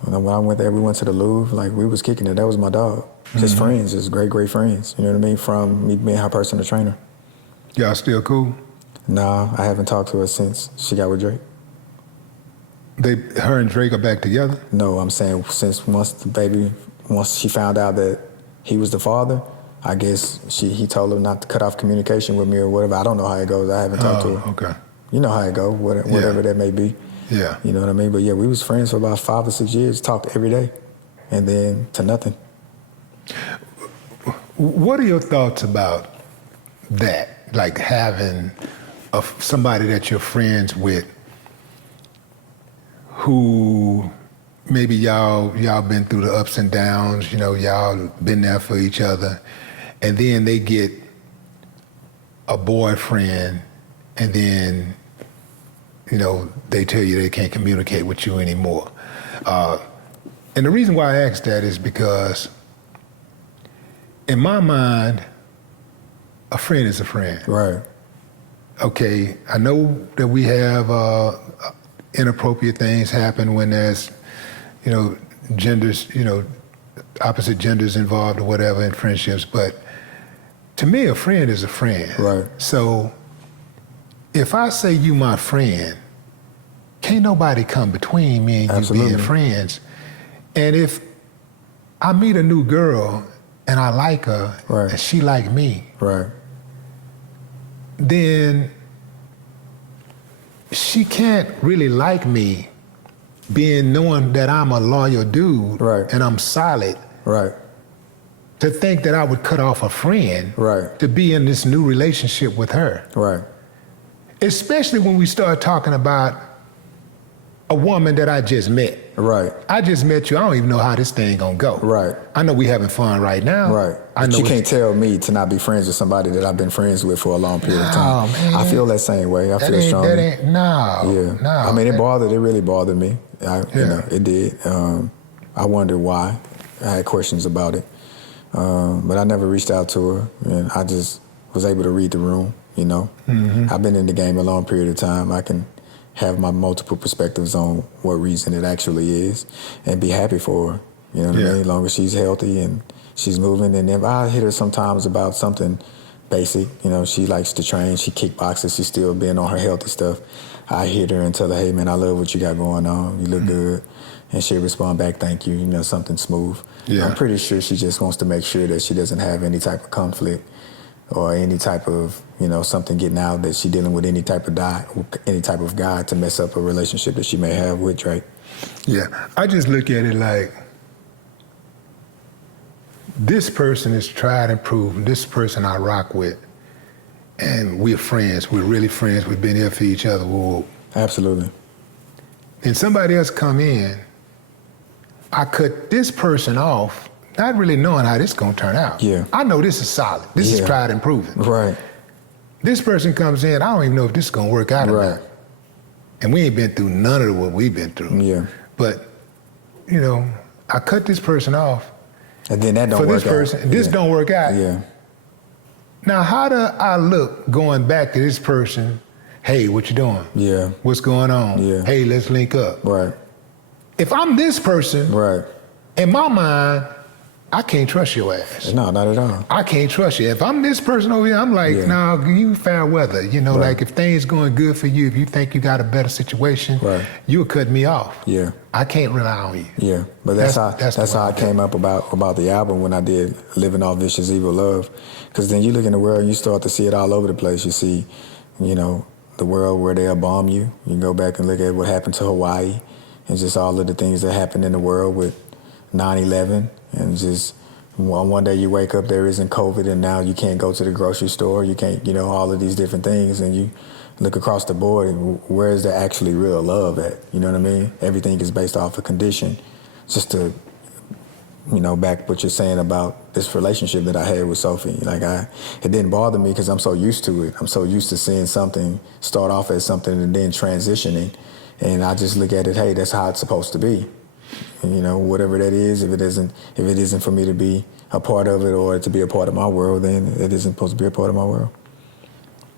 When I went there, we went to the Louvre. Like, we was kicking it. That was my dog. Just friends, just great, great friends. You know what I mean? From me being her personal trainer. Y'all still cool? Nah, I haven't talked to her since she got with Drake. Her and Drake are back together? No, I'm saying once she found out that he was the father, I guess he told her not to cut off communication with me or whatever. I don't know how it goes. I haven't talked to her. Okay. You know how it goes, whatever that may be. Yeah. You know what I mean? But yeah, we was friends for about 5 or 6 years, talked every day, and then to nothing. What are your thoughts about that? Like having somebody that you're friends with who maybe y'all been through the ups and downs, y'all been there for each other, and then they get a boyfriend, and then, they tell you they can't communicate with you anymore. And the reason why I ask that is because in my mind, a friend is a friend. Right. Okay, I know that we have inappropriate things happen when there's, genders, opposite genders involved or whatever in friendships, but to me, a friend is a friend. Right. So if I say you my friend, can't nobody come between me and you being friends. And if I meet a new girl and I like her, right, and she like me, right, then she can't really like me knowing that I'm a loyal dude Right. and I'm solid. Right. To think that I would cut off a friend Right. to be in this new relationship with her. Right. Especially when we start talking about a woman that I just met. Right. I just met you. I don't even know how this thing gonna go. Right. I know we having fun right now. Right. I But know you can't tell me to not be friends with somebody that I've been friends with for a long period of time. Man. I feel that same way. I feel strongly. That ain't, no. Yeah. No. I mean, it really bothered me. You know, it did. I wondered why. I had questions about it. But I never reached out to her, and I just was able to read the room, you know. Mm-hmm. I've been in the game a long period of time. I can have my multiple perspectives on what reason it actually is and be happy for her, you know what I mean? As long as she's healthy and she's moving. And if I hit her sometimes about something basic, you know, she likes to train, she kickboxes, she's still being on her healthy stuff. I hit her and tell her, hey, man, I love what you got going on. You look good. And she'll respond back, thank you, you know, something smooth. Yeah. I'm pretty sure she just wants to make sure that she doesn't have any type of conflict or any type of, you know, something getting out that she dealing with any type of guy to mess up a relationship that she may have with Drake. Yeah, I just look at it like this person is tried and proven. This person I rock with, and we're friends. We're really friends. We've been here for each other. Whoa. Absolutely. And somebody else come in, I cut this person off, not really knowing how this is gonna turn out. Yeah. I know this is solid. This is tried and proven. Right. This person comes in, I don't even know if this is gonna work out or not. And we ain't been through none of what we've been through. Yeah. But, you know, I cut this person off. And then that don't work out. For this person, this don't work out. Yeah. Now, how do I look going back to this person? Hey, what you doing? Yeah. What's going on? Yeah. Hey, let's link up. Right. If I'm this person, right, in my mind, I can't trust your ass. No, not at all. I can't trust you. If I'm this person over here, I'm like, nah, you fair weather. You know, like if things going good for you, if you think you got a better situation, you'll cut me off. Yeah. I can't rely on you. Yeah, but that's how I came up about the album when I did Living Off Vicious Evil Love. Because then you look in the world and you start to see it all over the place. You see, you know, the world where they'll bomb you. You can go back and look at what happened to Hawaii and just all of the things that happened in the world with 9/11 and just one day you wake up, there isn't COVID, and now you can't go to the grocery store. You can't, you know, all of these different things, and you look across the board, and where is there actually real love at? You know what I mean? Everything is based off of condition. Just to, you know, back what you're saying about this relationship that I had with Sophie. Like it didn't bother me because I'm so used to it. I'm so used to seeing something start off as something and then transitioning. And I just look at it, hey, that's how it's supposed to be. And, you know, whatever that is, if it isn't for me to be a part of it or to be a part of my world, then it isn't supposed to be a part of my world.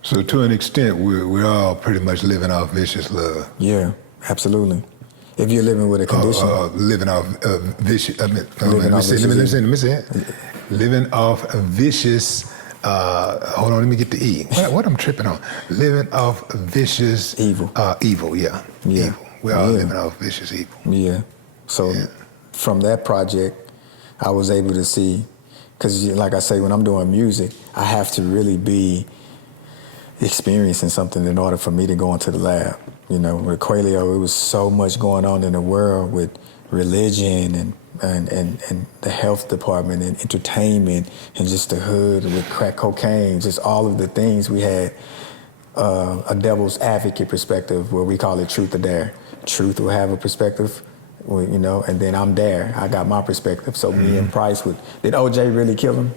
So to an extent, we're all pretty much living off vicious love. Yeah, absolutely. If you're living with a condition. Living off vicious, let me say it. Living off vicious, hold on, let me get the E. What I'm tripping on? Living off vicious. Evil. Evil, yeah. Evil. We're all living off vicious evil. Yeah. So from that project, I was able to see, because like I say, when I'm doing music, I have to really be experiencing something in order for me to go into the lab. You know, with Quailio, it was so much going on in the world with religion and the health department and entertainment and just the hood with crack cocaine, just all of the things. We had a devil's advocate perspective where we call it truth or dare. Truth will have a perspective, you know, and then I'm there. I got my perspective. So me and Price did OJ really kill him?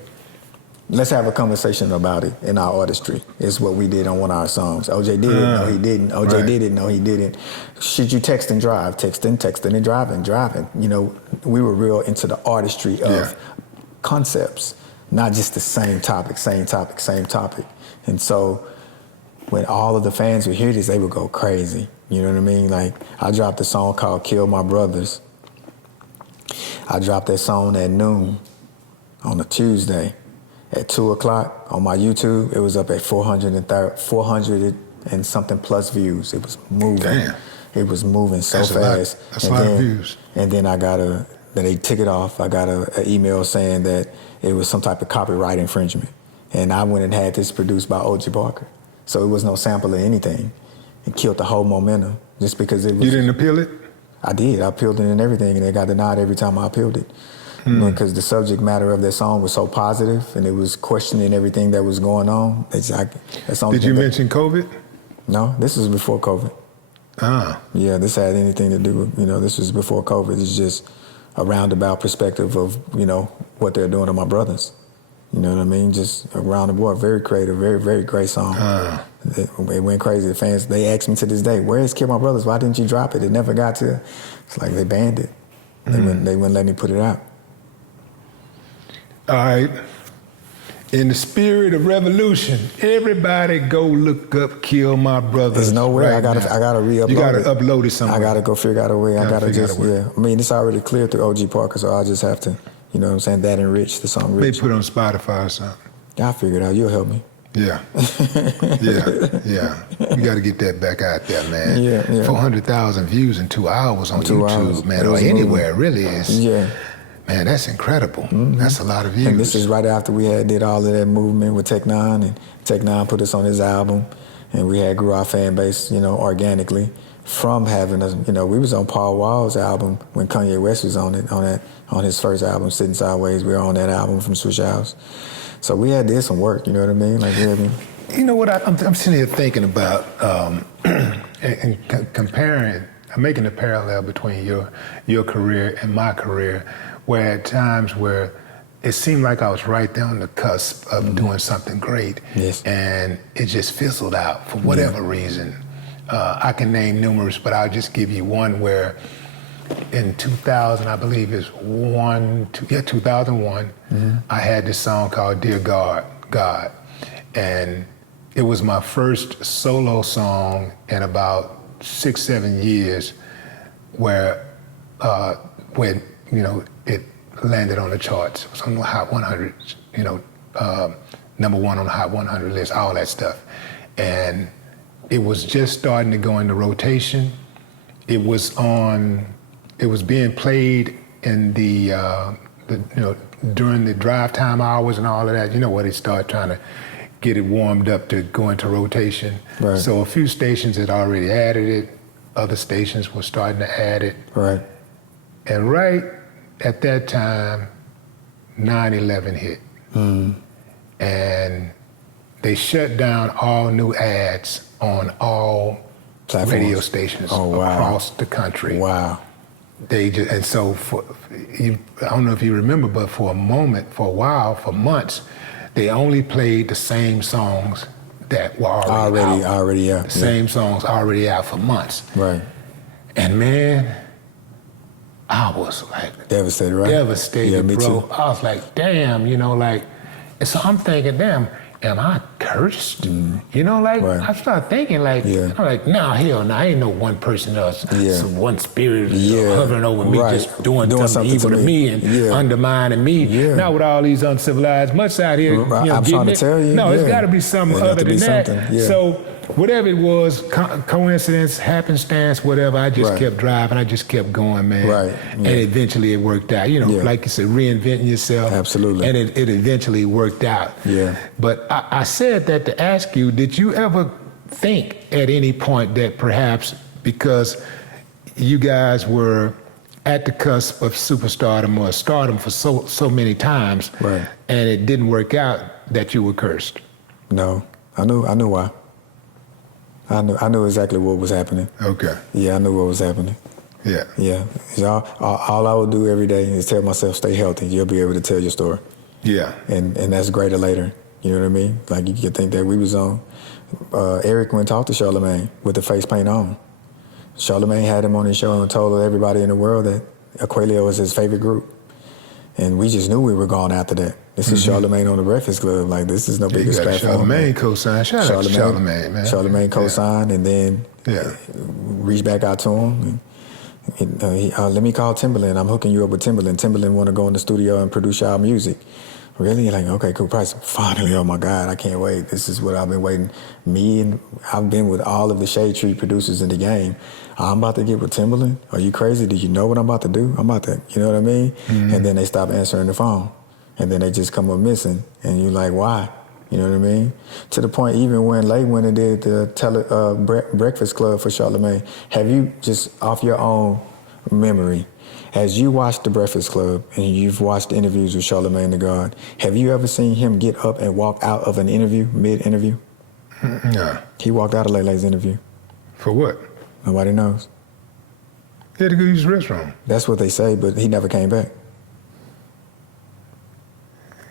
Let's have a conversation about it in our artistry. It's what we did on one of our songs. OJ did it, no he didn't. OJ did it, no he didn't. Should you text and drive? Texting and driving. You know, we were real into the artistry of concepts, not just the same topic. And so when all of the fans would hear this, they would go crazy. You know what I mean? Like, I dropped a song called Kill My Brothers. I dropped that song at noon on a Tuesday. At 2 o'clock on my YouTube, it was up at 400 and something plus views. It was moving. Damn. It was moving so fast. That's a lot of views. And then then they took it off. I got an email saying that it was some type of copyright infringement. And I went and had this produced by O.J. Barker. So it was no sample of anything. It killed the whole momentum just because it was. You didn't appeal it? I did. I appealed it and everything, and it got denied every time I appealed it. Because the subject matter of that song was so positive, and it was questioning everything that was going on. Did you mention COVID? No, this was before COVID. Yeah, this had anything to do with, this was before COVID. It's just a roundabout perspective of, what they're doing to my brothers. You know what I mean? Just around the board. Very creative, very, very great song. It went crazy. The fans, they ask me to this day, where is Kill My Brothers? Why didn't you drop it? It never got to. It's like they banned it. They wouldn't let me put it out. All right. In the spirit of revolution, everybody go look up "Kill My Brothers." There's no way. Right I gotta re-upload it. You gotta upload it somewhere. I gotta go figure out a way. I mean, it's already cleared through OG Parker, so I just have to, that enrich the song. Maybe put it on Spotify or something. I'll figure it out. You'll help me. Yeah. Yeah. You got to get that back out there, man. Yeah. 400,000 views in 2 hours on 2 YouTube, hours. man, or anywhere. It really is. Yeah. Man, that's incredible. That's a lot of views. And this is right after we did all of that movement with N9ne, and N9ne put us on his album, and we grew our fan base, organically from having us. We was on Paul Wall's album when Kanye West was on his first album, Sitting Sideways. We were on that album from Swish House. So we did some work. You know what I mean? You know what I'm sitting here thinking about, and comparing. I'm making a parallel between your career and my career, where at times where it seemed like I was right there on the cusp of doing something great, yes, and it just fizzled out for whatever reason. I can name numerous, but I'll just give you one where in 2000, I believe it's 2001, I had this song called Dear God, and it was my first solo song in about 6-7 years where when it landed on the charts. It was on the Hot 100, number one on the Hot 100 list, all that stuff. And it was just starting to go into rotation. It was being played in the during the drive time hours and all of that, where they start trying to get it warmed up to go into rotation. Right. So a few stations had already added it, other stations were starting to add it. Right. And right at that time, 9/11 hit. And they shut down all new ads on all platforms, radio stations across the country. Wow. They just, and so I don't know if you remember, but for a while, for months, they only played the same songs that were already out. The same songs already out for months. Right. And man, I was like devastated, right? Devastated, yeah, me bro. Too. I was like, damn, and so I'm thinking, damn, am I cursed? Right. I started thinking I'm like, nah, hell no, ain't no one person or some one spirit hovering over me, just doing something evil to me and undermining me. Yeah. Not with all these uncivilized mutts out here. I'm trying to tell you. No, it's got to be something other than that. Yeah. So whatever it was, coincidence, happenstance, whatever, I just kept driving. I just kept going, man. Right. And eventually it worked out. Like you said, reinventing yourself. Absolutely. And it eventually worked out. Yeah. But I said that to ask you, did you ever think at any point that perhaps because you guys were at the cusp of superstardom or stardom for so many times, and it didn't work out, that you were cursed? No. I knew why. I knew exactly what was happening. Okay. Yeah, I knew what was happening. Yeah. Yeah. All I would do every day is tell myself, stay healthy. You'll be able to tell your story. Yeah. And that's greater later. You know what I mean? Like, you could think that we was on. Eric went and talked to Charlamagne with the face paint on. Charlamagne had him on his show and told everybody in the world that Aquelio was his favorite group. And we just knew we were going after that. This is Charlamagne on the Breakfast Club. Like, this is no biggest platform. Charlamagne co-signed. Shout out to Charlamagne, man. Charlamagne co-signed, and then reached back out to him. And, let me call Timbaland. I'm hooking you up with Timbaland. Timbaland want to go in the studio and produce our music. Really? Like, okay, cool, price. Finally, oh my God, I can't wait. This is what I've been waiting. I've been with all of the Shade Tree producers in the game. I'm about to get with Timbaland? Are you crazy? Do you know what I'm about to do? I'm about to, you know what I mean? And then they stop answering the phone. And then they just come up missing. And you're like, why? You know what I mean? To the point, even when Lay went and did the Breakfast Club for Charlamagne, have you, just off your own memory, as you watched the Breakfast Club and you've watched interviews with Charlamagne the God, have you ever seen him get up and walk out of an interview, mid-interview? No. He walked out of Lay's interview. For what? Nobody knows. He had to go use the restroom. That's what they say, but he never came back.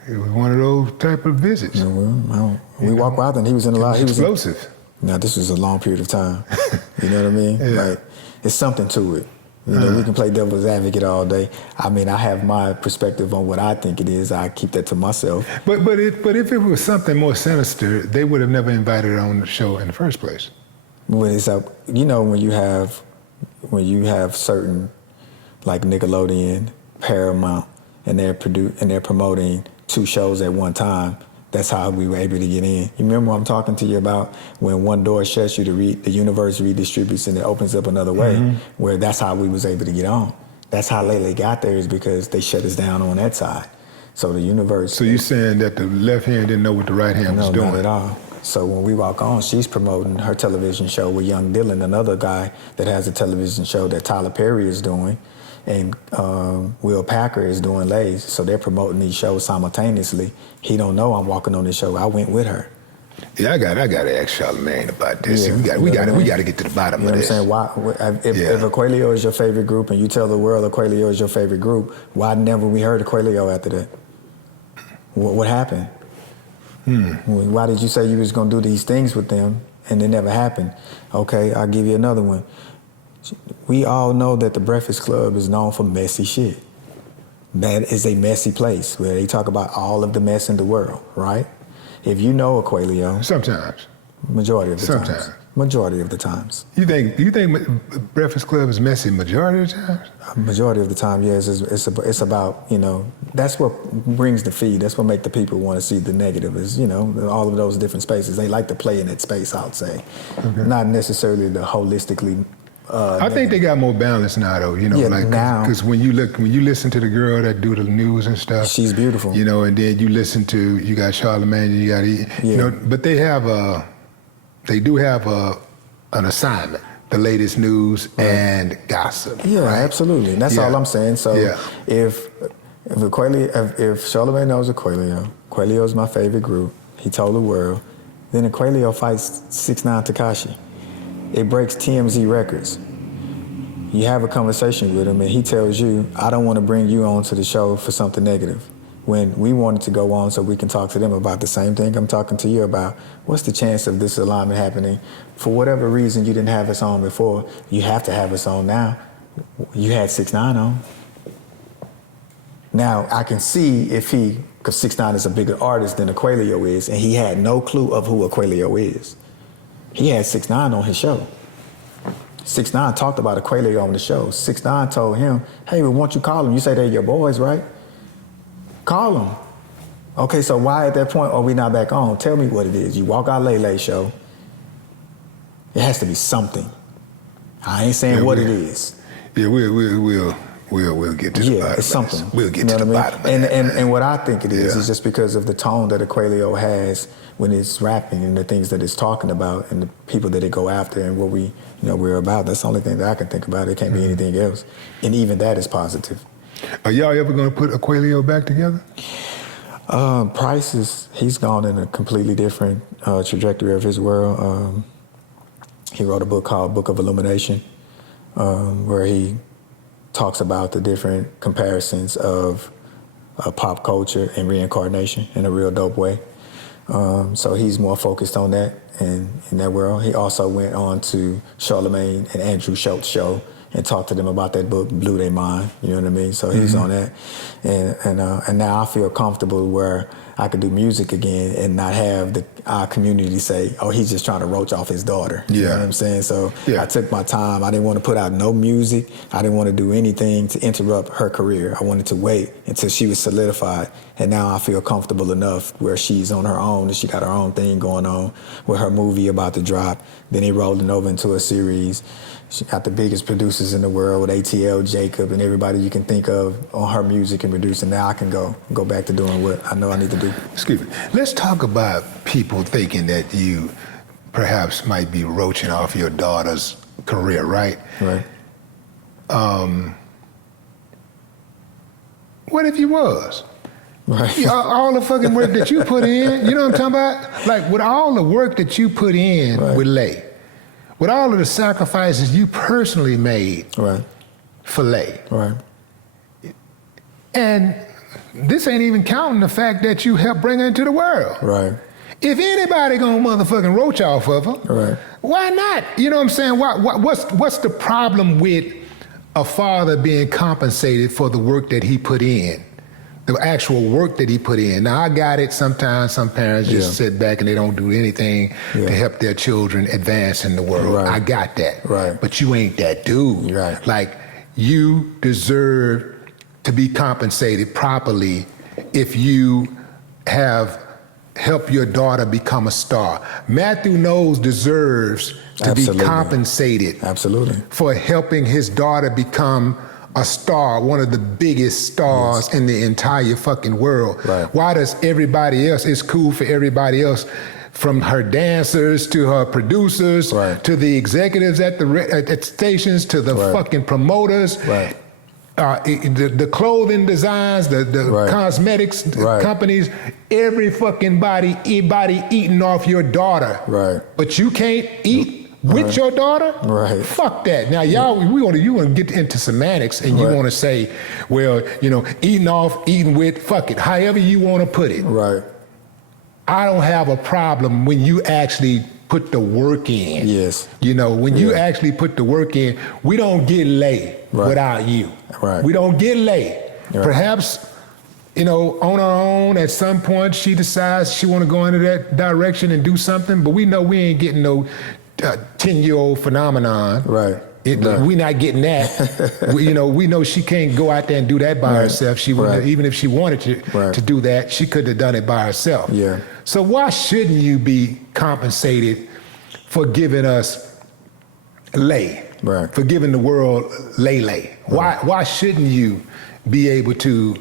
It was one of those type of visits. Yeah, well, we walked out and he was in the line. He was explosive. Now, this was a long period of time. You know what I mean? Yeah. Like, it's something to it. You know, we can play devil's advocate all day. I mean, I have my perspective on what I think it is. I keep that to myself. But if it was something more sinister, they would have never invited her on the show in the first place. When it's up, you know, when you have certain, like Nickelodeon, Paramount, and they're promoting 2 shows at one time. That's how we were able to get in. You remember what I'm talking to you about? When one door shuts you, the universe redistributes and it opens up another way, where that's how we was able to get on. That's how Lele got there, is because they shut us down on that side. So the universe... So you're saying that the left hand didn't know what the right hand was doing? No, not at all. So when we walk on, she's promoting her television show with Young Dylan, another guy that has a television show that Tyler Perry is doing, and Will Packer is doing Lay's. So they're promoting these shows simultaneously. He don't know I'm walking on this show. I went with her. Yeah, I got to ask Charlamagne about this. Yeah, we got to get to the bottom of this. You know what I'm saying? If Aquelio is your favorite group and you tell the world Aquelio is your favorite group, why never we heard Aquelio after that? What happened? Why did you say you was going to do these things with them and it never happened? Okay, I'll give you another one. We all know that the Breakfast Club is known for messy shit. That is a messy place where they talk about all of the mess in the world, right? If you know Aquelio... Sometimes. Majority of the times. Sometimes. Majority of the times. You think Breakfast Club is messy majority of the times? Majority of the time, yes. It's about, you know, that's what brings the feed. That's what make the people want to see the negative is, you know, all of those different spaces. They like to play in that space, I would say. Okay. Not necessarily the holistically... I think they got more balance now, though. You know, yeah, like because when you listen to the girl that do the news and stuff, she's beautiful. You know, and then you got Charlamagne, you got you know, but they do have an assignment: the latest news and gossip. Yeah, right? Absolutely. And that's all I'm saying. So if Charlamagne knows Aquelio is my favorite group. He told the world. Then Aquelio fights 6ix9ine Tekashi. It breaks TMZ records. You have a conversation with him and he tells you, I don't want to bring you on to the show for something negative. When we wanted to go on so we can talk to them about the same thing I'm talking to you about, what's the chance of this alignment happening? For whatever reason you didn't have us on before, you have to have us on now. You had 6ix9ine on. Now, I can see because 6ix9ine is a bigger artist than Aquelio is, and he had no clue of who Aquelio is. He had 6ix9ine on his show. 6ix9ine talked about Aquelio on the show. 6ix9ine told him, hey, well, won't you call him? You say they're your boys, right? Call them. Okay, so why at that point are we not back on? Tell me what it is. You walk out Lele show. It has to be something. I ain't saying what it is. Yeah, we'll get to the bottom. Yeah, it's something. We'll get to the bottom. And what I think it is just because of the tone that Aquelio has when it's rapping and the things that it's talking about and the people that it go after and what we're about. That's the only thing that I can think about. It can't be anything else. And even that is positive. Are y'all ever going to put Aquelio back together? Price he's gone in a completely different trajectory of his world. He wrote a book called Book of Illumination, where he talks about the different comparisons of pop culture and reincarnation in a real dope way. So he's more focused on that in that world. He also went on to Charlamagne and Andrew Schultz's show and talked to them about that book, blew their mind, you know what I mean? So he's on that. And now I feel comfortable where I could do music again and not have our community say, oh, he's just trying to roach off his daughter. You know what I'm saying? So I took my time. I didn't want to put out no music. I didn't want to do anything to interrupt her career. I wanted to wait until she was solidified. And now I feel comfortable enough where she's on her own and she got her own thing going on with her movie about to drop. Then he rolled it over into a series. She got the biggest producers in the world with ATL, Jacob, and everybody you can think of on her music and producing. Now I can go back to doing what I know I need to do. Excuse me. Let's talk about people thinking that you perhaps might be roaching off your daughter's career, right? Right. What if you was? Right. All the fucking work that you put in, you know what I'm talking about? Like, with all the work that you put in Right. with Lay, with all of the sacrifices you personally made Right. for Lay, Right. and this ain't even counting the fact that you helped bring her into the world. Right. If anybody gonna motherfucking roach off of her, Right. why not? You know what I'm saying? What's the problem with a father being compensated for the work that he put in? The actual work that he put in. Now, I got it. Sometimes some parents just sit back and they don't do anything to help their children advance in the world. Right. I got that. Right. But you ain't that dude. Right. Like, you deserve to be compensated properly if you have helped your daughter become a star. Matthew Knowles deserves to be Absolutely. compensated Absolutely. for helping his daughter become a star, one of the biggest stars in the entire fucking world. Right. Why does everybody else, it's cool for everybody else, from her dancers to her producers Right. to the executives at the stations to the Right. fucking promoters, Right. the clothing designs, the Right. cosmetics Right. companies, everybody eating off your daughter. Right. But you can't eat with your daughter? Right. Fuck that. Now, y'all, you want to get into semantics and you Right. want to say, well, eating off, eating with, fuck it, however you want to put it. Right. I don't have a problem when you actually put the work in. Yes. When you actually put the work in, we don't get Lay Right. without you. Right. We don't get Lay. Right. Perhaps, on her own, at some point, she decides she want to go into that direction and do something, but we know we ain't getting no 10-year-old phenomenon. Right. Right. We not getting that. we know she can't go out there and do that by herself. She wouldn't, even if she wanted to do that, she couldn't have done it by herself. Yeah. So why shouldn't you be compensated for giving us Lay? Right. For giving the world Lay. Why shouldn't you be able to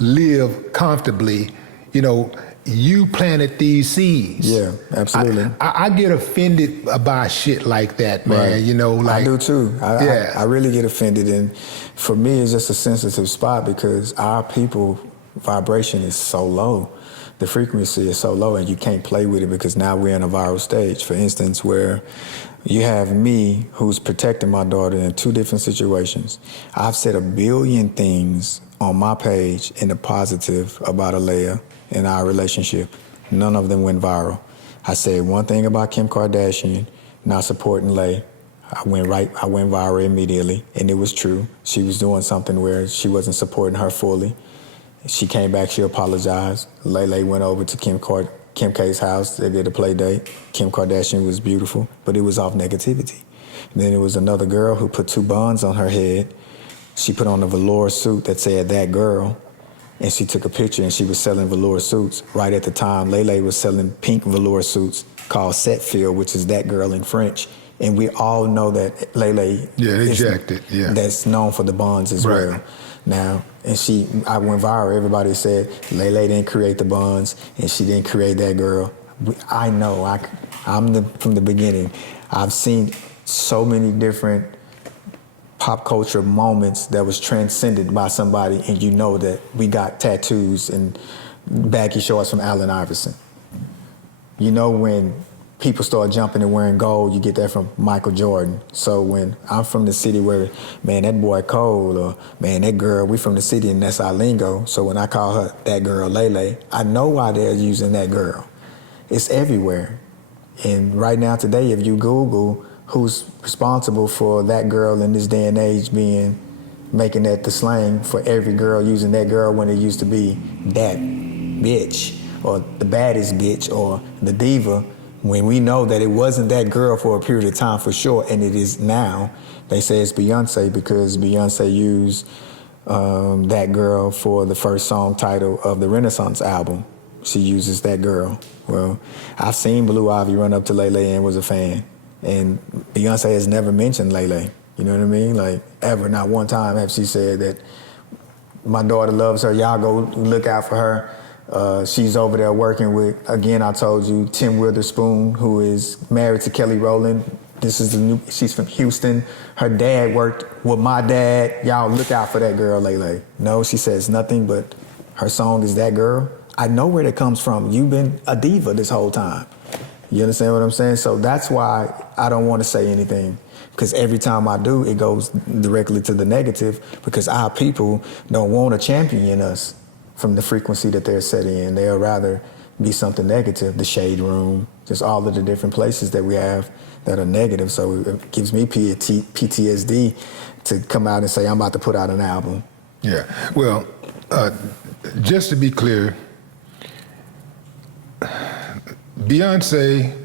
live comfortably? You planted these seeds. Yeah, absolutely. I get offended by shit like that, man. Right. Like I do too. Yeah. I really get offended, and for me, it's just a sensitive spot because our people vibration is so low. The frequency is so low, and you can't play with it because now we're in a viral stage. For instance, where you have me who's protecting my daughter in two different situations. I've said 1 billion things on my page in the positive about Alea and our relationship. None of them went viral. I said one thing about Kim Kardashian not supporting Lay. I went viral immediately, and it was true. She was doing something where she wasn't supporting her fully. She came back, she apologized. Lay went over to Kim K's house. They did a play date. Kim Kardashian was beautiful, but it was off negativity. And then there was another girl who put 2 buns on her head. She put on a velour suit that said "that girl," and she took a picture and she was selling velour suits. Right at the time, Lay was selling pink velour suits called Set Feel, which is "that girl" in French. And we all know that Lay that's known for the buns as well. Now, and I went viral. Everybody said Lay didn't create the buns and she didn't create that girl. I know. From the beginning, I've seen so many different pop culture moments that was transcended by somebody, and you know that we got tattoos and baggy shorts from Allen Iverson. When people start jumping and wearing gold, you get that from Michael Jordan. So when I'm from the city where, man, that boy cold, or man, that girl, we from the city and that's our lingo. So when I call her that girl Lay, I know why they're using that girl. It's everywhere. And right now today, if you Google who's responsible for that girl in this day and age making that the slang for every girl using that girl when it used to be that bitch or the baddest bitch or the diva, when we know that it wasn't that girl for a period of time for sure, and it is now. They say it's Beyonce because Beyonce used that girl for the first song title of the Renaissance album. She uses that girl. Well, I've seen Blue Ivy run up to Lay and was a fan. And Beyonce has never mentioned Lele. You know what I mean? Like, ever, not one time have she said that my daughter loves her, y'all go look out for her. She's over there working with, again, I told you, Tim Witherspoon, who is married to Kelly Rowland. She's from Houston. Her dad worked with my dad. Y'all look out for that girl, Lele. No, she says nothing, but her song is That Girl. I know where that comes from. You've been a diva this whole time. You understand what I'm saying? So that's why I don't want to say anything, because every time I do, it goes directly to the negative, because our people don't want to champion us from the frequency that they're set in. They'll rather be something negative, the shade room, just all of the different places that we have that are negative. So it gives me PTSD to come out and say, I'm about to put out an album. Yeah, well, just to be clear, Beyonce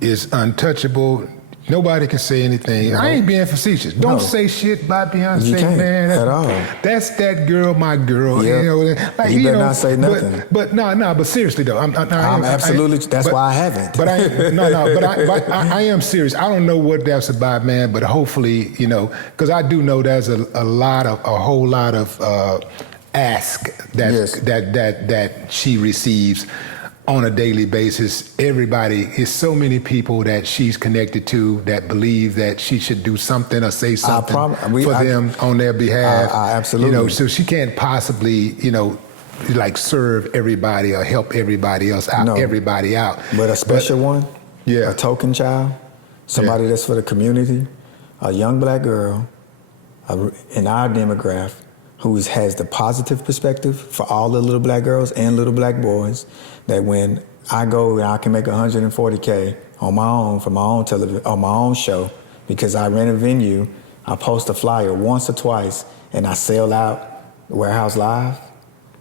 is untouchable. Nobody can say anything. No. I ain't being facetious. Don't say shit about Beyonce, you can't, man. At all. That's that girl, my girl. Yep. You know, like, you better not say nothing. But absolutely though. I'm absolutely. That's why I haven't. But I am serious. I don't know what that's about, man. But hopefully, you know, because I do know there's a whole lot of ask that she receives on a daily basis. Everybody, is so many people that she's connected to that believe that she should do something or say something for them on their behalf. Absolutely. You know, so she can't possibly, you know, like serve everybody or help everybody else out, everybody out. But a special one, a token child, somebody that's for the community, a young black girl in our demographic who has the positive perspective for all the little black girls and little black boys, that when I go and I can make $140K on my own for my own television, on my own show, because I rent a venue, I post a flyer once or twice, and I sell out Warehouse Live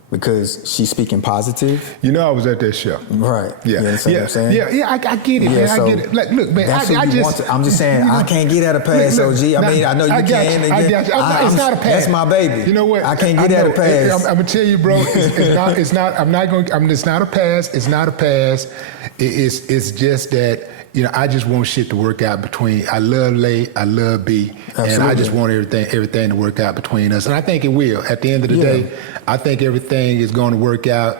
because she's speaking positive. You know, I was at that show. Right. Yeah. You understand what I'm saying? Yeah, I get it, man. So I get it. Like, look, man, I'm just saying, I can't get at a pass, OG. I mean, I know you can. It's not a pass. That's my baby. You know what? I can't get at a pass. I'm gonna tell you, bro. It's not. It's not a pass. It's not a pass. It's just that, you know, I just want shit to work out between. I love Lay, I love B, absolutely. And I just want everything to work out between us. And I think it will. At the end of the day, I think everything is going to work out.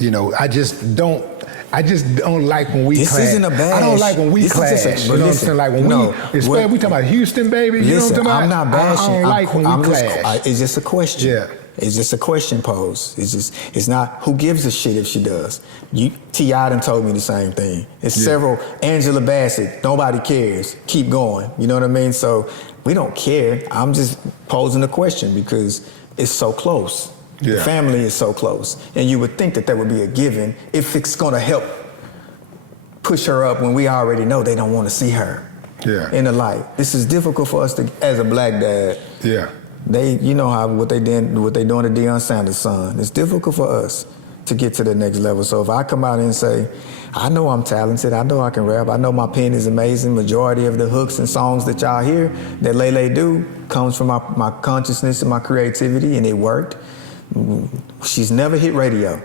You know, I just don't like when we clash. This isn't a bash. I don't like when we clash. You know what I'm saying? Like when we talking about Houston, baby. You know what I'm talking about? I'm not bashing. I don't like when we clash. It's just a question. Yeah. It's just a question posed. It's not who gives a shit if she does. T.I. done told me the same thing. It's several. Angela Bassett, nobody cares. Keep going. You know what I mean? So we don't care. I'm just posing a question because it's so close. Yeah. The family is so close. And you would think that would be a given if it's gonna help push her up when we already know they don't want to see her in the light. This is difficult for us to, as a black dad. Yeah. You know what they doing to Deion Sanders' son. It's difficult for us to get to the next level. So if I come out and say, I know I'm talented, I know I can rap, I know my pen is amazing, majority of the hooks and songs that y'all hear that Lele do comes from my consciousness and my creativity, and it worked. She's never hit radio.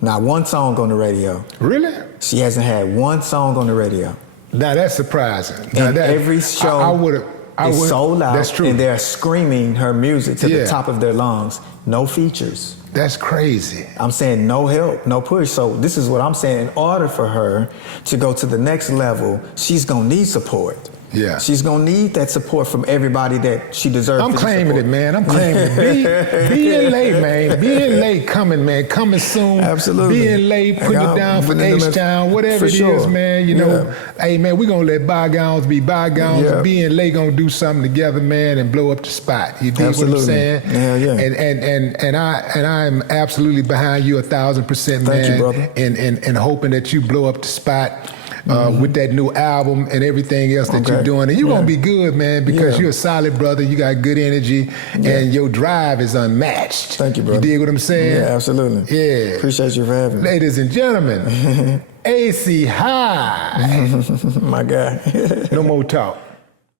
Not one song on the radio. Really? She hasn't had one song on the radio. Now that's surprising. And every show is sold out. That's true. And they're screaming her music to the top of their lungs. No features. That's crazy. I'm saying no help, no push. So this is what I'm saying. In order for her to go to the next level, she's gonna need support. Yeah. She's gonna need that support from everybody that she deserves. I'm claiming it, man. I'm claiming it. Be in late, man. Be in late coming, man. Coming soon. Absolutely. Be in late, putting it down for H-Town, whatever it is, man. You know, hey, man, we're gonna let bygones be bygones. Yeah. Be in late gonna do something together, man, and blow up the spot. You dig what I'm saying? Yeah. And I'm absolutely behind you 1,000%, man. Thank you, brother. And hoping that you blow up the spot. With that new album and everything else that you're doing. And you're going to be good, man, because you're a solid brother. You got good energy, and your drive is unmatched. Thank you, brother. You dig what I'm saying? Yeah, absolutely. Yeah. Appreciate you for having me. Ladies and gentlemen, Acie, hi. My guy. No more talk.